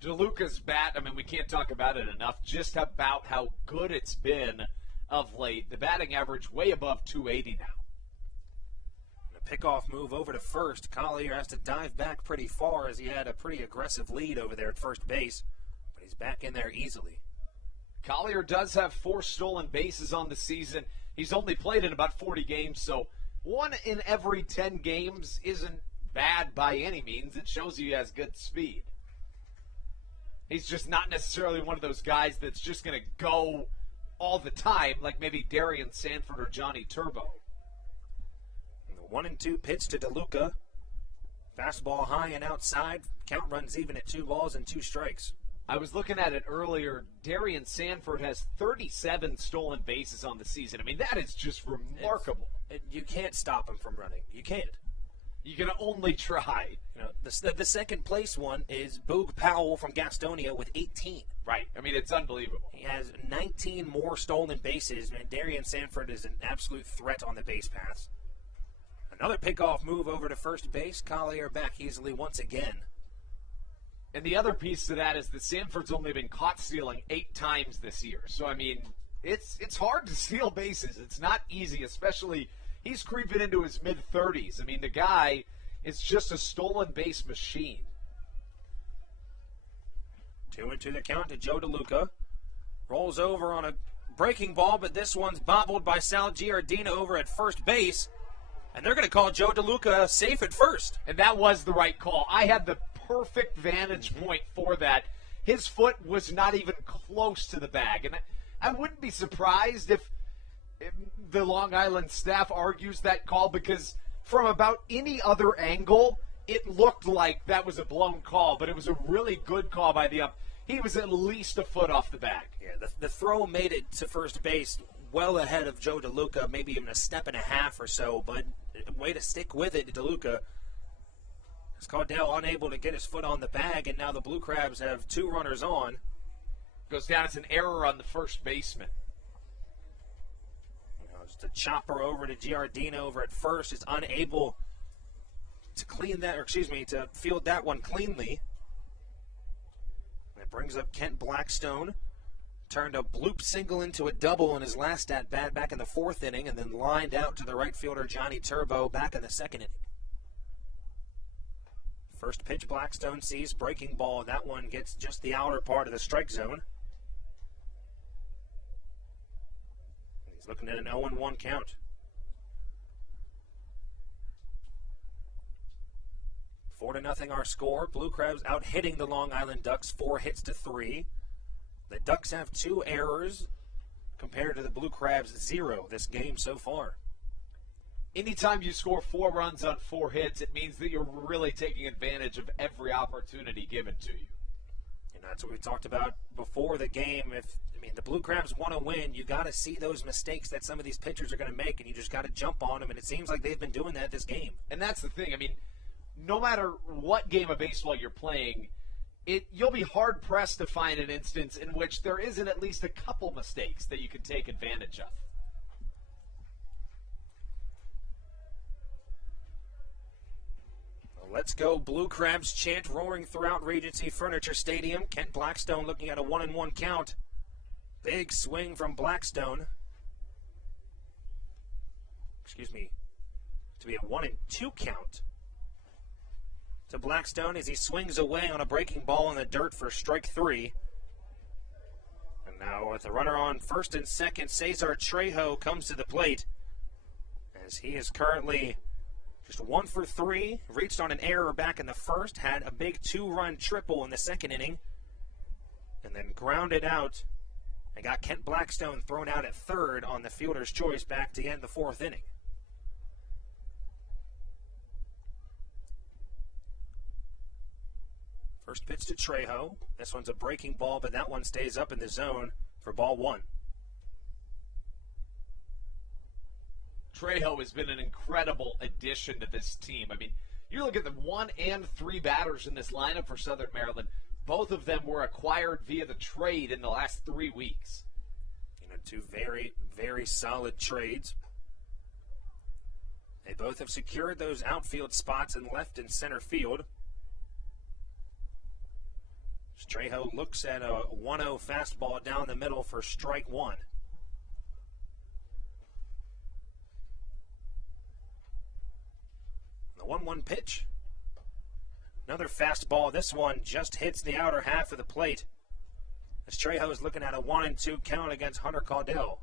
DeLuca's bat, we can't talk about it enough, just about how good it's been of late. The batting average way above 280 now. A pickoff move over to first. Collier has to dive back pretty far as he had a pretty aggressive lead over there at first base, but he's back in there easily. Collier does have 4 stolen bases on the season. He's only played in about 40 games, so 1 in every 10 games isn't bad by any means. It shows he has good speed. He's just not necessarily one of those guys that's just going to go all the time, like maybe Darian Sanford or Johnny Turbo. The 1-2 pitch to DeLuca. Fastball high and outside. Count runs even at 2 balls and 2 strikes. I was looking at it earlier. Darian Sanford has 37 stolen bases on the season. That is just remarkable. You can't stop him from running. You can't. You can only try. The second place one is Boog Powell from Gastonia with 18. Right. It's unbelievable. He has 19 more stolen bases, and Darian Sanford is an absolute threat on the base paths. Another pickoff move over to first base. Collier back easily once again. And the other piece to that is that Sanford's only been caught stealing 8 times this year. So, it's hard to steal bases. It's not easy, especially he's creeping into his mid-30s. The guy is just a stolen base machine. 2-2 the count to Joe DeLuca. Rolls over on a breaking ball, but this one's bobbled by Sal Giardina over at first base. And they're going to call Joe DeLuca safe at first. And that was the right call. I had the perfect vantage point for that. His foot was not even close to the bag. And I wouldn't be surprised if the Long Island staff argues that call, because from about any other angle, it looked like that was a blown call, but it was a really good call by the ump. He was at least a foot off the bag. Yeah, the throw made it to first base well ahead of Joe DeLuca, maybe even a step and a half or so, but way to stick with it, DeLuca. As Caudell unable to get his foot on the bag, and now the Blue Crabs have 2 runners on. Goes down as an error on the first baseman. Just a chopper over to Giardina over at first, is unable to to field that one cleanly. That brings up Kent Blackstone. Turned a bloop single into a double in his last at-bat back in the 4th inning, and then lined out to the right fielder Johnny Turbo back in the 2nd inning. First pitch Blackstone sees, breaking ball. That one gets just the outer part of the strike zone. He's looking at an 0-1 count. 4-0 our score. Blue Crabs out hitting the Long Island Ducks 4-3. The Ducks have 2 errors compared to the Blue Crabs 0 this game so far. Anytime you score 4 runs on 4 hits, it means that you're really taking advantage of every opportunity given to you. And that's what we talked about before the game. If the Blue Crabs want to win, you got to see those mistakes that some of these pitchers are going to make, and you just got to jump on them, and it seems like they've been doing that this game. And that's the thing. No matter what game of baseball you're playing, you'll be hard-pressed to find an instance in which there isn't at least a couple mistakes that you can take advantage of. Let's go Blue Crabs chant roaring throughout Regency Furniture Stadium. Kent Blackstone looking at a 1-1 count. Big swing from Blackstone. To be a 1-2 count to Blackstone as he swings away on a breaking ball in the dirt for strike 3. And now with the runner on first and second, Cesar Trejo comes to the plate as he is currently just 1 for 3, reached on an error back in the first, had a big 2-run triple in the second inning, and then grounded out and got Kent Blackstone thrown out at third on the fielder's choice back to end the 4th inning. First pitch to Trejo. This one's a breaking ball, but that one stays up in the zone for ball 1. Trejo has been an incredible addition to this team. I mean, you look at the 1 and 3 batters in this lineup for Southern Maryland. Both of them were acquired via the trade in the last 3 weeks. Two very, very solid trades. They both have secured those outfield spots in left and center field. Trejo looks at a 1-0 fastball down the middle for strike 1. The 1-1 pitch. Another fastball. This one just hits the outer half of the plate. As Trejo is looking at a 1-2 count against Hunter Caudell.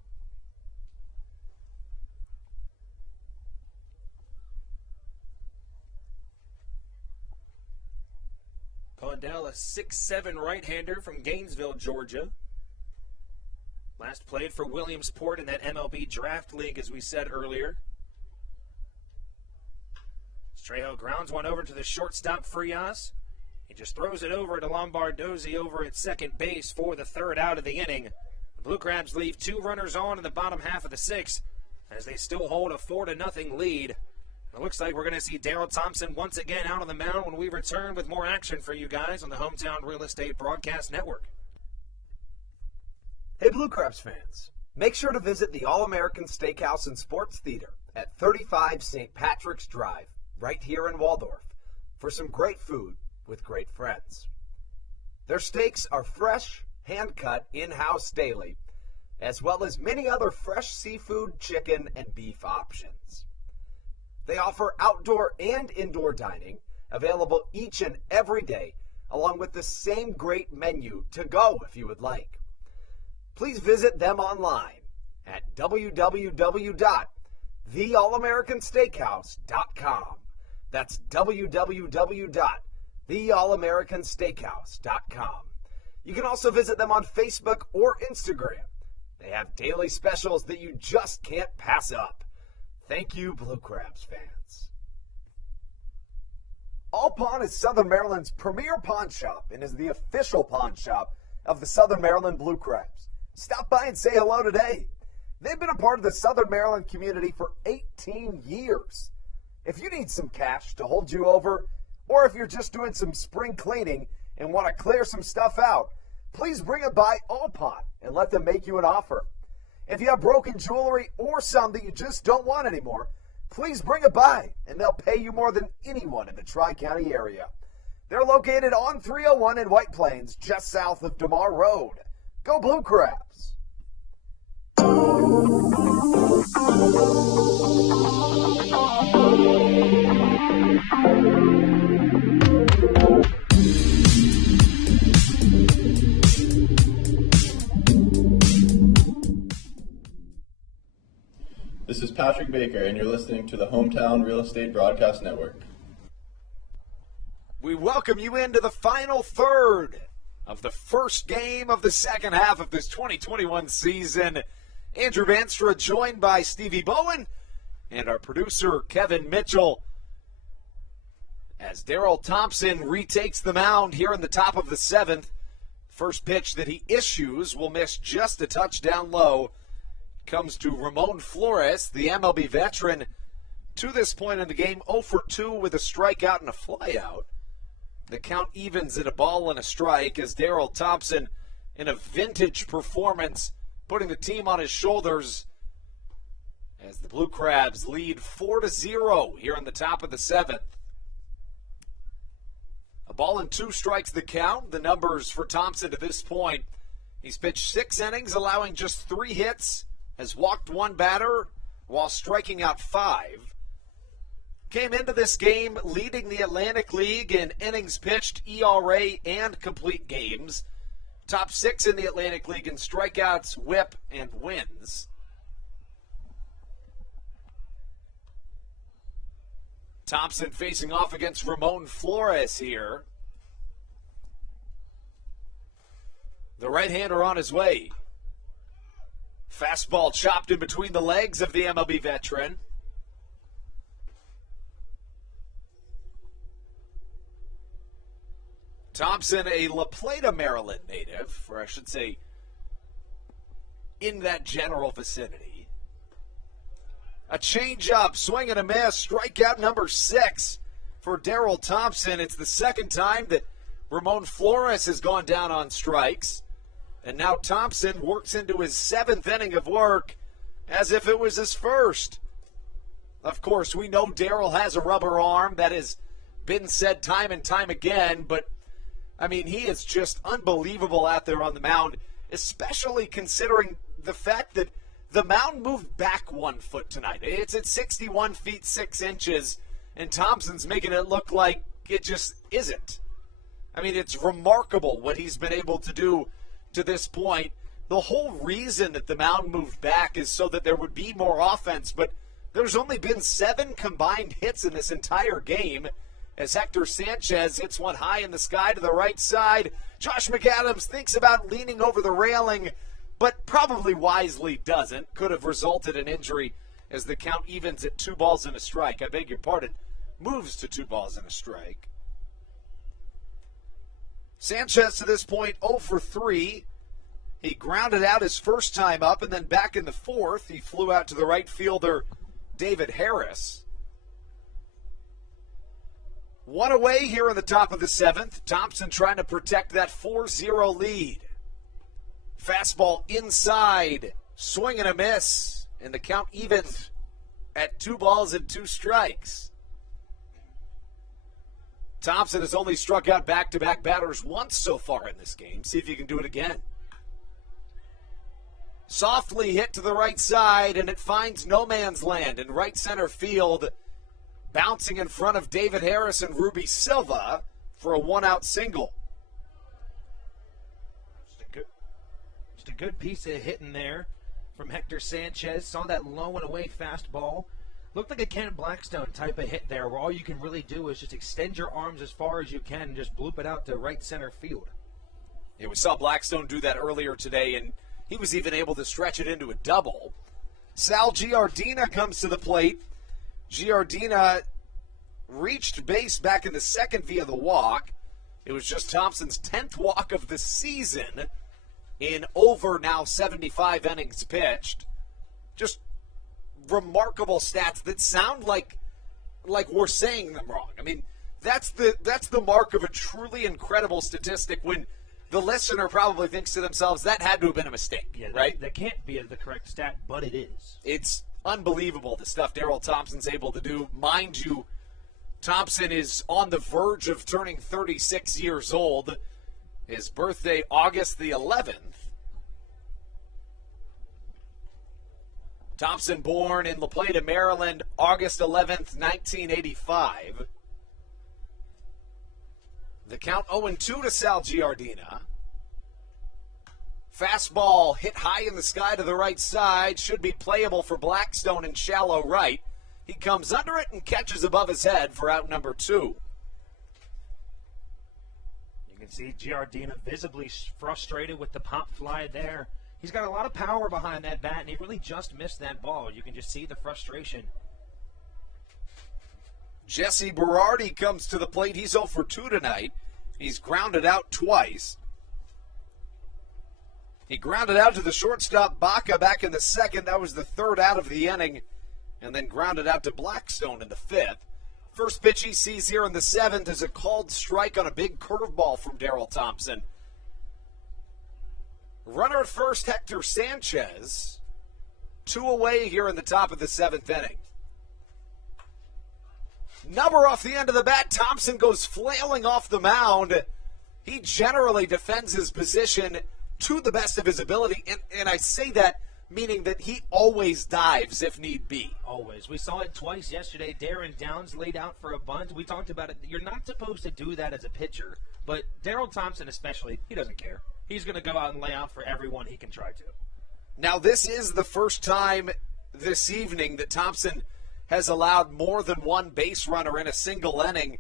Caudell, a 6'7" right-hander from Gainesville, Georgia. Last played for Williamsport in that MLB draft league, as we said earlier. Trejo grounds one over to the shortstop, Frias. He just throws it over to Lombardozzi over at second base for the 3rd out of the inning. The Blue Crabs leave 2 runners on in the bottom half of the 6th as they still hold a 4-0 lead. It looks like we're going to see Daryl Thompson once again out on the mound when we return with more action for you guys on the Hometown Real Estate Broadcast Network. Hey Blue Crabs fans, make sure to visit the All-American Steakhouse and Sports Theater at 35 St. Patrick's Drive, right here in Waldorf, for some great food with great friends. Their steaks are fresh, hand-cut, in-house daily, as well as many other fresh seafood, chicken, and beef options. They offer outdoor and indoor dining, available each and every day, along with the same great menu to go if you would like. Please visit them online at www.theallamericansteakhouse.com. That's www.theallamericansteakhouse.com. You can also visit them on Facebook or Instagram. They have daily specials that you just can't pass up. Thank you, Blue Crabs fans. All Pawn is Southern Maryland's premier pawn shop and is the official pawn shop of the Southern Maryland Blue Crabs. Stop by and say hello today. They've been a part of the Southern Maryland community for 18 years. If you need some cash to hold you over, or if you're just doing some spring cleaning and want to clear some stuff out, please bring it by All Pawn and let them make you an offer. If you have broken jewelry or some that you just don't want anymore, please bring it by and they'll pay you more than anyone in the Tri-County area. They're located on 301 in White Plains, just south of DeMar Road. Go Blue Crabs! This is Patrick Baker, and you're listening to the Hometown Real Estate Broadcast Network. We welcome you into the final third of the first game of the second half of this 2021 season. Andrew Vanstra joined by Stevie Bowen and our producer Kevin Mitchell as Daryl Thompson retakes the mound here in the top of the 7th. First pitch that he issues will miss just a touchdown low. Comes to Ramon Flores, the MLB veteran, to this point in the game, 0 for 2 with a strikeout and a flyout. The count evens at a ball and a strike as Daryl Thompson, in a vintage performance, putting the team on his shoulders as the Blue Crabs lead 4-0 here in the top of the 7th. 2 strikes the count. The numbers for Thompson to this point: he's pitched 6 innings, allowing just 3 hits, has walked 1 batter while striking out 5. Came into this game leading the Atlantic League in innings pitched, ERA, and complete games. Top 6 in the Atlantic League in strikeouts, whip, and wins. Thompson facing off against Ramon Flores here. The right-hander on his way. Fastball chopped in between the legs of the MLB veteran. Thompson, a La Plata, Maryland native, or I should say in that general vicinity. A changeup, swing and a miss, strikeout number 6 for Darryl Thompson. It's the second time that Ramon Flores has gone down on strikes. And now Thompson works into his 7th inning of work as if it was his first. Of course, we know Darryl has a rubber arm. That has been said time and time again. But, I mean, he is just unbelievable out there on the mound, especially considering the fact that the mound moved back 1 foot tonight. It's at 61 feet 6 inches, and Thompson's making it look like it just isn't. I mean, it's remarkable what he's been able to do to this point. The whole reason that the mound moved back is so that there would be more offense, but there's only been 7 combined hits in this entire game as Hector Sanchez hits one high in the sky to the right side. Josh McAdams thinks about leaning over the railing, but probably wisely doesn't. Could have resulted in injury as the count evens at 2 balls and a strike. I beg your pardon. Moves to 2 balls and a strike. Sanchez to this point 0 for 3. He grounded out his first time up, and then back in the 4th, he flew out to the right fielder, David Harris. 1 away here in the top of the 7th. Thompson trying to protect that 4-0 lead. Fastball inside, swing and a miss, and the count evens at 2 balls and 2 strikes. Thompson has only struck out back-to-back batters once so far in this game. See if you can do it again. Softly hit to the right side, and it finds no man's land in right center field, bouncing in front of David Harris and Ruby Silva for a 1-out single. Just a good piece of hitting there from Hector Sanchez. Saw that low and away fastball. Looked like a Kent Blackstone type of hit there, where all you can really do is just extend your arms as far as you can and just bloop it out to right center field. Yeah, we saw Blackstone do that earlier today, and he was even able to stretch it into a double. Sal Giardina comes to the plate. Giardina reached base back in the 2nd via the walk. It was just Thompson's 10th walk of the season in over now 75 innings pitched. Just remarkable stats that sound like we're saying them wrong. I mean, that's the mark of a truly incredible statistic when the listener probably thinks to themselves, that had to have been a mistake, yeah, right? That can't be the correct stat, but it is. It's unbelievable the stuff Darryl Thompson's able to do. Mind you, Thompson is on the verge of turning 36 years old. His birthday, August the 11th. Thompson born in La Plata, Maryland, August 11th, 1985. The count 0-2 to Sal Giardina. Fastball hit high in the sky to the right side. Should be playable for Blackstone in shallow right. He comes under it and catches above his head for out number 2. You can see Giardina visibly frustrated with the pop fly there. He's got a lot of power behind that bat, and he really just missed that ball. You can just see the frustration. Jesse Berardi comes to the plate. He's 0 for 2 tonight. He's grounded out twice. He grounded out to the shortstop, Baca, back in the 2nd. That was the 3rd out of the inning. And then grounded out to Blackstone in the 5th. First pitch he sees here in the 7th is a called strike on a big curveball from Darryl Thompson. Runner at first, Hector Sanchez. 2 away here in the top of the 7th inning. Number off the end of the bat. Thompson goes flailing off the mound. He generally defends his position to the best of his ability, and I say that meaning that he always dives if need be. Always. We saw it twice yesterday. Darren Downs laid out for a bunt. We talked about it. You're not supposed to do that as a pitcher, but Darryl Thompson especially, he doesn't care. He's going to go out and lay out for everyone he can try to. Now, this is the first time this evening that Thompson has allowed more than one base runner in a single inning.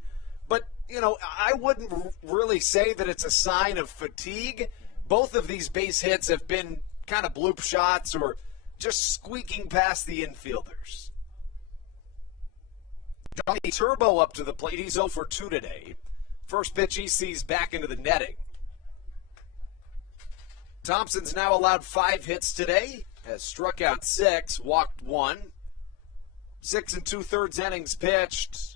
But, I wouldn't really say that it's a sign of fatigue. Both of these base hits have been kind of bloop shots or just squeaking past the infielders. Johnny Turbo up to the plate. He's 0 for 2 today. First pitch he sees back into the netting. Thompson's now allowed 5 hits today, has struck out 6, walked 1. 6 2/3 innings pitched.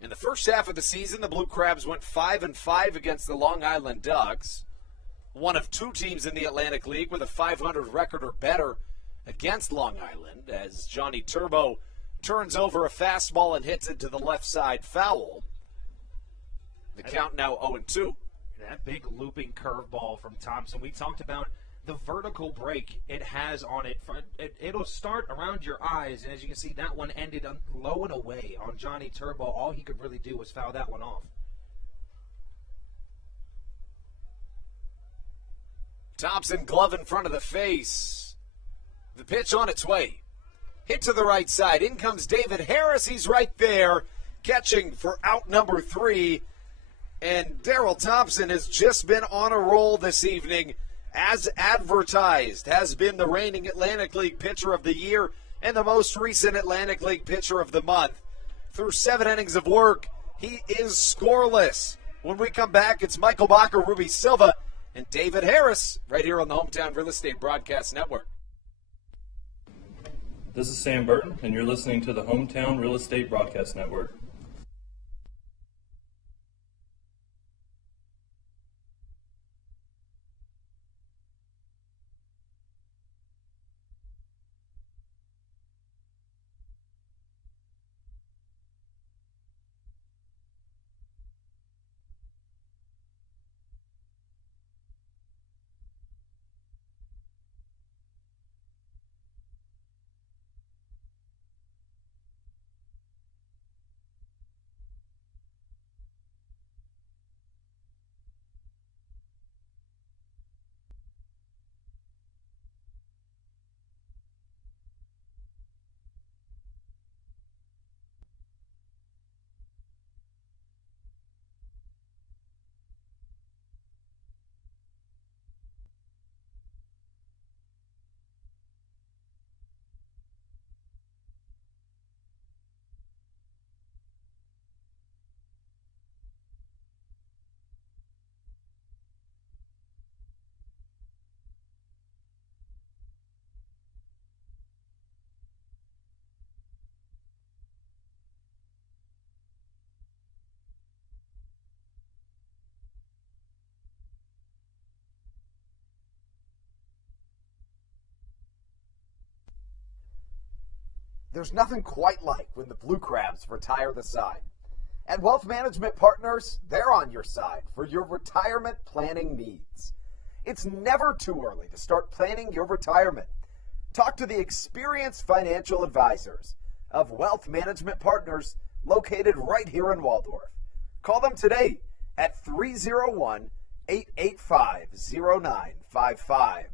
In the first half of the season, the Blue Crabs went 5-5 against the Long Island Ducks. One of 2 teams in the Atlantic League with a 500 record or better against Long Island, as Johnny Turbo turns over a fastball and hits it to the left side foul. The count now 0-2. That big looping curveball from Thompson. We talked about the vertical break it has on it. It'll start around your eyes, and as you can see, that one ended low and away on Johnny Turbo. All he could really do was foul that one off. Thompson glove in front of the face. The pitch on its way. Hit to the right side. In comes David Harris. He's right there, catching for out number 3. And Darryl Thompson has just been on a roll this evening. As advertised, has been the reigning Atlantic League Pitcher of the Year and the most recent Atlantic League Pitcher of the Month. Through 7 innings of work, he is scoreless. When we come back, it's Michael Baca, Ruby Silva, and David Harris right here on the Hometown Real Estate Broadcast Network. This is Sam Burton, and you're listening to the Hometown Real Estate Broadcast Network. There's nothing quite like when the Blue Crabs retire the side. At Wealth Management Partners, they're on your side for your retirement planning needs. It's never too early to start planning your retirement. Talk to the experienced financial advisors of Wealth Management Partners located right here in Waldorf. Call them today at 301-885-0955.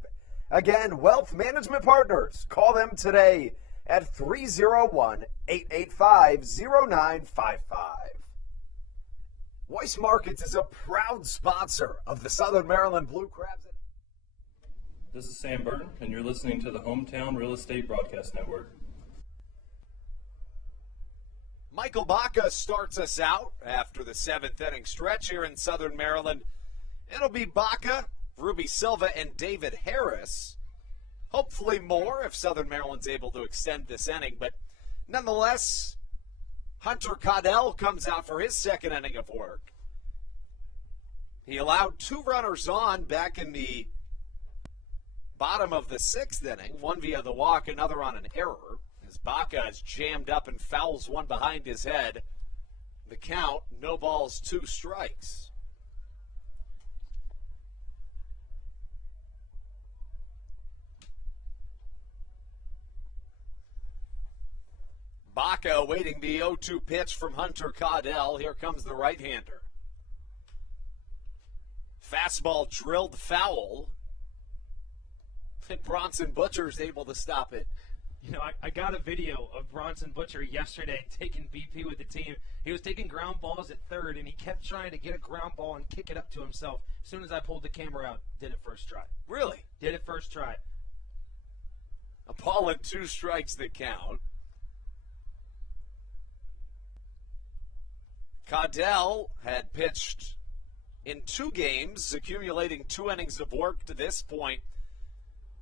Again, Wealth Management Partners. Call them today at 301-885-0955. Weiss Markets is a proud sponsor of the Southern Maryland Blue Crabs. This is Sam Burton, and you're listening to the Hometown Real Estate Broadcast Network. Michael Baca starts us out after the 7th inning stretch here in Southern Maryland. It'll be Baca, Ruby Silva, and David Harris. Hopefully more if Southern Maryland's able to extend this inning. But nonetheless, Hunter Caudell comes out for his 2nd inning of work. He allowed 2 runners on back in the Bottom of the 6th inning, one via the walk, another on an error. As Baca is jammed up and fouls one behind his head. The count, no balls, 2 strikes. Baca awaiting the 0-2 pitch from Hunter Caudell. Here comes the right-hander. Fastball drilled foul. And Bronson Butcher's able to stop it. You know, I got a video of Bronson Butcher yesterday taking BP with the team. He was taking ground balls at third, and he kept trying to get a ground ball and kick it up to himself. As soon as I pulled the camera out, did it first try. Really? Did it first try. A ball and 2 strikes that count. Caudell had pitched in 2 games, accumulating 2 innings of work to this point.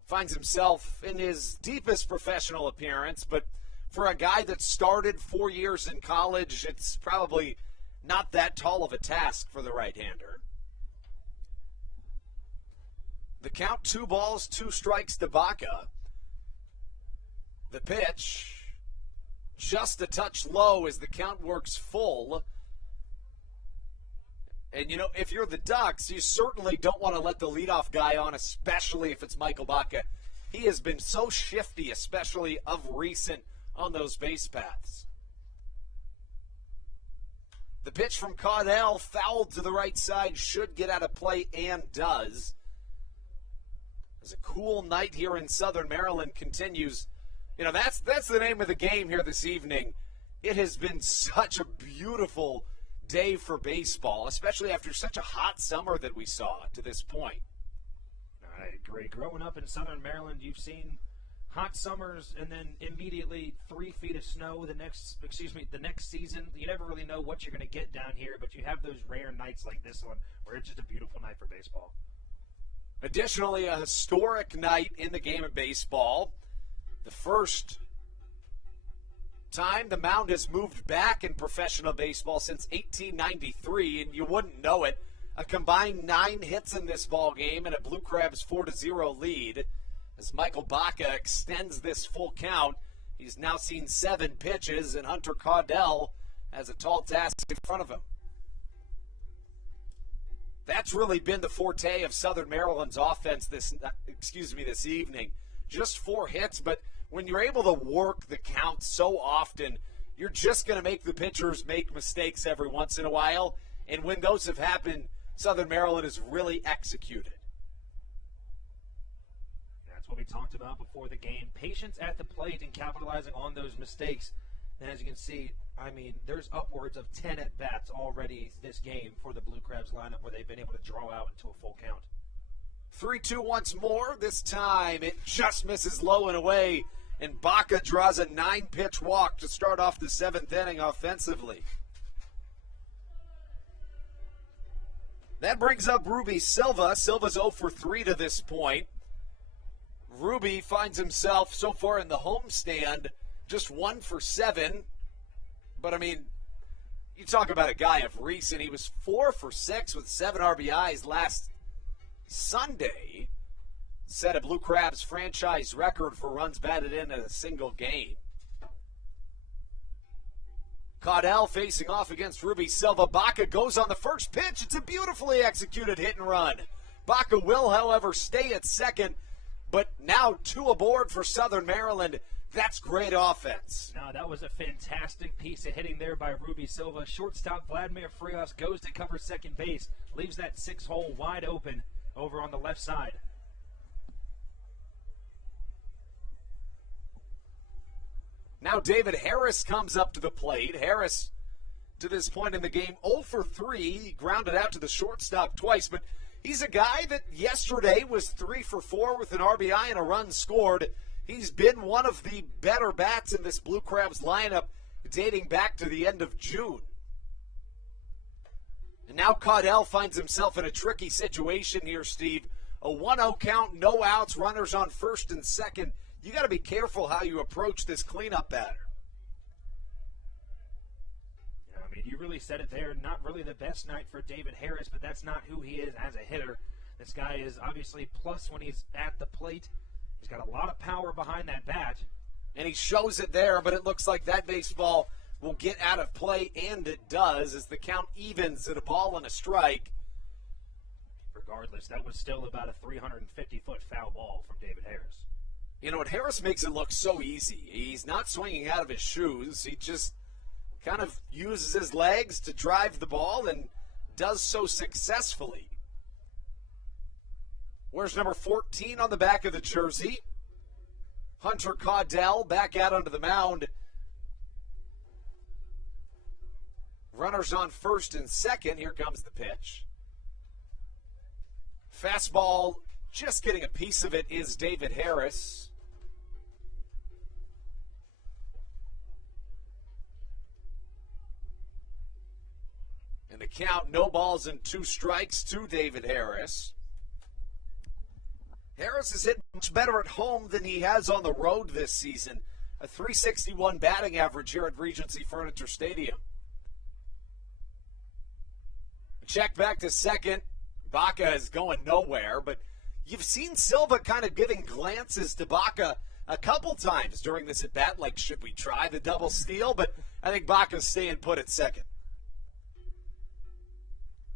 Finds himself in his deepest professional appearance, but for a guy that started 4 years in college, it's probably not that tall of a task for the right-hander. The count, 2 balls, 2 strikes to Baca. The pitch, just a touch low as the count works full. And, you know, if you're the Ducks, you certainly don't want to let the leadoff guy on, especially if it's Michael Baca. He has been so shifty, especially of recent, on those base paths. The pitch from Caudell, fouled to the right side, should get out of play and does. As a cool night here in Southern Maryland continues. You know, that's the name of the game here this evening. It has been such a beautiful day for baseball, especially after such a hot summer that we saw to this point. I agree. Growing up in Southern Maryland, you've seen hot summers and then immediately 3 feet of snow the next season. You never really know what you're going to get down here, but you have those rare nights like this one where it's just a beautiful night for baseball. Additionally, a historic night in the game of baseball. The first time the mound has moved back in professional baseball since 1893, and you wouldn't know it. A combined 9 hits in this ball game and a Blue Crabs 4-0 lead. As Michael Baca extends this full count, he's now seen 7 pitches, and Hunter Caudell has a tall task in front of him. That's really been the forte of Southern Maryland's offense this evening. Just 4 hits, but when you're able to work the count so often, you're just going to make the pitchers make mistakes every once in a while. And when those have happened, Southern Maryland has really executed. That's what we talked about before the game. Patience at the plate and capitalizing on those mistakes. And as you can see, I mean, there's upwards of 10 at-bats already this game for the Blue Crabs lineup where they've been able to draw out into a full count. 3-2 once more. This time it just misses low and away. And Baca draws a 9-pitch walk to start off the 7th inning offensively. That brings up Ruby Silva. Silva's 0 for 3 to this point. Ruby finds himself so far in the homestand just 1 for 7. But, I mean, you talk about a guy of recent. He was 4 for 6 with 7 RBIs last Sunday. Set a Blue Crabs franchise record for runs batted in a single game. Caudell facing off against Ruby Silva. Baca goes on the first pitch. It's a beautifully executed hit and run. Baca will, however, stay at second, but now 2 aboard for Southern Maryland. That's great offense. No, that was a fantastic piece of hitting there by Ruby Silva. Shortstop Vladimir Frias goes to cover second base, leaves that 6-hole wide open over on the left side. Now David Harris comes up to the plate. Harris, to this point in the game, 0 for 3. He grounded out to the shortstop twice, but he's a guy that yesterday was 3 for 4 with an RBI and a run scored. He's been one of the better bats in this Blue Crabs lineup dating back to the end of June. And now Caudell finds himself in a tricky situation here, Steve. A 1-0 count, no outs, runners on first and second. You got to be careful how you approach this cleanup batter. Yeah, I mean, you really said it there. Not really the best night for David Harris, but that's not who he is as a hitter. This guy is obviously plus when he's at the plate. He's got a lot of power behind that bat. And he shows it there, but it looks like that baseball will get out of play, and it does as the count evens at a ball and a strike. Regardless, that was still about a 350-foot foul ball from David Harris. You know what? Harris makes it look so easy. He's not swinging out of his shoes. He just kind of uses his legs to drive the ball and does so successfully. Where's number 14 on the back of the jersey? Hunter Caudell back out onto the mound. Runners on first and second. Here comes the pitch. Fastball, just getting a piece of it, is David Harris. And the count, no balls and 2 strikes to David Harris. Harris has hit much better at home than he has on the road this season. A .361 batting average here at Regency Furniture Stadium. Check back to second. Baca is going nowhere, but you've seen Silva kind of giving glances to Baca a couple times during this at-bat, like, should we try the double steal? But I think Baca's staying put at second.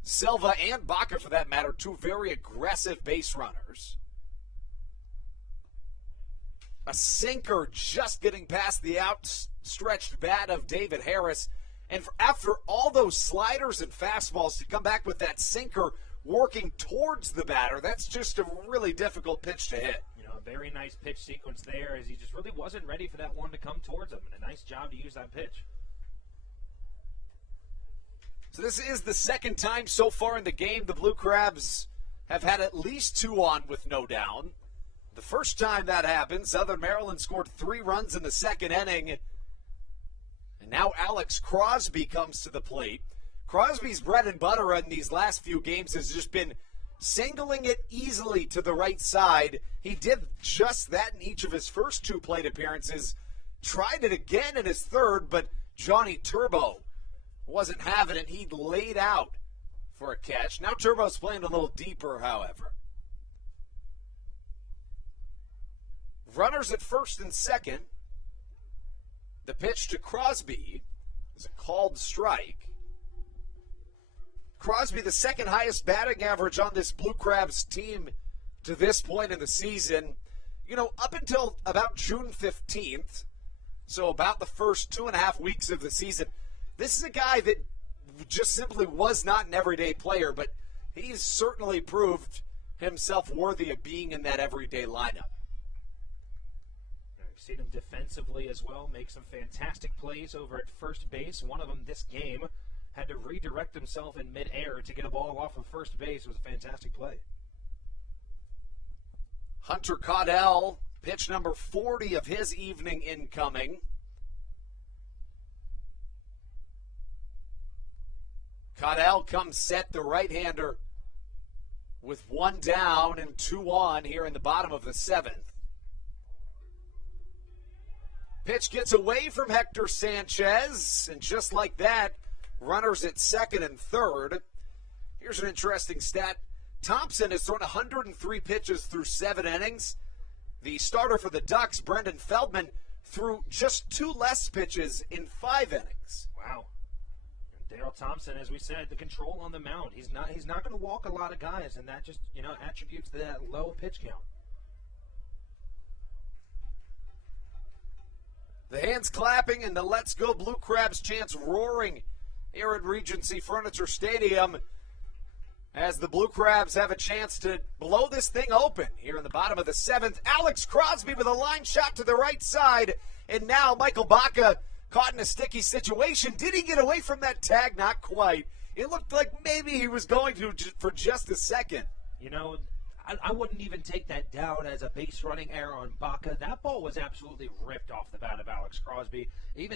Silva and Baca, for that matter, 2 very aggressive base runners. A sinker just getting past the outstretched bat of David Harris. And after all those sliders and fastballs, to come back with that sinker working towards the batter, that's just a really difficult pitch to hit. You know, a very nice pitch sequence there as he just really wasn't ready for that one to come towards him. And a nice job to use that pitch. So this is the second time so far in the game the Blue Crabs have had at least 2 on with no down. The first time that happened, Southern Maryland scored 3 runs in the second inning. And now Alex Crosby comes to the plate. Crosby's bread and butter in these last few games has just been singling it easily to the right side. He did just that in each of his first 2 plate appearances. Tried it again in his third, but Johnny Turbo wasn't having it. He laid out for a catch. Now Turbo's playing a little deeper, however. Runners at first and second. The pitch to Crosby is a called strike. Crosby, the second highest batting average on this Blue Crabs team to this point in the season. You know, up until about June 15th, so about the first 2.5 weeks of the season, this is a guy that just simply was not an everyday player, but he's certainly proved himself worthy of being in that everyday lineup. We've seen him defensively as well, make some fantastic plays over at first base. One of them this game had to redirect himself in midair to get a ball off of first base. It was a fantastic play. Hunter Caudell, pitch number 40 of his evening incoming. Caudell comes set, the right-hander, with 1 down and 2 on here in the bottom of the 7th. Pitch gets away from Hector Sanchez, and just like that, runners at second and third. Here's an interesting stat. Thompson has thrown 103 pitches through 7 innings. The starter for the Ducks, Brendan Feldman, threw just 2 less pitches in 5 innings. Wow. Daryl Thompson, as we said, the control on the mound. He's not going to walk a lot of guys, and that just, attributes to that low pitch count. The hands clapping and the Let's Go Blue Crabs chants roaring here at Regency Furniture Stadium as the Blue Crabs have a chance to blow this thing open here in the bottom of the 7th. Alex Crosby with a line shot to the right side, and now Michael Baca caught in a sticky situation. Did he get away from that tag? Not quite. It looked like maybe he was going to for just a second. I wouldn't even take that down as a base running error on Baca. That ball was absolutely ripped off the bat of Alex Crosby.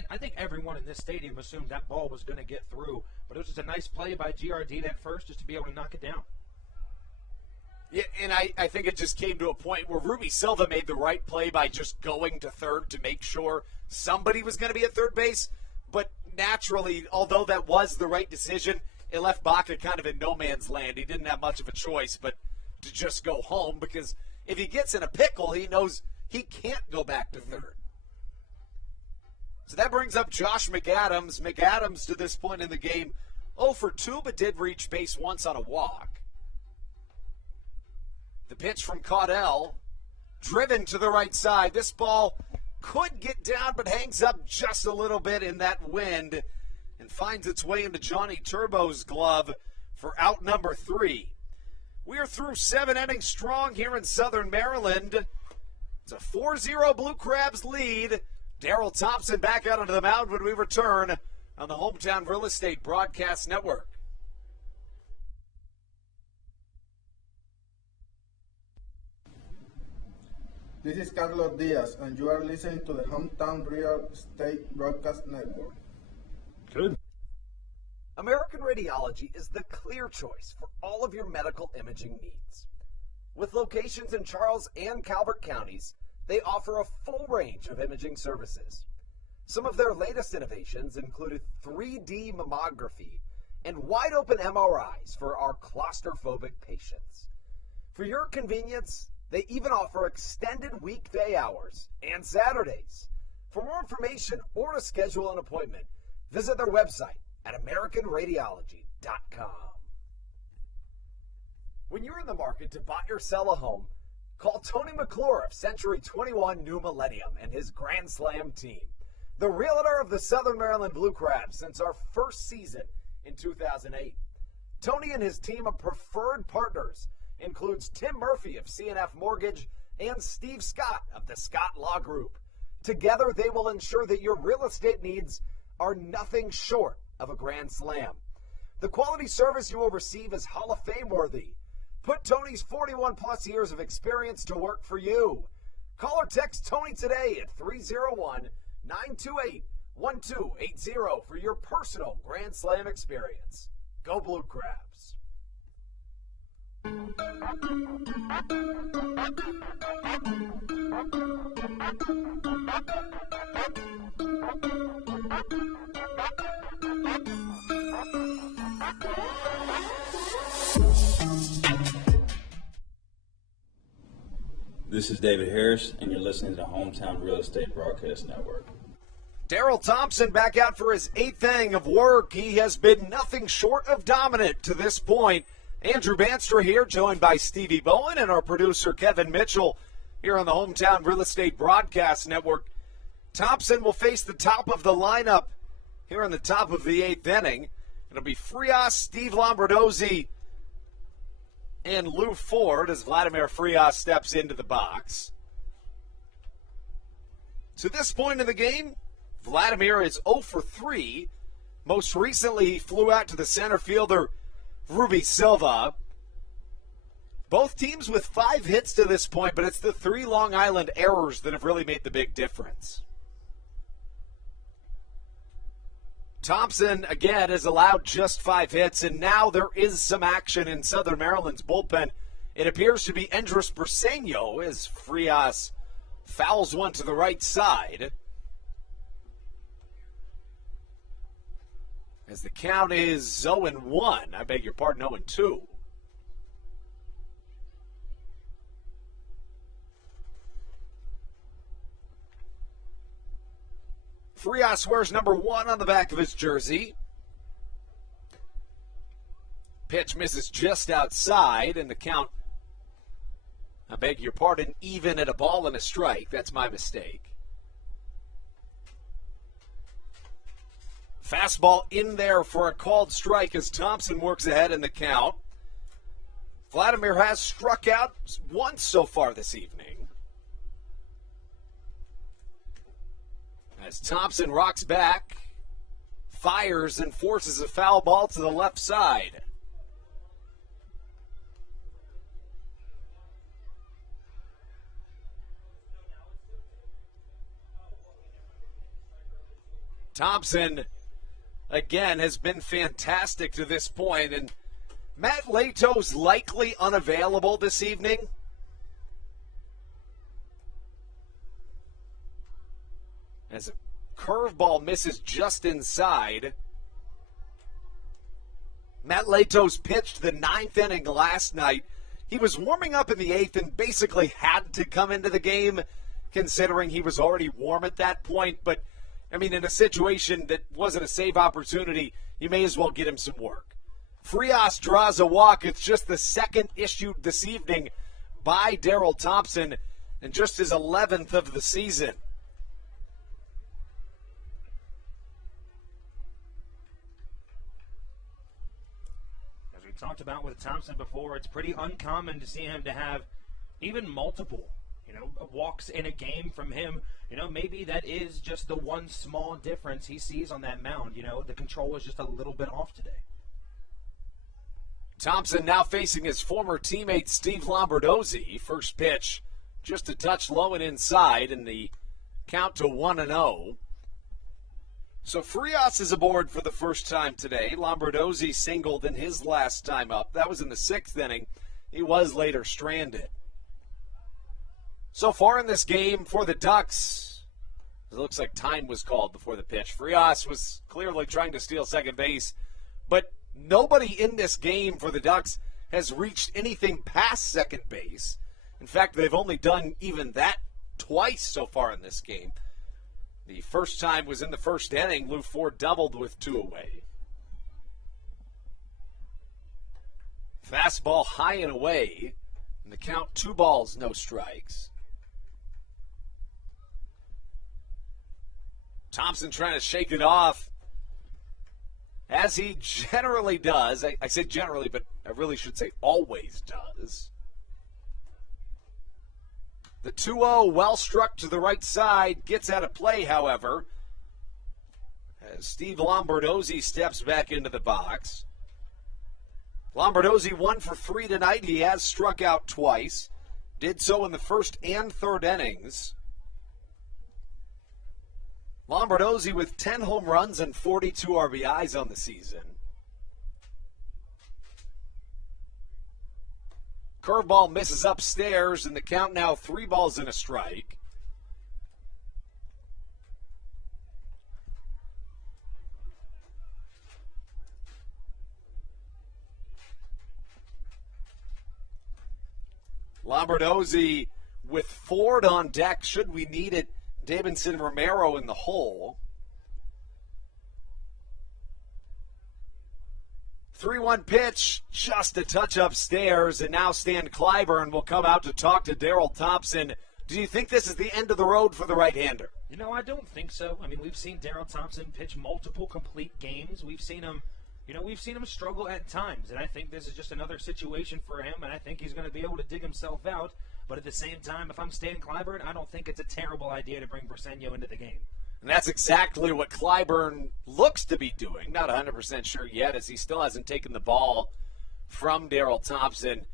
I think everyone in this stadium assumed that ball was going to get through. But it was just a nice play by Giardina at first just to be able to knock it down. Yeah, and I think it just came to a point where Ruby Silva made the right play by just going to third to make sure somebody was going to be at third base. But naturally, although that was the right decision, it left Baca kind of in no man's land. He didn't have much of a choice, but to just go home, because if he gets in a pickle, he knows he can't go back to third. So that brings up Josh McAdams. McAdams, to this point in the game, 0 for 2, but did reach base once on a walk. The pitch from Caudell, driven to the right side. This ball could get down, but hangs up just a little bit in that wind and finds its way into Johnny Turbo's glove for out number 3. We are through 7 innings strong here in Southern Maryland. It's a 4-0 Blue Crabs lead. Daryl Thompson back out onto the mound when we return on the Hometown Real Estate Broadcast Network. This is Carlos Diaz, and you are listening to the Hometown Real Estate Broadcast Network. Good. American Radiology is the clear choice for all of your medical imaging needs. With locations in Charles and Calvert counties, they offer a full range of imaging services. Some of their latest innovations included 3D mammography and wide-open MRIs for our claustrophobic patients. For your convenience, they even offer extended weekday hours and Saturdays. For more information or to schedule an appointment, visit their website at AmericanRadiology.com. When you're in the market to buy or sell a home, call Tony McClure of Century 21 New Millennium and his Grand Slam team, the realtor of the Southern Maryland Blue Crabs since our first season in 2008. Tony and his team of preferred partners includes Tim Murphy of CNF Mortgage and Steve Scott of the Scott Law Group. Together, they will ensure that your real estate needs are nothing short of a grand slam. The quality service you will receive is Hall of Fame worthy. Put Tony's 41-plus years of experience to work for you. Call or text Tony today at 301-928-1280 for your personal Grand Slam experience. Go Blue Crabs. This is David Harris, and you're listening to the Hometown Real Estate Broadcast Network. Daryl Thompson back out for his 8th inning of work. He has been nothing short of dominant to this point. Andrew Banstra here, joined by Stevie Bowen and our producer Kevin Mitchell here on the Hometown Real Estate Broadcast Network. Thompson will face the top of the lineup here in the top of the 8th inning. It'll be Frias, Steve Lombardozzi, and Lou Ford as Vladimir Frias steps into the box. To this point in the game, Vladimir is 0 for 3. Most recently, he flew out to the center fielder, Ruby Silva. Both teams with 5 hits to this point, but it's the 3 Long Island errors that have really made the big difference. Thompson, again, has allowed just 5 hits, and now there is some action in Southern Maryland's bullpen. It appears to be Andres Briseño as Frias fouls one to the right side. As the count is 0-1. I beg your pardon, 0-2. Frias wears number 1 on the back of his jersey. Pitch misses just outside, and the count, I beg your pardon, even at a ball and a strike. That's my mistake. Fastball in there for a called strike as Thompson works ahead in the count. Vladimir has struck out once so far this evening. As Thompson rocks back, fires, and forces a foul ball to the left side. Thompson, again, has been fantastic to this point, and Matt Leto's likely unavailable this evening. As a curveball misses just inside. Matt Leto's pitched the 9th inning last night. He was warming up in the 8th and basically had to come into the game, considering he was already warm at that point. But, I mean, in a situation that wasn't a save opportunity, you may as well get him some work. Frias draws a walk. It's just the second issued this evening by Daryl Thompson, and just his 11th of the season. As we talked about with Thompson before, it's pretty uncommon to see him to have even multiple, walks in a game from him. Maybe that is just the one small difference he sees on that mound. The control is just a little bit off today. Thompson now facing his former teammate Steve Lombardozzi. First pitch, just a touch low and inside, and the count to 1-0. So Frias is aboard for the first time today. Lombardozzi singled in his last time up. That was in the 6th inning. He was later stranded. So far in this game for the Ducks, it looks like time was called before the pitch. Frias was clearly trying to steal second base, but nobody in this game for the Ducks has reached anything past second base. In fact, they've only done even that twice so far in this game. The first time was in the first inning. Lou Ford doubled with 2 away. Fastball high and away. And the count 2 balls, no strikes. Thompson trying to shake it off, as he generally does. I say generally, but I really should say always does. The 2-0 well struck to the right side, gets out of play, however, as Steve Lombardozzi steps back into the box. Lombardozzi 1 for 3 tonight. He has struck out twice. Did so in the first and third innings. Lombardozzi with 10 home runs and 42 RBIs on the season. Curveball misses upstairs, and the count now 3 balls and a strike. Lombardozzi with Ford on deck, should we need it. Davidson Romero in the hole. 3-1 pitch, just a touch upstairs, and now Stan Clyburn will come out to talk to Daryl Thompson. Do you think this is the end of the road for the right-hander? I don't think so. I mean, we've seen Daryl Thompson pitch multiple complete games. We've seen him, struggle at times, and I think this is just another situation for him, and I think he's going to be able to dig himself out. But at the same time, if I'm Stan Clyburn, I don't think it's a terrible idea to bring Briseño into the game. And that's exactly what Clyburn looks to be doing. Not 100% sure yet, as he still hasn't taken the ball from Daryl Thompson.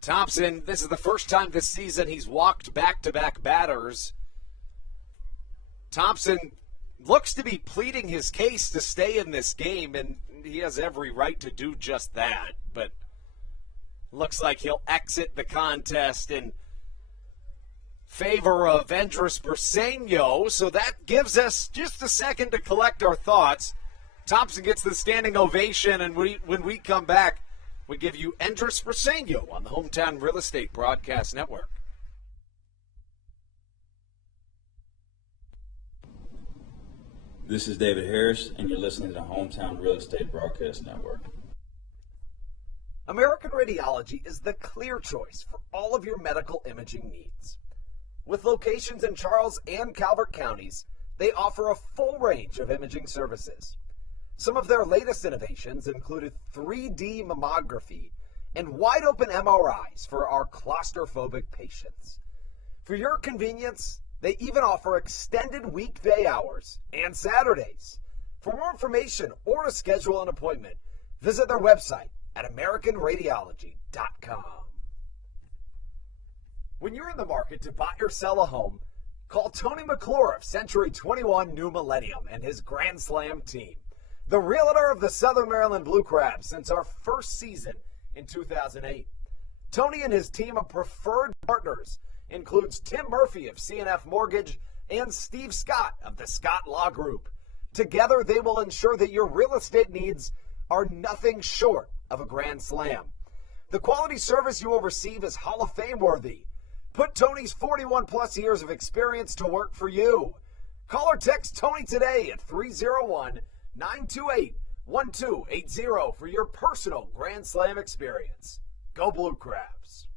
Thompson, this is the first time this season he's walked back-to-back batters. Thompson looks to be pleading his case to stay in this game, and he has every right to do just that. But looks like he'll exit the contest in favor of Endrys Briseño, so that gives us just a second to collect our thoughts. Thompson gets the standing ovation, and when we come back, we give you Endrys Briseño on the Hometown Real Estate Broadcast Network. This is David Harris, and you're listening to the Hometown Real Estate Broadcast Network. American Radiology is the clear choice for all of your medical imaging needs. With locations in Charles and Calvert counties, they offer a full range of imaging services. Some of their latest innovations included 3D mammography and wide-open MRIs for our claustrophobic patients. For your convenience, they even offer extended weekday hours and Saturdays. For more information or to schedule an appointment, visit their website at AmericanRadiology.com. When you're in the market to buy or sell a home, call Tony McClure of Century 21 New Millennium and his Grand Slam team, the realtor of the Southern Maryland Blue Crabs since our first season in 2008. Tony and his team of preferred partners includes Tim Murphy of CNF Mortgage and Steve Scott of the Scott Law Group. Together, they will ensure that your real estate needs are nothing short of a grand slam. The quality service you will receive is Hall of Fame worthy. Put Tony's 41-plus years of experience to work for you. Call or text Tony today at 301-928-1280 for your personal Grand Slam experience. Go Blue Crabs.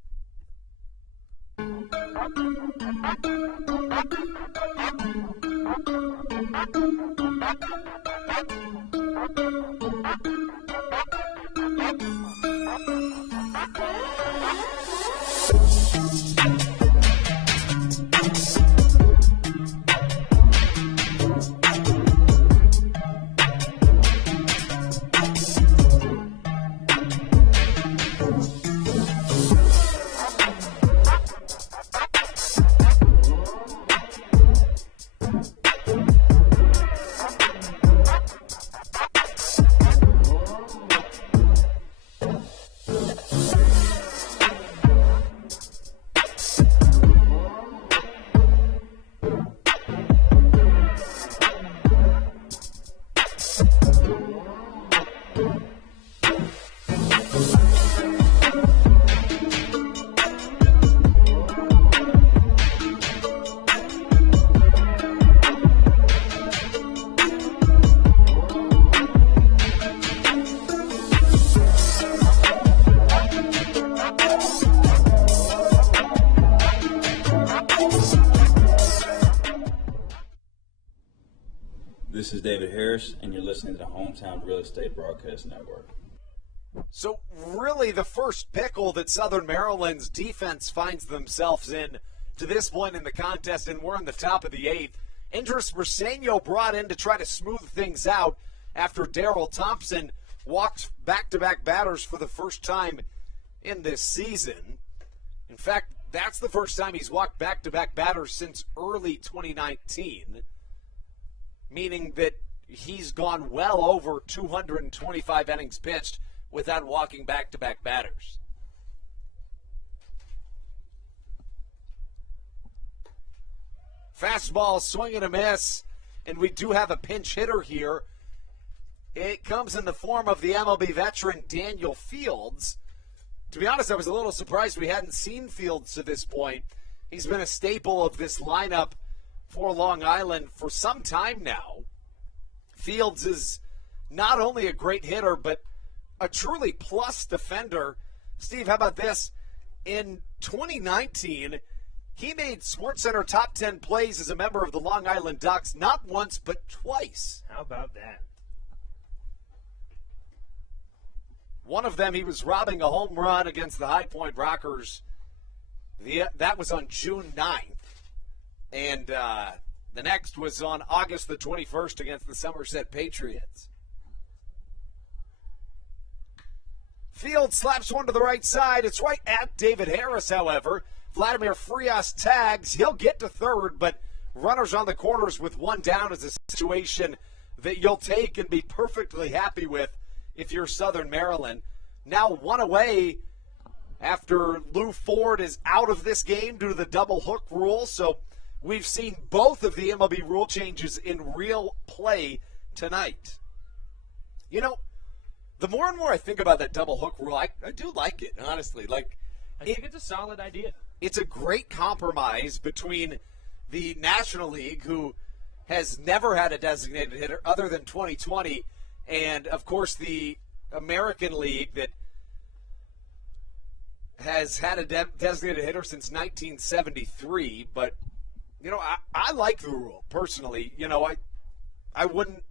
This is David Harris, and you're listening to the Hometown Real Estate Broadcast Network. So really the first pickle that Southern Maryland's defense finds themselves in to this point in the contest, and we're in the top of the eighth. Andres Briseño brought in to try to smooth things out after Darrell Thompson walked back-to-back batters for the first time in this season. In fact, that's the first time he's walked back-to-back batters since early 2019, meaning that he's gone well over 225 innings pitched without walking back-to-back batters. Fastball, swing and a miss, and we do have a pinch hitter here. It comes in the form of the MLB veteran Daniel Fields. To be honest, I was a little surprised we hadn't seen Fields to this point. He's been a staple of this lineup for Long Island for some time now. Fields is not only a great hitter, but a truly plus defender. Steve, how about this? In 2019, he made SportsCenter top 10 plays as a member of the Long Island Ducks not once, but twice. How about that? One of them, he was robbing a home run against the High Point Rockers. That was on June 9th. And the next was on August the 21st against the Somerset Patriots. Field slaps one to the right side. It's right at David Harris, however. Vladimir Frias tags. He'll get to third, but runners on the corners with one down is a situation that you'll take and be perfectly happy with if you're Southern Maryland. Now one away after Lou Ford is out of this game due to the double hook rule. So we've seen both of the MLB rule changes in real play tonight. You know, the more and more I think about that double hook rule, I do like it, honestly. I think it's a solid idea. It's a great compromise between the National League, who has never had a designated hitter other than 2020, and, of course, the American League that has had a designated hitter since 1973. But, you know, I like the rule, personally. You know, I wouldn't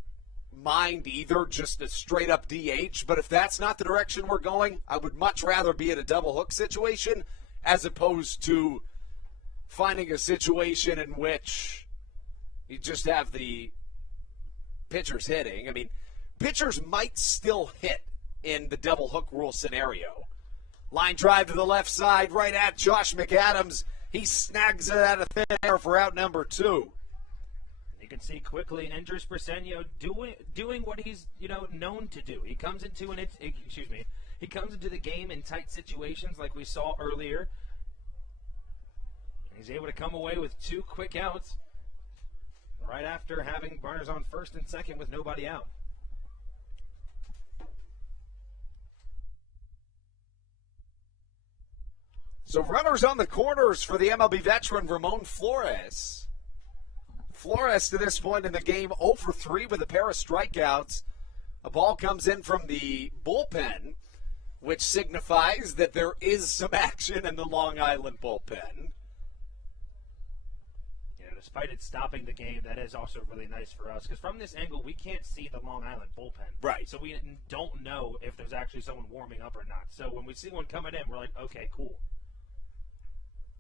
mind either, just a straight-up DH. But if that's not the direction we're going, I would much rather be in a double hook situation as opposed to finding a situation in which you just have the pitchers hitting. I mean, pitchers might still hit in the double hook rule scenario. Line drive to the left side, right at Josh McAdams. He snags it out of thin air for out number 2. You can see quickly Andres Briseño doing what he's known to do. He comes into He comes into the game in tight situations like we saw earlier. And he's able to come away with 2 quick outs right after having runners on first and second with nobody out. So runners on the corners for the MLB veteran Ramon Flores. Flores, to this point in the game, 0 for 3 with a pair of strikeouts. A ball comes in from the bullpen, which signifies that there is some action in the Long Island bullpen. Despite it stopping the game, that is also really nice for us. Because from this angle, we can't see the Long Island bullpen. Right. So we don't know if there's actually someone warming up or not. So when we see one coming in, we're like, okay, cool.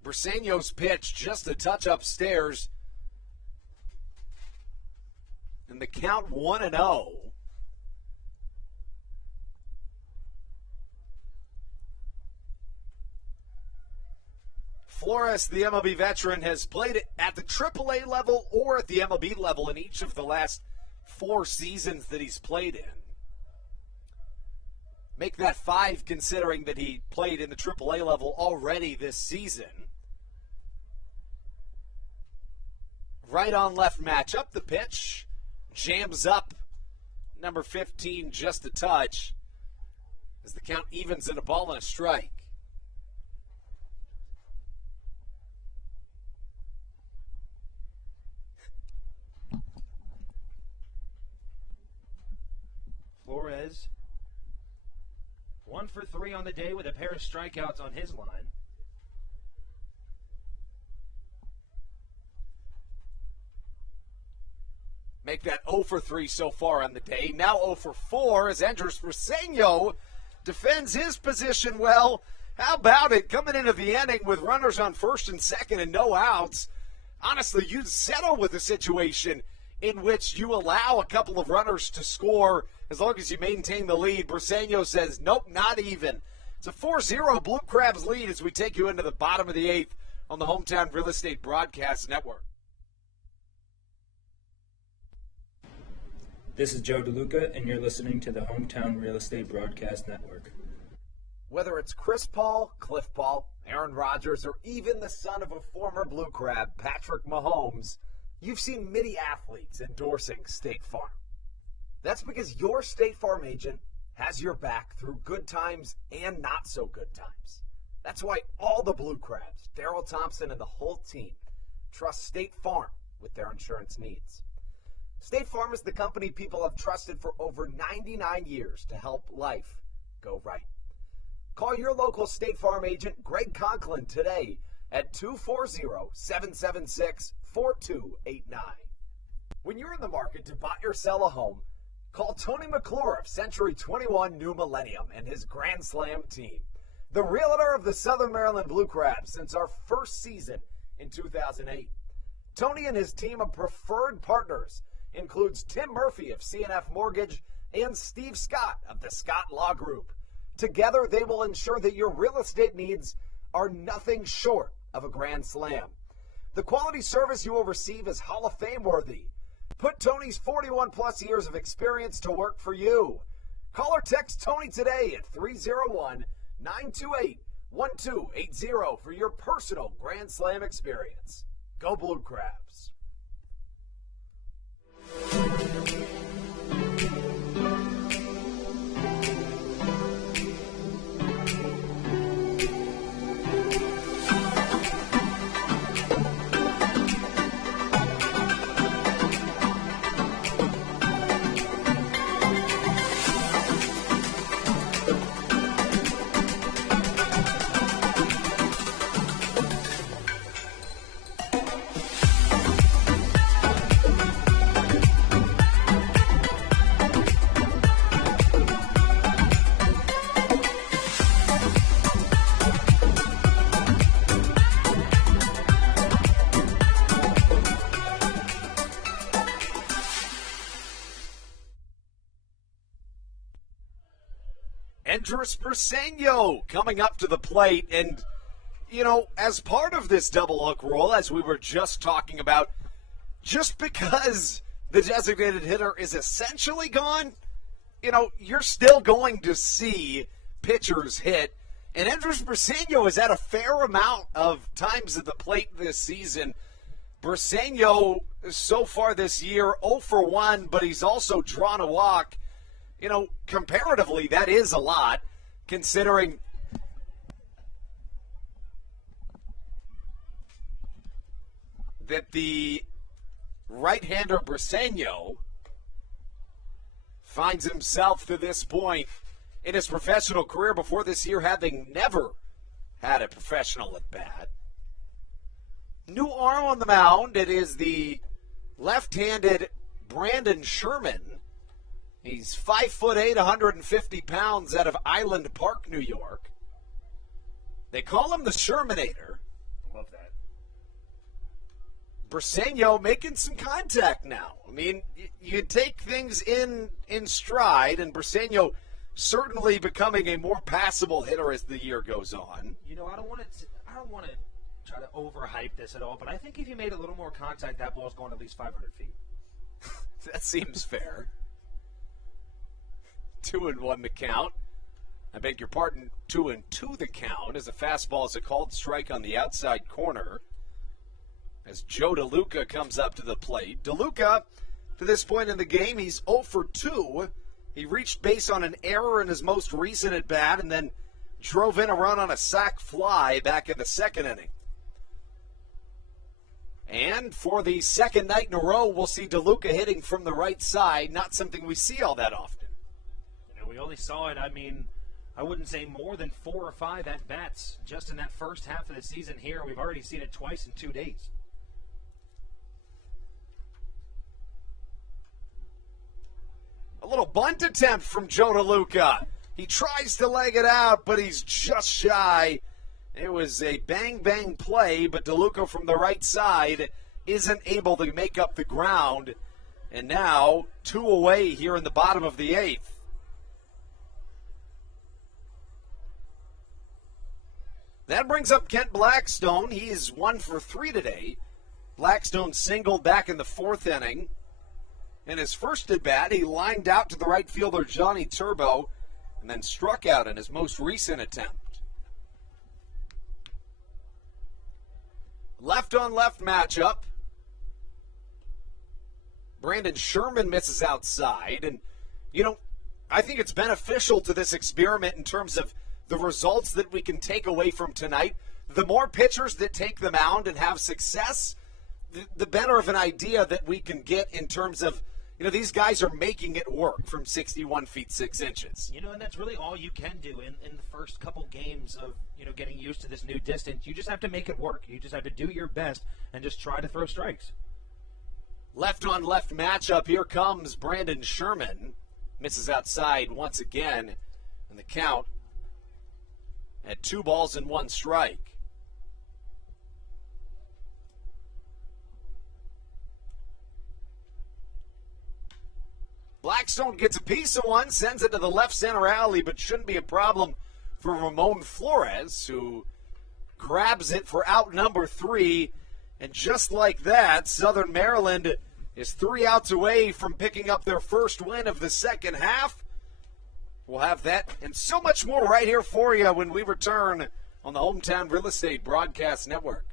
Briseño's pitch just a touch upstairs. And the count 1-0. Flores, the MLB veteran, has played at the AAA level or at the MLB level in each of the last 4 seasons that he's played in. Make that 5 considering that he played in the AAA level already this season. Right on left match up the pitch. Jams up number 15 just a touch as the count evens at a ball and a strike. Flores, 1 for 3 on the day with a pair of strikeouts on his line. Make that 0 for 3 so far on the day. Now 0 for 4 as Andres Briseño defends his position well. How about it? Coming into the inning with runners on first and second and no outs. Honestly, you'd settle with a situation in which you allow a couple of runners to score as long as you maintain the lead. Briseño says, nope, not even. It's a 4-0 Blue Crabs lead as we take you into the bottom of the 8th on the Hometown Real Estate Broadcast Network. This is Joe DeLuca, and you're listening to the Hometown Real Estate Broadcast Network. Whether it's Chris Paul, Cliff Paul, Aaron Rodgers, or even the son of a former Blue Crab, Patrick Mahomes, you've seen many athletes endorsing State Farm. That's because your State Farm agent has your back through good times and not so good times. That's why all the Blue Crabs, Darryl Thompson and the whole team, trust State Farm with their insurance needs. State Farm is the company people have trusted for over 99 years to help life go right. Call your local State Farm agent, Greg Conklin, today at 240-776-4289. When you're in the market to buy or sell a home, call Tony McClure of Century 21 New Millennium and his Grand Slam team, the realtor of the Southern Maryland Blue Crabs since our first season in 2008. Tony and his team of preferred partners includes Tim Murphy of CNF Mortgage and Steve Scott of the Scott Law Group. Together, they will ensure that your real estate needs are nothing short of a grand slam. The quality service you will receive is Hall of Fame worthy. Put Tony's 41-plus years of experience to work for you. Call or text Tony today at 301-928-1280 for your personal Grand Slam experience. Go Blue Crabs. Andres Briseño coming up to the plate. And, you know, as part of this double hook rule, as we were just talking about, just because the designated hitter is essentially gone, you know, you're still going to see pitchers hit. And Andres Briseño has had a fair amount of times at the plate this season. Briseño, so far this year, 0 for 1, but he's also drawn a walk. You know, comparatively, that is a lot, considering that the right-hander Briseño finds himself to this point in his professional career before this year having never had a professional at bat. New arm on the mound. It is the left-handed Brandon Sherman. He's 5'8", 150 pounds out of Island Park, New York. They call him the Shermanator. Love that. Briseño making some contact now. I mean, you take things in stride, and Briseño certainly becoming a more passable hitter as the year goes on. You know, I don't want to try to overhype this at all, but I think if you made a little more contact, that ball's going at least 500 feet. That seems fair. 2-1 the count. I beg your pardon, 2-2 the count as a fastball is a called strike on the outside corner. As Joe DeLuca comes up to the plate. DeLuca, to this point in the game, he's 0 for 2. He reached base on an error in his most recent at-bat and then drove in a run on a sac fly back in the second inning. And for the second night in a row, we'll see DeLuca hitting from the right side, not something we see all that often. You know, we only saw it, I wouldn't say more than 4 or 5 at-bats just in that first half of the season here. We've already seen it twice in 2 days. A little bunt attempt from Joe DeLuca. He tries to leg it out, but he's just shy. It was a bang-bang play, but DeLuca from the right side isn't able to make up the ground. And now 2 away here in the bottom of the 8th. That brings up Kent Blackstone. He is 1 for 3 today. Blackstone singled back in the 4th inning. In his first at-bat, he lined out to the right fielder Johnny Turbo and then struck out in his most recent attempt. Left-on-left matchup. Brandon Sherman misses outside. And, you know, I think it's beneficial to this experiment in terms of the results that we can take away from tonight. The more pitchers that take the mound and have success, the better of an idea that we can get in terms of, you know, these guys are making it work from 61 feet 6 inches. You know, and that's really all you can do in the first couple games of, you know, getting used to this new distance. You just have to make it work. You just have to do your best and just try to throw strikes. Left-on-left matchup. Here comes Brandon Sherman. Misses outside once again. And the count at 2 balls and 1 strike. Blackstone gets a piece of one, sends it to the left center alley, but shouldn't be a problem for Ramon Flores, who grabs it for out number 3. And just like that, Southern Maryland is 3 outs away from picking up their first win of the second half. We'll have that and so much more right here for you when we return on the Hometown Real Estate Broadcast Network.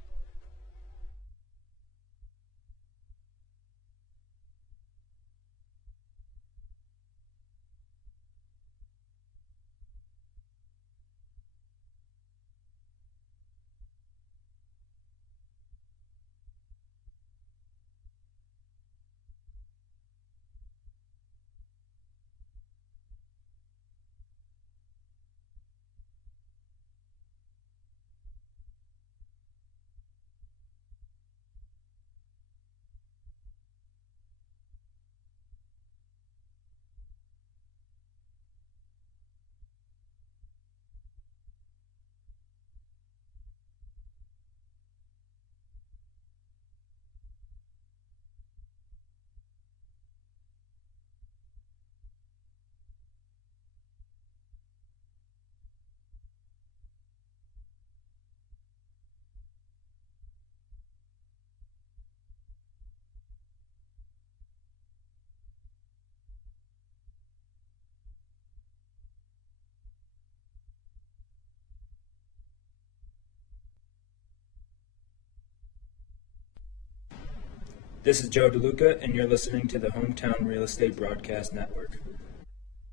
This is Joe DeLuca, and you're listening to the Hometown Real Estate Broadcast Network.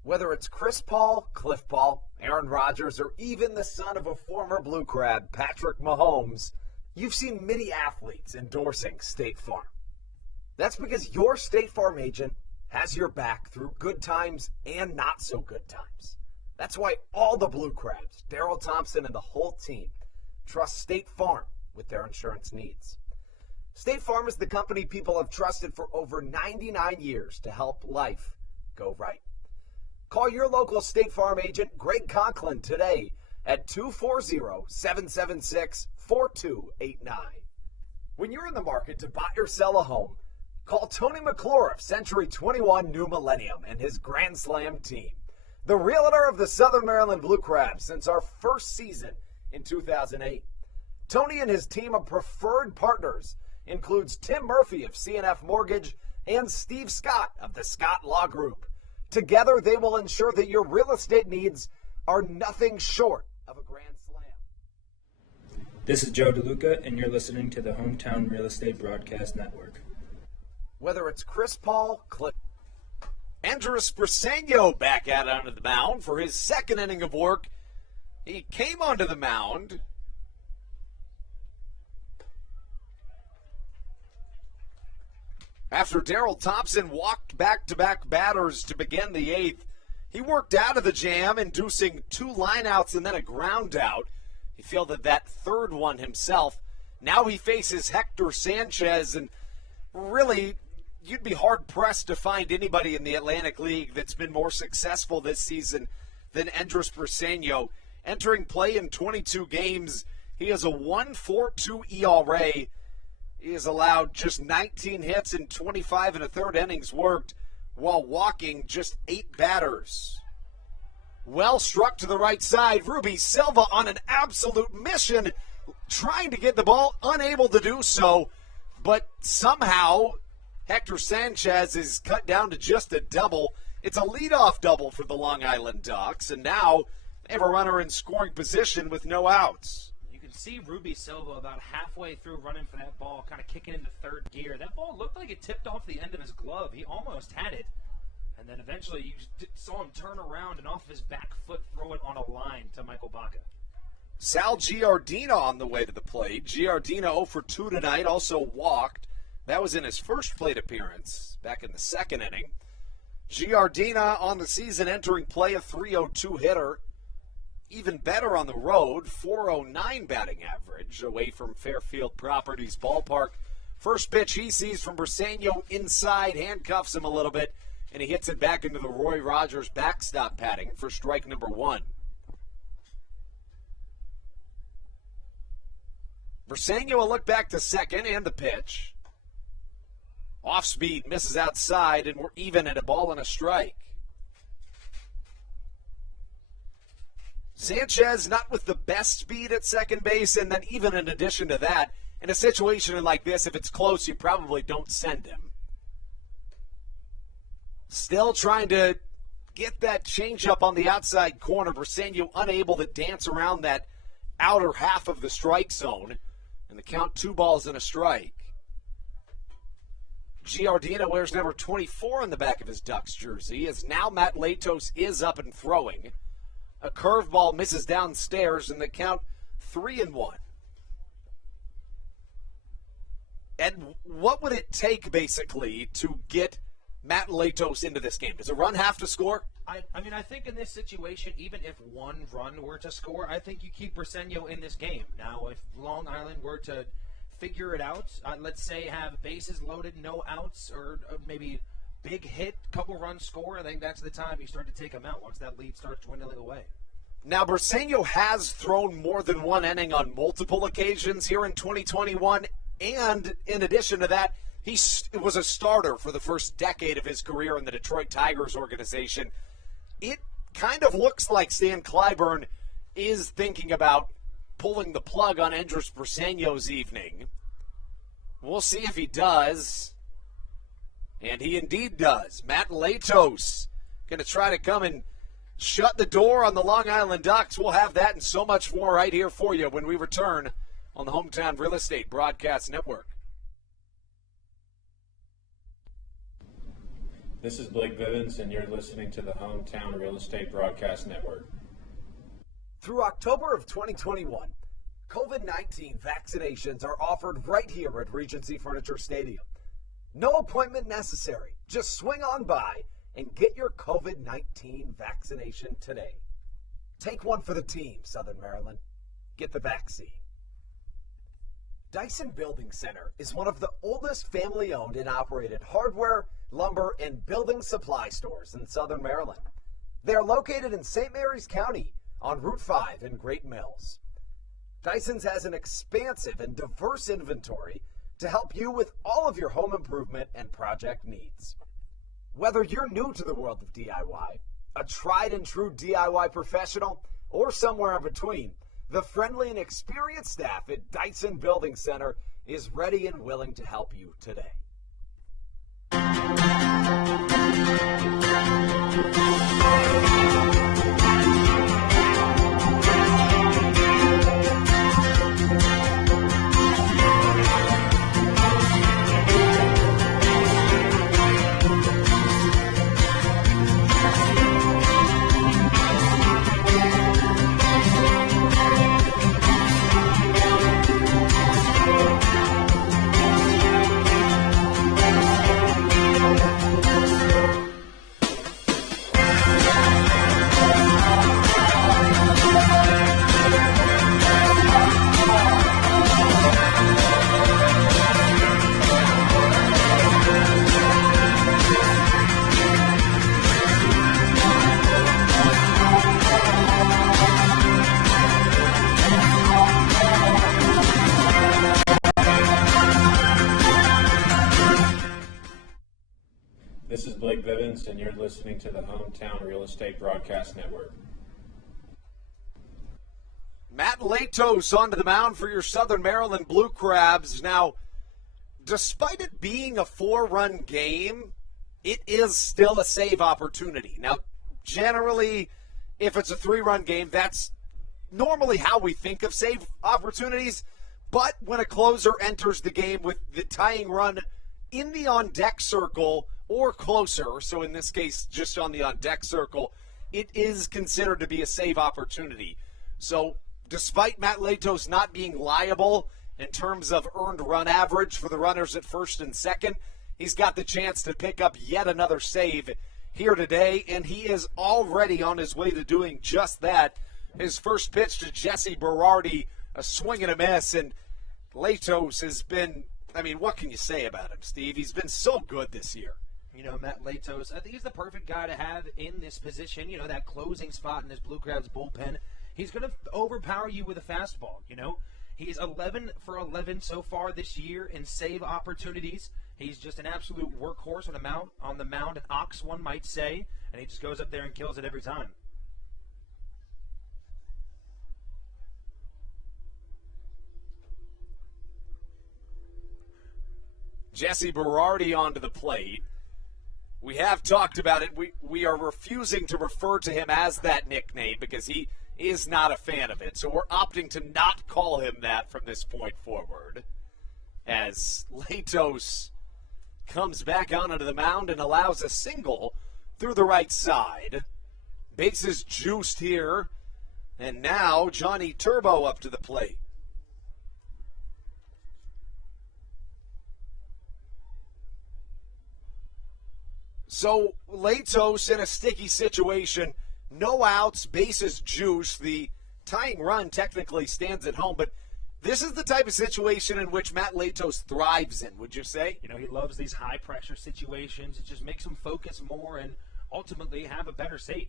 Whether it's Chris Paul, Cliff Paul, Aaron Rodgers, or even the son of a former Blue Crab, Patrick Mahomes, You've seen many athletes endorsing State Farm. That's because your State Farm agent has your back through good times and not so good times. That's why all the Blue Crabs, Darryl Thompson, and the whole team trust State Farm with their insurance needs. State Farm is the company people have trusted for over 99 years to help life go right. Call your local State Farm agent, Greg Conklin, today at 240-776-4289. When you're in the market to buy or sell a home, call Tony McClure of Century 21 New Millennium and his Grand Slam team, the realtor of the Southern Maryland Blue Crabs since our first season in 2008. Tony and his team of preferred partners includes Tim Murphy of CNF Mortgage and Steve Scott of the Scott Law Group. Together, they will ensure that your real estate needs are nothing short of a grand slam. This is Joe DeLuca, and you're listening to the Hometown Real Estate Broadcast Network. Whether it's Chris Paul, Andres Briseño back out onto the mound for his second inning of work. He came onto the mound after Darryl Thompson walked back-to-back batters to begin the eighth. He worked out of the jam, inducing 2 lineouts and then a ground out. He fielded that third one himself. Now he faces Hector Sanchez, and really, you'd be hard-pressed to find anybody in the Atlantic League that's been more successful this season than Andres Briseño. Entering play in 22 games, he has a 1.42 ERA. He has allowed just 19 hits in 25 and a third innings worked, while walking just 8 batters. Well struck to the right side. Ruby Silva on an absolute mission, trying to get the ball, unable to do so, but somehow Hector Sanchez is cut down to just a double. It's a leadoff double for the Long Island Ducks, and now they have a runner in scoring position with no outs. You can see Ruby Silva about halfway through running for that ball, kind of kicking into third gear. That ball looked like it tipped off the end of his glove. He almost had it. And then eventually you saw him turn around and off his back foot throw it on a line to Michael Baca. Sal Giardina on the way to the plate. Giardina 0 for 2 tonight, also walked. That was in his first plate appearance back in the second inning. Giardina on the season entering play, a .302 hitter. Even better on the road, .409 batting average away from Fairfield Properties Ballpark. First pitch he sees from Briseño inside, handcuffs him a little bit, and he hits it back into the Roy Rogers backstop padding for strike number 1. Briseño a look back to second, and the pitch. Off speed, misses outside, and we're even at a ball and a strike. Sanchez not with the best speed at second base, and then even in addition to that, in a situation like this, if it's close, you probably don't send him. Still trying to get that changeup on the outside corner. Briseño unable to dance around that outer half of the strike zone, and the count 2 balls and a strike. Giardina wears number 24 on the back of his Ducks jersey, as now Matt Latos is up and throwing. A curveball misses downstairs, and the count 3-1. And what would it take, basically, to get Matt Latos into this game? Does a run have to score? I mean, I think in this situation, even if one run were to score, I think you keep Briseño in this game. Now, if Long Island were to figure it out, let's say have bases loaded, no outs, or maybe big hit, couple runs score, I think that's the time you start to take him out once that lead starts dwindling away. Now, Briseño has thrown more than one inning on multiple occasions here in 2021, and in addition to that, he was a starter for the first decade of his career in the Detroit Tigers organization. It kind of looks like Stan Clyburn is thinking about pulling the plug on Andres Briseño's evening. We'll see if he does. And he indeed does. Matt Latos going to try to come and shut the door on the Long Island Ducks. We'll have that and so much more right here for you when we return on the Hometown Real Estate Broadcast Network. This is Blake Vivens, and you're listening to the Hometown Real Estate Broadcast Network. Through October of 2021, COVID-19 vaccinations are offered right here at Regency Furniture Stadium. No appointment necessary. Just swing on by and get your COVID-19 vaccination today. Take one for the team, Southern Maryland. Get the vaccine. Dyson Building Center is one of the oldest family-owned and operated hardware, lumber, and building supply stores in Southern Maryland. They are located in St. Mary's County on Route 5 in Great Mills. Dyson's has an expansive and diverse inventory to help you with all of your home improvement and project needs. Whether you're new to the world of DIY, a tried and true DIY professional, or somewhere in between, the friendly and experienced staff at Dyson Building Center is ready and willing to help you today. This is Blake Vivens, and you're listening to the Hometown Real Estate Broadcast Network. Matt Latos onto the mound for your Southern Maryland Blue Crabs. Now, despite it being a 4-run game, it is still a save opportunity. Now, generally, if it's a 3-run game, that's normally how we think of save opportunities. But when a closer enters the game with the tying run in the on-deck circle or closer, so in this case, just on the on-deck circle, it is considered to be a save opportunity. So, despite Matt Latos not being liable in terms of earned run average for the runners at first and second, he's got the chance to pick up yet another save here today, and he is already on his way to doing just that. His first pitch to Jesse Berardi, a swing and a miss, and Latos has been, I mean, what can you say about him, Steve? He's been so good this year. You know, Matt Latos, I think he's the perfect guy to have in this position, you know, that closing spot in this Blue Crabs bullpen. He's going to overpower you with a fastball, you know. He's 11 for 11 so far this year in save opportunities. He's just an absolute workhorse on the mound, an ox, one might say, and he just goes up there and kills it every time. Jesse Berardi onto the plate. We have talked about it. We are refusing to refer to him as that nickname because he is not a fan of it. So we're opting to not call him that from this point forward. As Latos comes back onto the mound and allows a single through the right side. Bases juiced here. And now Johnny Turbo up to the plate. So Latos in a sticky situation, no outs, bases juice. The tying run technically stands at home, but this is the type of situation in which Matt Latos thrives in, would you say? You know, he loves these high-pressure situations. It just makes him focus more and ultimately have a better save.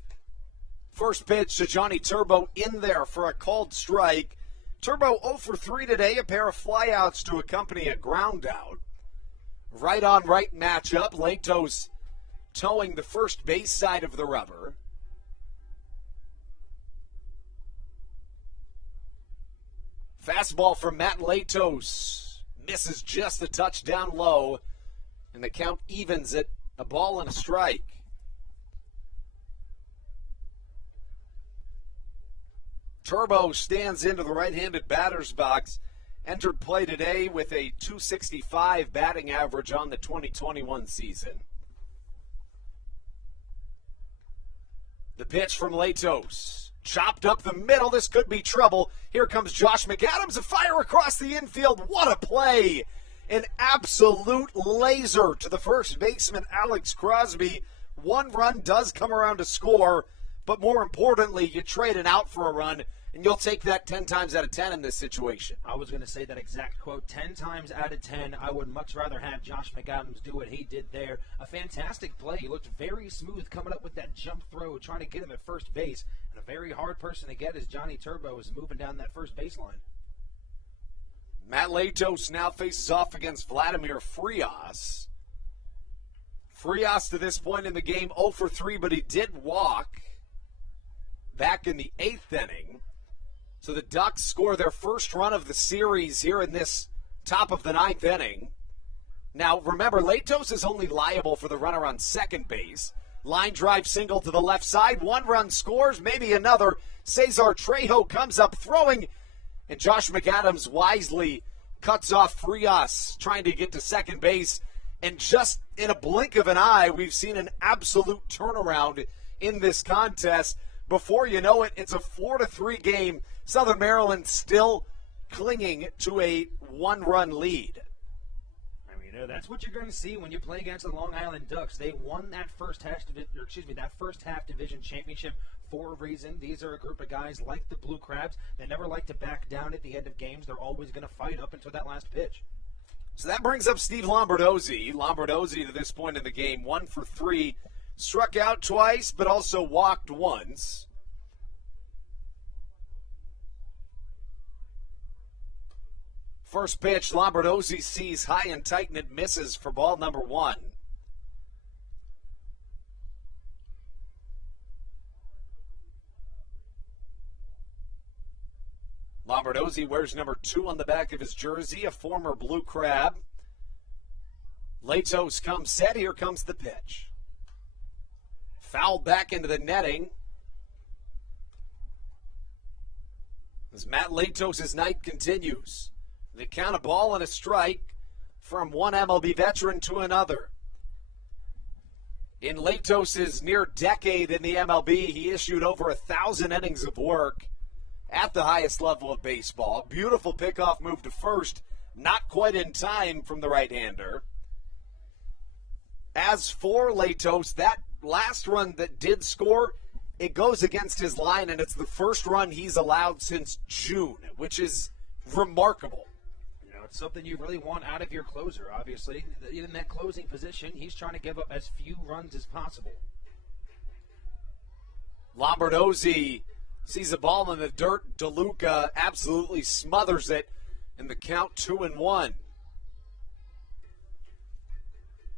First pitch to Johnny Turbo in there for a called strike. Turbo 0 for 3 today, a pair of flyouts to accompany a ground out. Right on right matchup, Latos towing the first base side of the rubber. Fastball from Matt Latos misses just a touch down low, and the count evens at a ball and a strike. Turbo stands into the right-handed batter's box. Entered play today with a .265 batting average on the 2021 season. The pitch from Latos. chopped up the middle. This could be trouble. Here comes Josh McAdams, a fire across the infield. What a play! An absolute laser to the first baseman, Alex Crosby. One run does come around to score, but more importantly, you trade an out for a run, and you'll take that 10 times out of 10 in this situation. I was going to say that exact quote. 10 times out of 10, I would much rather have Josh McAdams do what he did there. A fantastic play. He looked very smooth coming up with that jump throw, trying to get him at first base. And a very hard person to get as Johnny Turbo is moving down that first baseline. Matt Latos now faces off against Vladimir Frias. Frias to this point in the game 0 for 3, but he did walk back in the 8th inning. So the Ducks score their first run of the series here in this top of the 9th inning. Now, remember, Latos is only liable for the runner on second base. Line drive single to the left side. One run scores, maybe another. Cesar Trejo comes up throwing, and Josh McAdams wisely cuts off Frias trying to get to second base. And just in a blink of an eye, we've seen an absolute turnaround in this contest. Before you know it, it's a 4-3 game. Southern Maryland still clinging to a one-run lead. I mean, that's what you're going to see when you play against the Long Island Ducks. They won that first half division championship for a reason. These are a group of guys like the Blue Crabs. They never like to back down at the end of games. They're always going to fight up until that last pitch. So that brings up Steve Lombardozzi. Lombardozzi to this point in the game, 1 for 3. Struck out twice, but also walked once. First pitch, Lombardozzi sees high and tight, and it misses for ball number 1. Lombardozzi wears number 2 on the back of his jersey, a former Blue Crab. Latos comes set. Here comes the pitch. Fouled back into the netting. As Matt Latos' night continues. The count a ball and a strike from one MLB veteran to another. In Latos' near decade in the MLB, he issued over 1,000 innings of work at the highest level of baseball. Beautiful pickoff move to first, not quite in time from the right-hander. As for Latos, that last run that did score, it goes against his line, and it's the first run he's allowed since June, which is remarkable. You know, it's something you really want out of your closer, obviously. In that closing position, he's trying to give up as few runs as possible. Lombardozzi sees a ball in the dirt. DeLuca absolutely smothers it, and the count 2-1.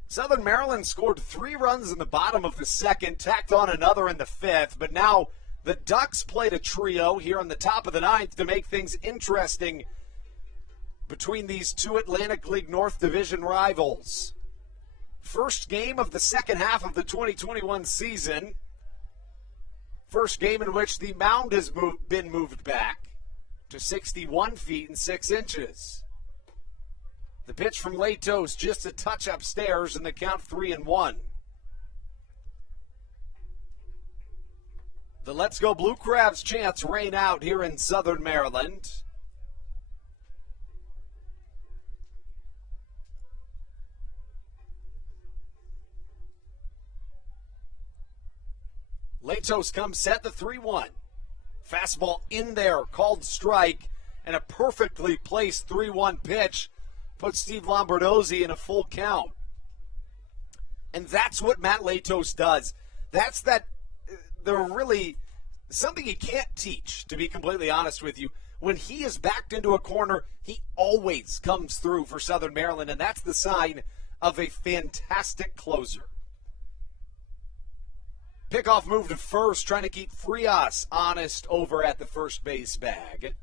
Southern Maryland scored 3 runs in the bottom of the second, tacked on another in the 5th, but now the Ducks played a trio here on the top of the 9th to make things interesting between these two Atlantic League North Division rivals. First game of the second half of the 2021 season. First game in which the mound has been moved back to 61 feet and 6 inches. The pitch from Latos just a touch upstairs, and the count 3-1. The Let's Go Blue Crabs chants rain out here in Southern Maryland. Latos comes set, the 3-1. Fastball in there, called strike, and a perfectly placed 3-1 pitch puts Steve Lombardozzi in a full count. And that's what Matt Latos does. That's they're really something you can't teach, to be completely honest with you. When he is backed into a corner, he always comes through for Southern Maryland, and that's the sign of a fantastic closer. Pickoff move to first, trying to keep Frias honest over at the first base bag.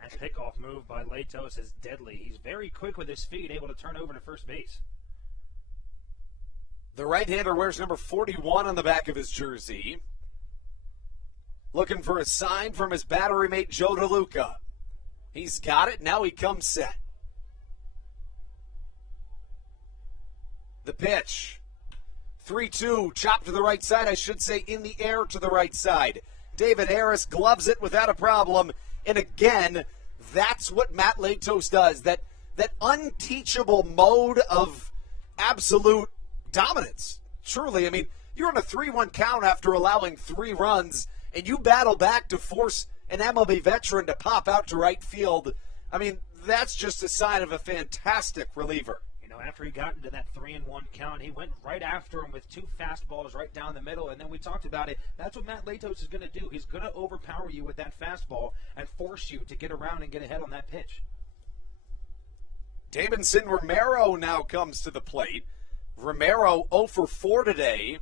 That pickoff move by Latos is deadly. He's very quick with his feet, able to turn over to first base. The right-hander wears number 41 on the back of his jersey. Looking for a sign from his battery mate, Joe DeLuca. He's got it. Now he comes set. The pitch. 3-2, chopped to the right side, I should say in the air to the right side. David Harris gloves it without a problem. And again, that's what Matt Latos does. That unteachable mode of absolute dominance. Truly, I mean, you're on a 3-1 count after allowing 3 runs, and you battle back to force an MLB veteran to pop out to right field. I mean, that's just a sign of a fantastic reliever. You know, after he got into that 3-1 count, he went right after him with 2 fastballs right down the middle, and then we talked about it. That's what Matt Latos is going to do. He's going to overpower you with that fastball and force you to get around and get ahead on that pitch. Davidson Romero now comes to the plate. Romero 0 for 4 today.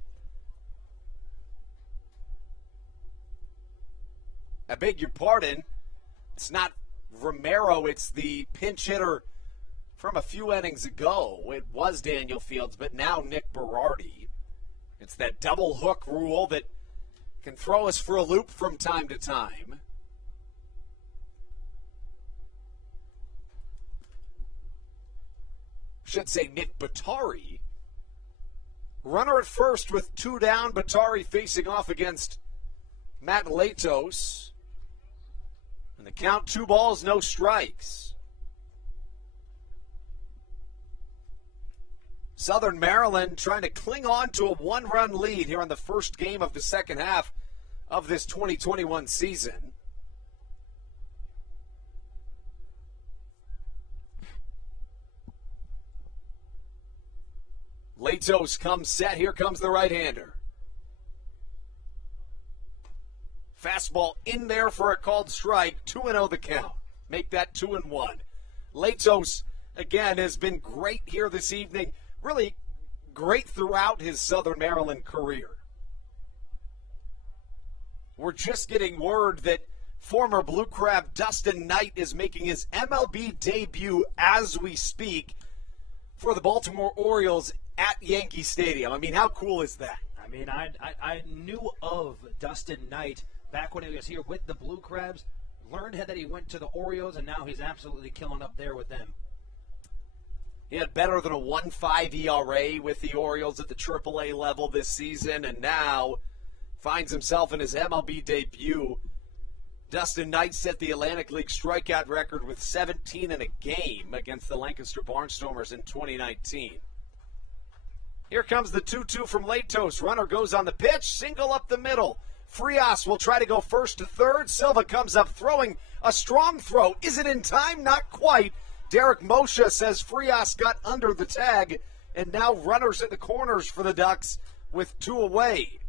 I beg your pardon. It's not Romero, it's the pinch hitter from a few innings ago. It was Daniel Fields, but now Nick Berardi. It's that double hook rule that can throw us for a loop from time to time. Should say Nick Batari. Runner at first with 2 down. Batari facing off against Matt Latos. And the count 2 balls, no strikes. Southern Maryland trying to cling on to a 1-run lead here on the first game of the second half of this 2021 season. Latos comes set. Here comes the right-hander. Fastball in there for a called strike. 2-0 the count. Make that 2-1. Latos, again, has been great here this evening. Really great throughout his Southern Maryland career. We're just getting word that former Blue Crab Dustin Knight is making his MLB debut as we speak for the Baltimore Orioles at Yankee Stadium. I mean, how cool is that? I mean, I knew of Dustin Knight back when he was here with the Blue Crabs, learned that he went to the Orioles, and now he's absolutely killing up there with them. He had better than a 1.5 ERA with the Orioles at the AAA level this season, and now finds himself in his MLB debut. Dustin Knight set the Atlantic League strikeout record with 17 in a game against the Lancaster Barnstormers in 2019. Here comes the 2-2 from Latos. Runner goes on the pitch, single up the middle. Frias will try to go first to third. Silva comes up throwing a strong throw. Is it in time? Not quite. Derek Moshe says Frias got under the tag, and now runners at the corners for the Ducks with 2 away.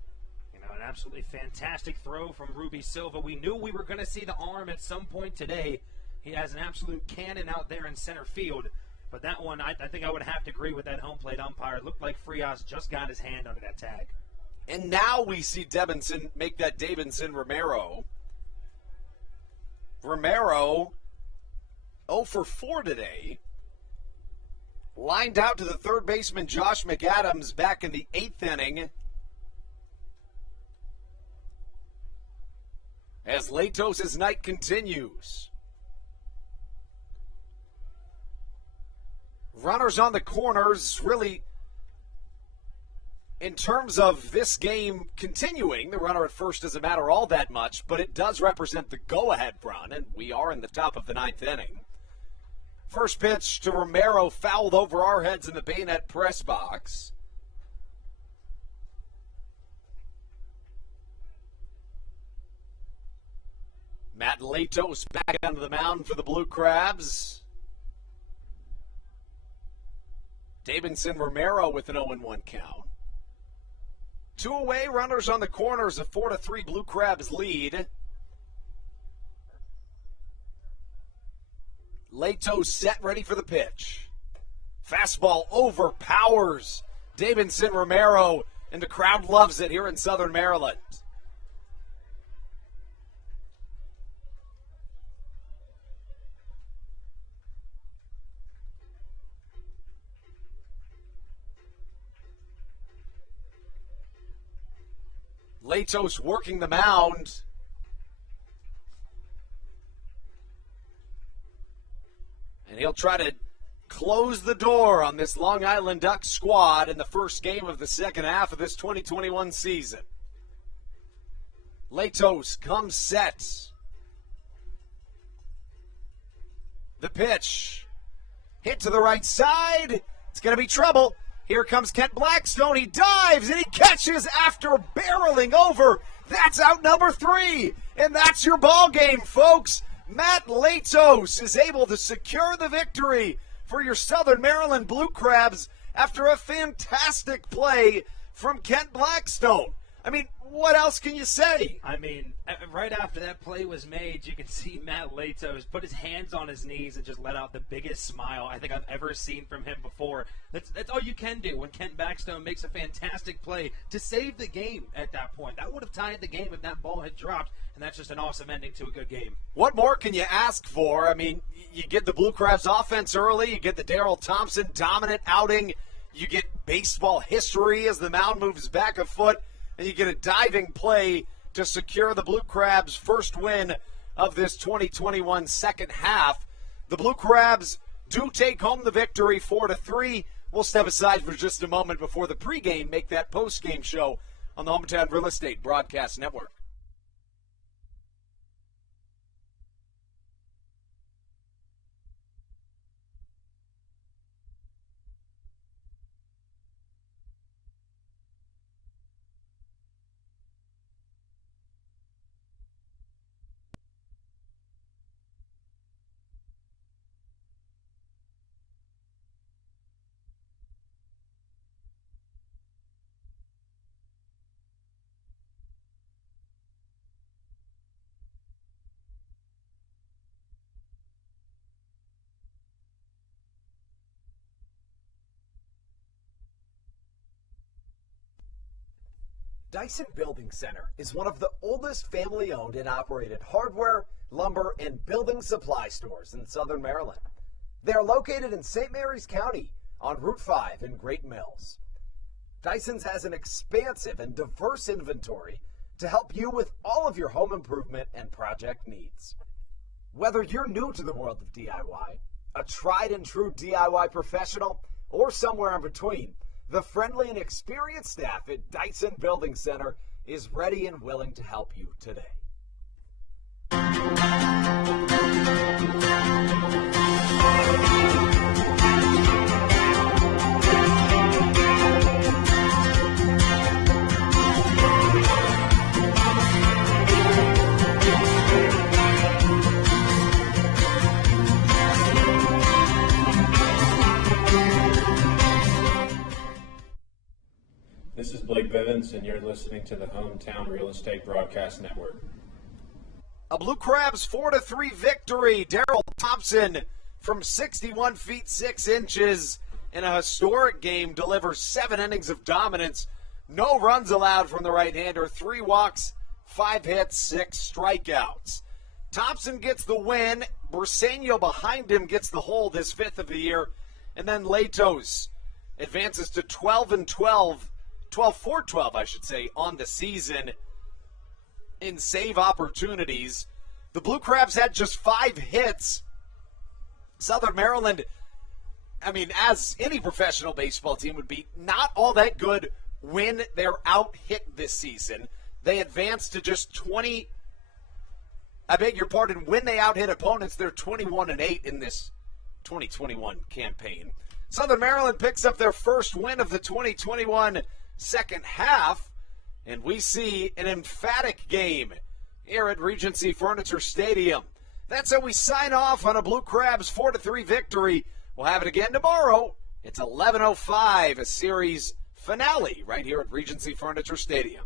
You know, an absolutely fantastic throw from Ruby Silva. We knew we were going to see the arm at some point today. He has an absolute cannon out there in center field. But that one, I think I would have to agree with that home plate umpire. It looked like Frias just got his hand under that tag. And now we see Debinson make that Davidson Romero. Romero 0 for 4 today. Lined out to the third baseman Josh McAdams back in the 8th inning. As Latos' night continues. Runners on the corners, really, in terms of this game continuing, the runner at first doesn't matter all that much, but it does represent the go-ahead run, and we are in the top of the 9th inning. First pitch to Romero, fouled over our heads in the bayonet press box. Matt Latos back onto the mound for the Blue Crabs. Davidson Romero with an 0-1 count. 2 away, runners on the corners, a 4-3 Blue Crabs lead. Latos set, ready for the pitch. Fastball overpowers Davidson Romero, and the crowd loves it here in Southern Maryland. Latos working the mound. And he'll try to close the door on this Long Island Ducks squad in the first game of the second half of this 2021 season. Latos comes set. The pitch. Hit to the right side. It's going to be trouble. Here comes Kent Blackstone. He dives and he catches after barreling over. That's out number 3. And that's your ball game, folks. Matt Latos is able to secure the victory for your Southern Maryland Blue Crabs after a fantastic play from Kent Blackstone. I mean, what else can you say? I mean, right after that play was made, you can see Matt Latos put his hands on his knees and just let out the biggest smile I think I've ever seen from him before. That's all you can do when Kent Blackstone makes a fantastic play to save the game at that point. That would have tied the game if that ball had dropped, and that's just an awesome ending to a good game. What more can you ask for? I mean, you get the Blue Crabs offense early, you get the Daryl Thompson dominant outing, you get baseball history as the mound moves back a foot, and you get a diving play to secure the Blue Crabs' first win of this 2021 second half. The Blue Crabs do take home the victory 4-3. We'll step aside for just a moment before the pregame make that postgame show on the Hometown Real Estate Broadcast Network. Dyson Building Center is one of the oldest family-owned and operated hardware, lumber, and building supply stores in Southern Maryland. They are located in St. Mary's County on Route 5 in Great Mills. Dyson's has an expansive and diverse inventory to help you with all of your home improvement and project needs. Whether you're new to the world of DIY, a tried and true DIY professional, or somewhere in between, the friendly and experienced staff at Dyson Building Center is ready and willing to help you today. This is Blake Bivens, and you're listening to the Hometown Real Estate Broadcast Network. A Blue Crabs 4-3 victory. Daryl Thompson from 61 feet 6 inches in a historic game delivers 7 innings of dominance. No runs allowed from the right-hander. 3 walks, 5 hits, 6 strikeouts. Thompson gets the win. Briseño behind him gets the hold, his 5th of the year. And then Latos advances to 12-12. 12-4-12, I should say, on the season in save opportunities. The Blue Crabs had just 5 hits. Southern Maryland, I mean, as any professional baseball team would be, not all that good when they're out hit this season. They advanced to just 20. I beg your pardon, when they out hit opponents, they're 21-8 in this 2021 campaign. Southern Maryland picks up their first win of the 2021 second half, and we see an emphatic game here at Regency Furniture Stadium. That's how we sign off on a Blue Crabs 4-3 victory. We'll have it again tomorrow. It's 11:05, a series finale right here at Regency Furniture Stadium.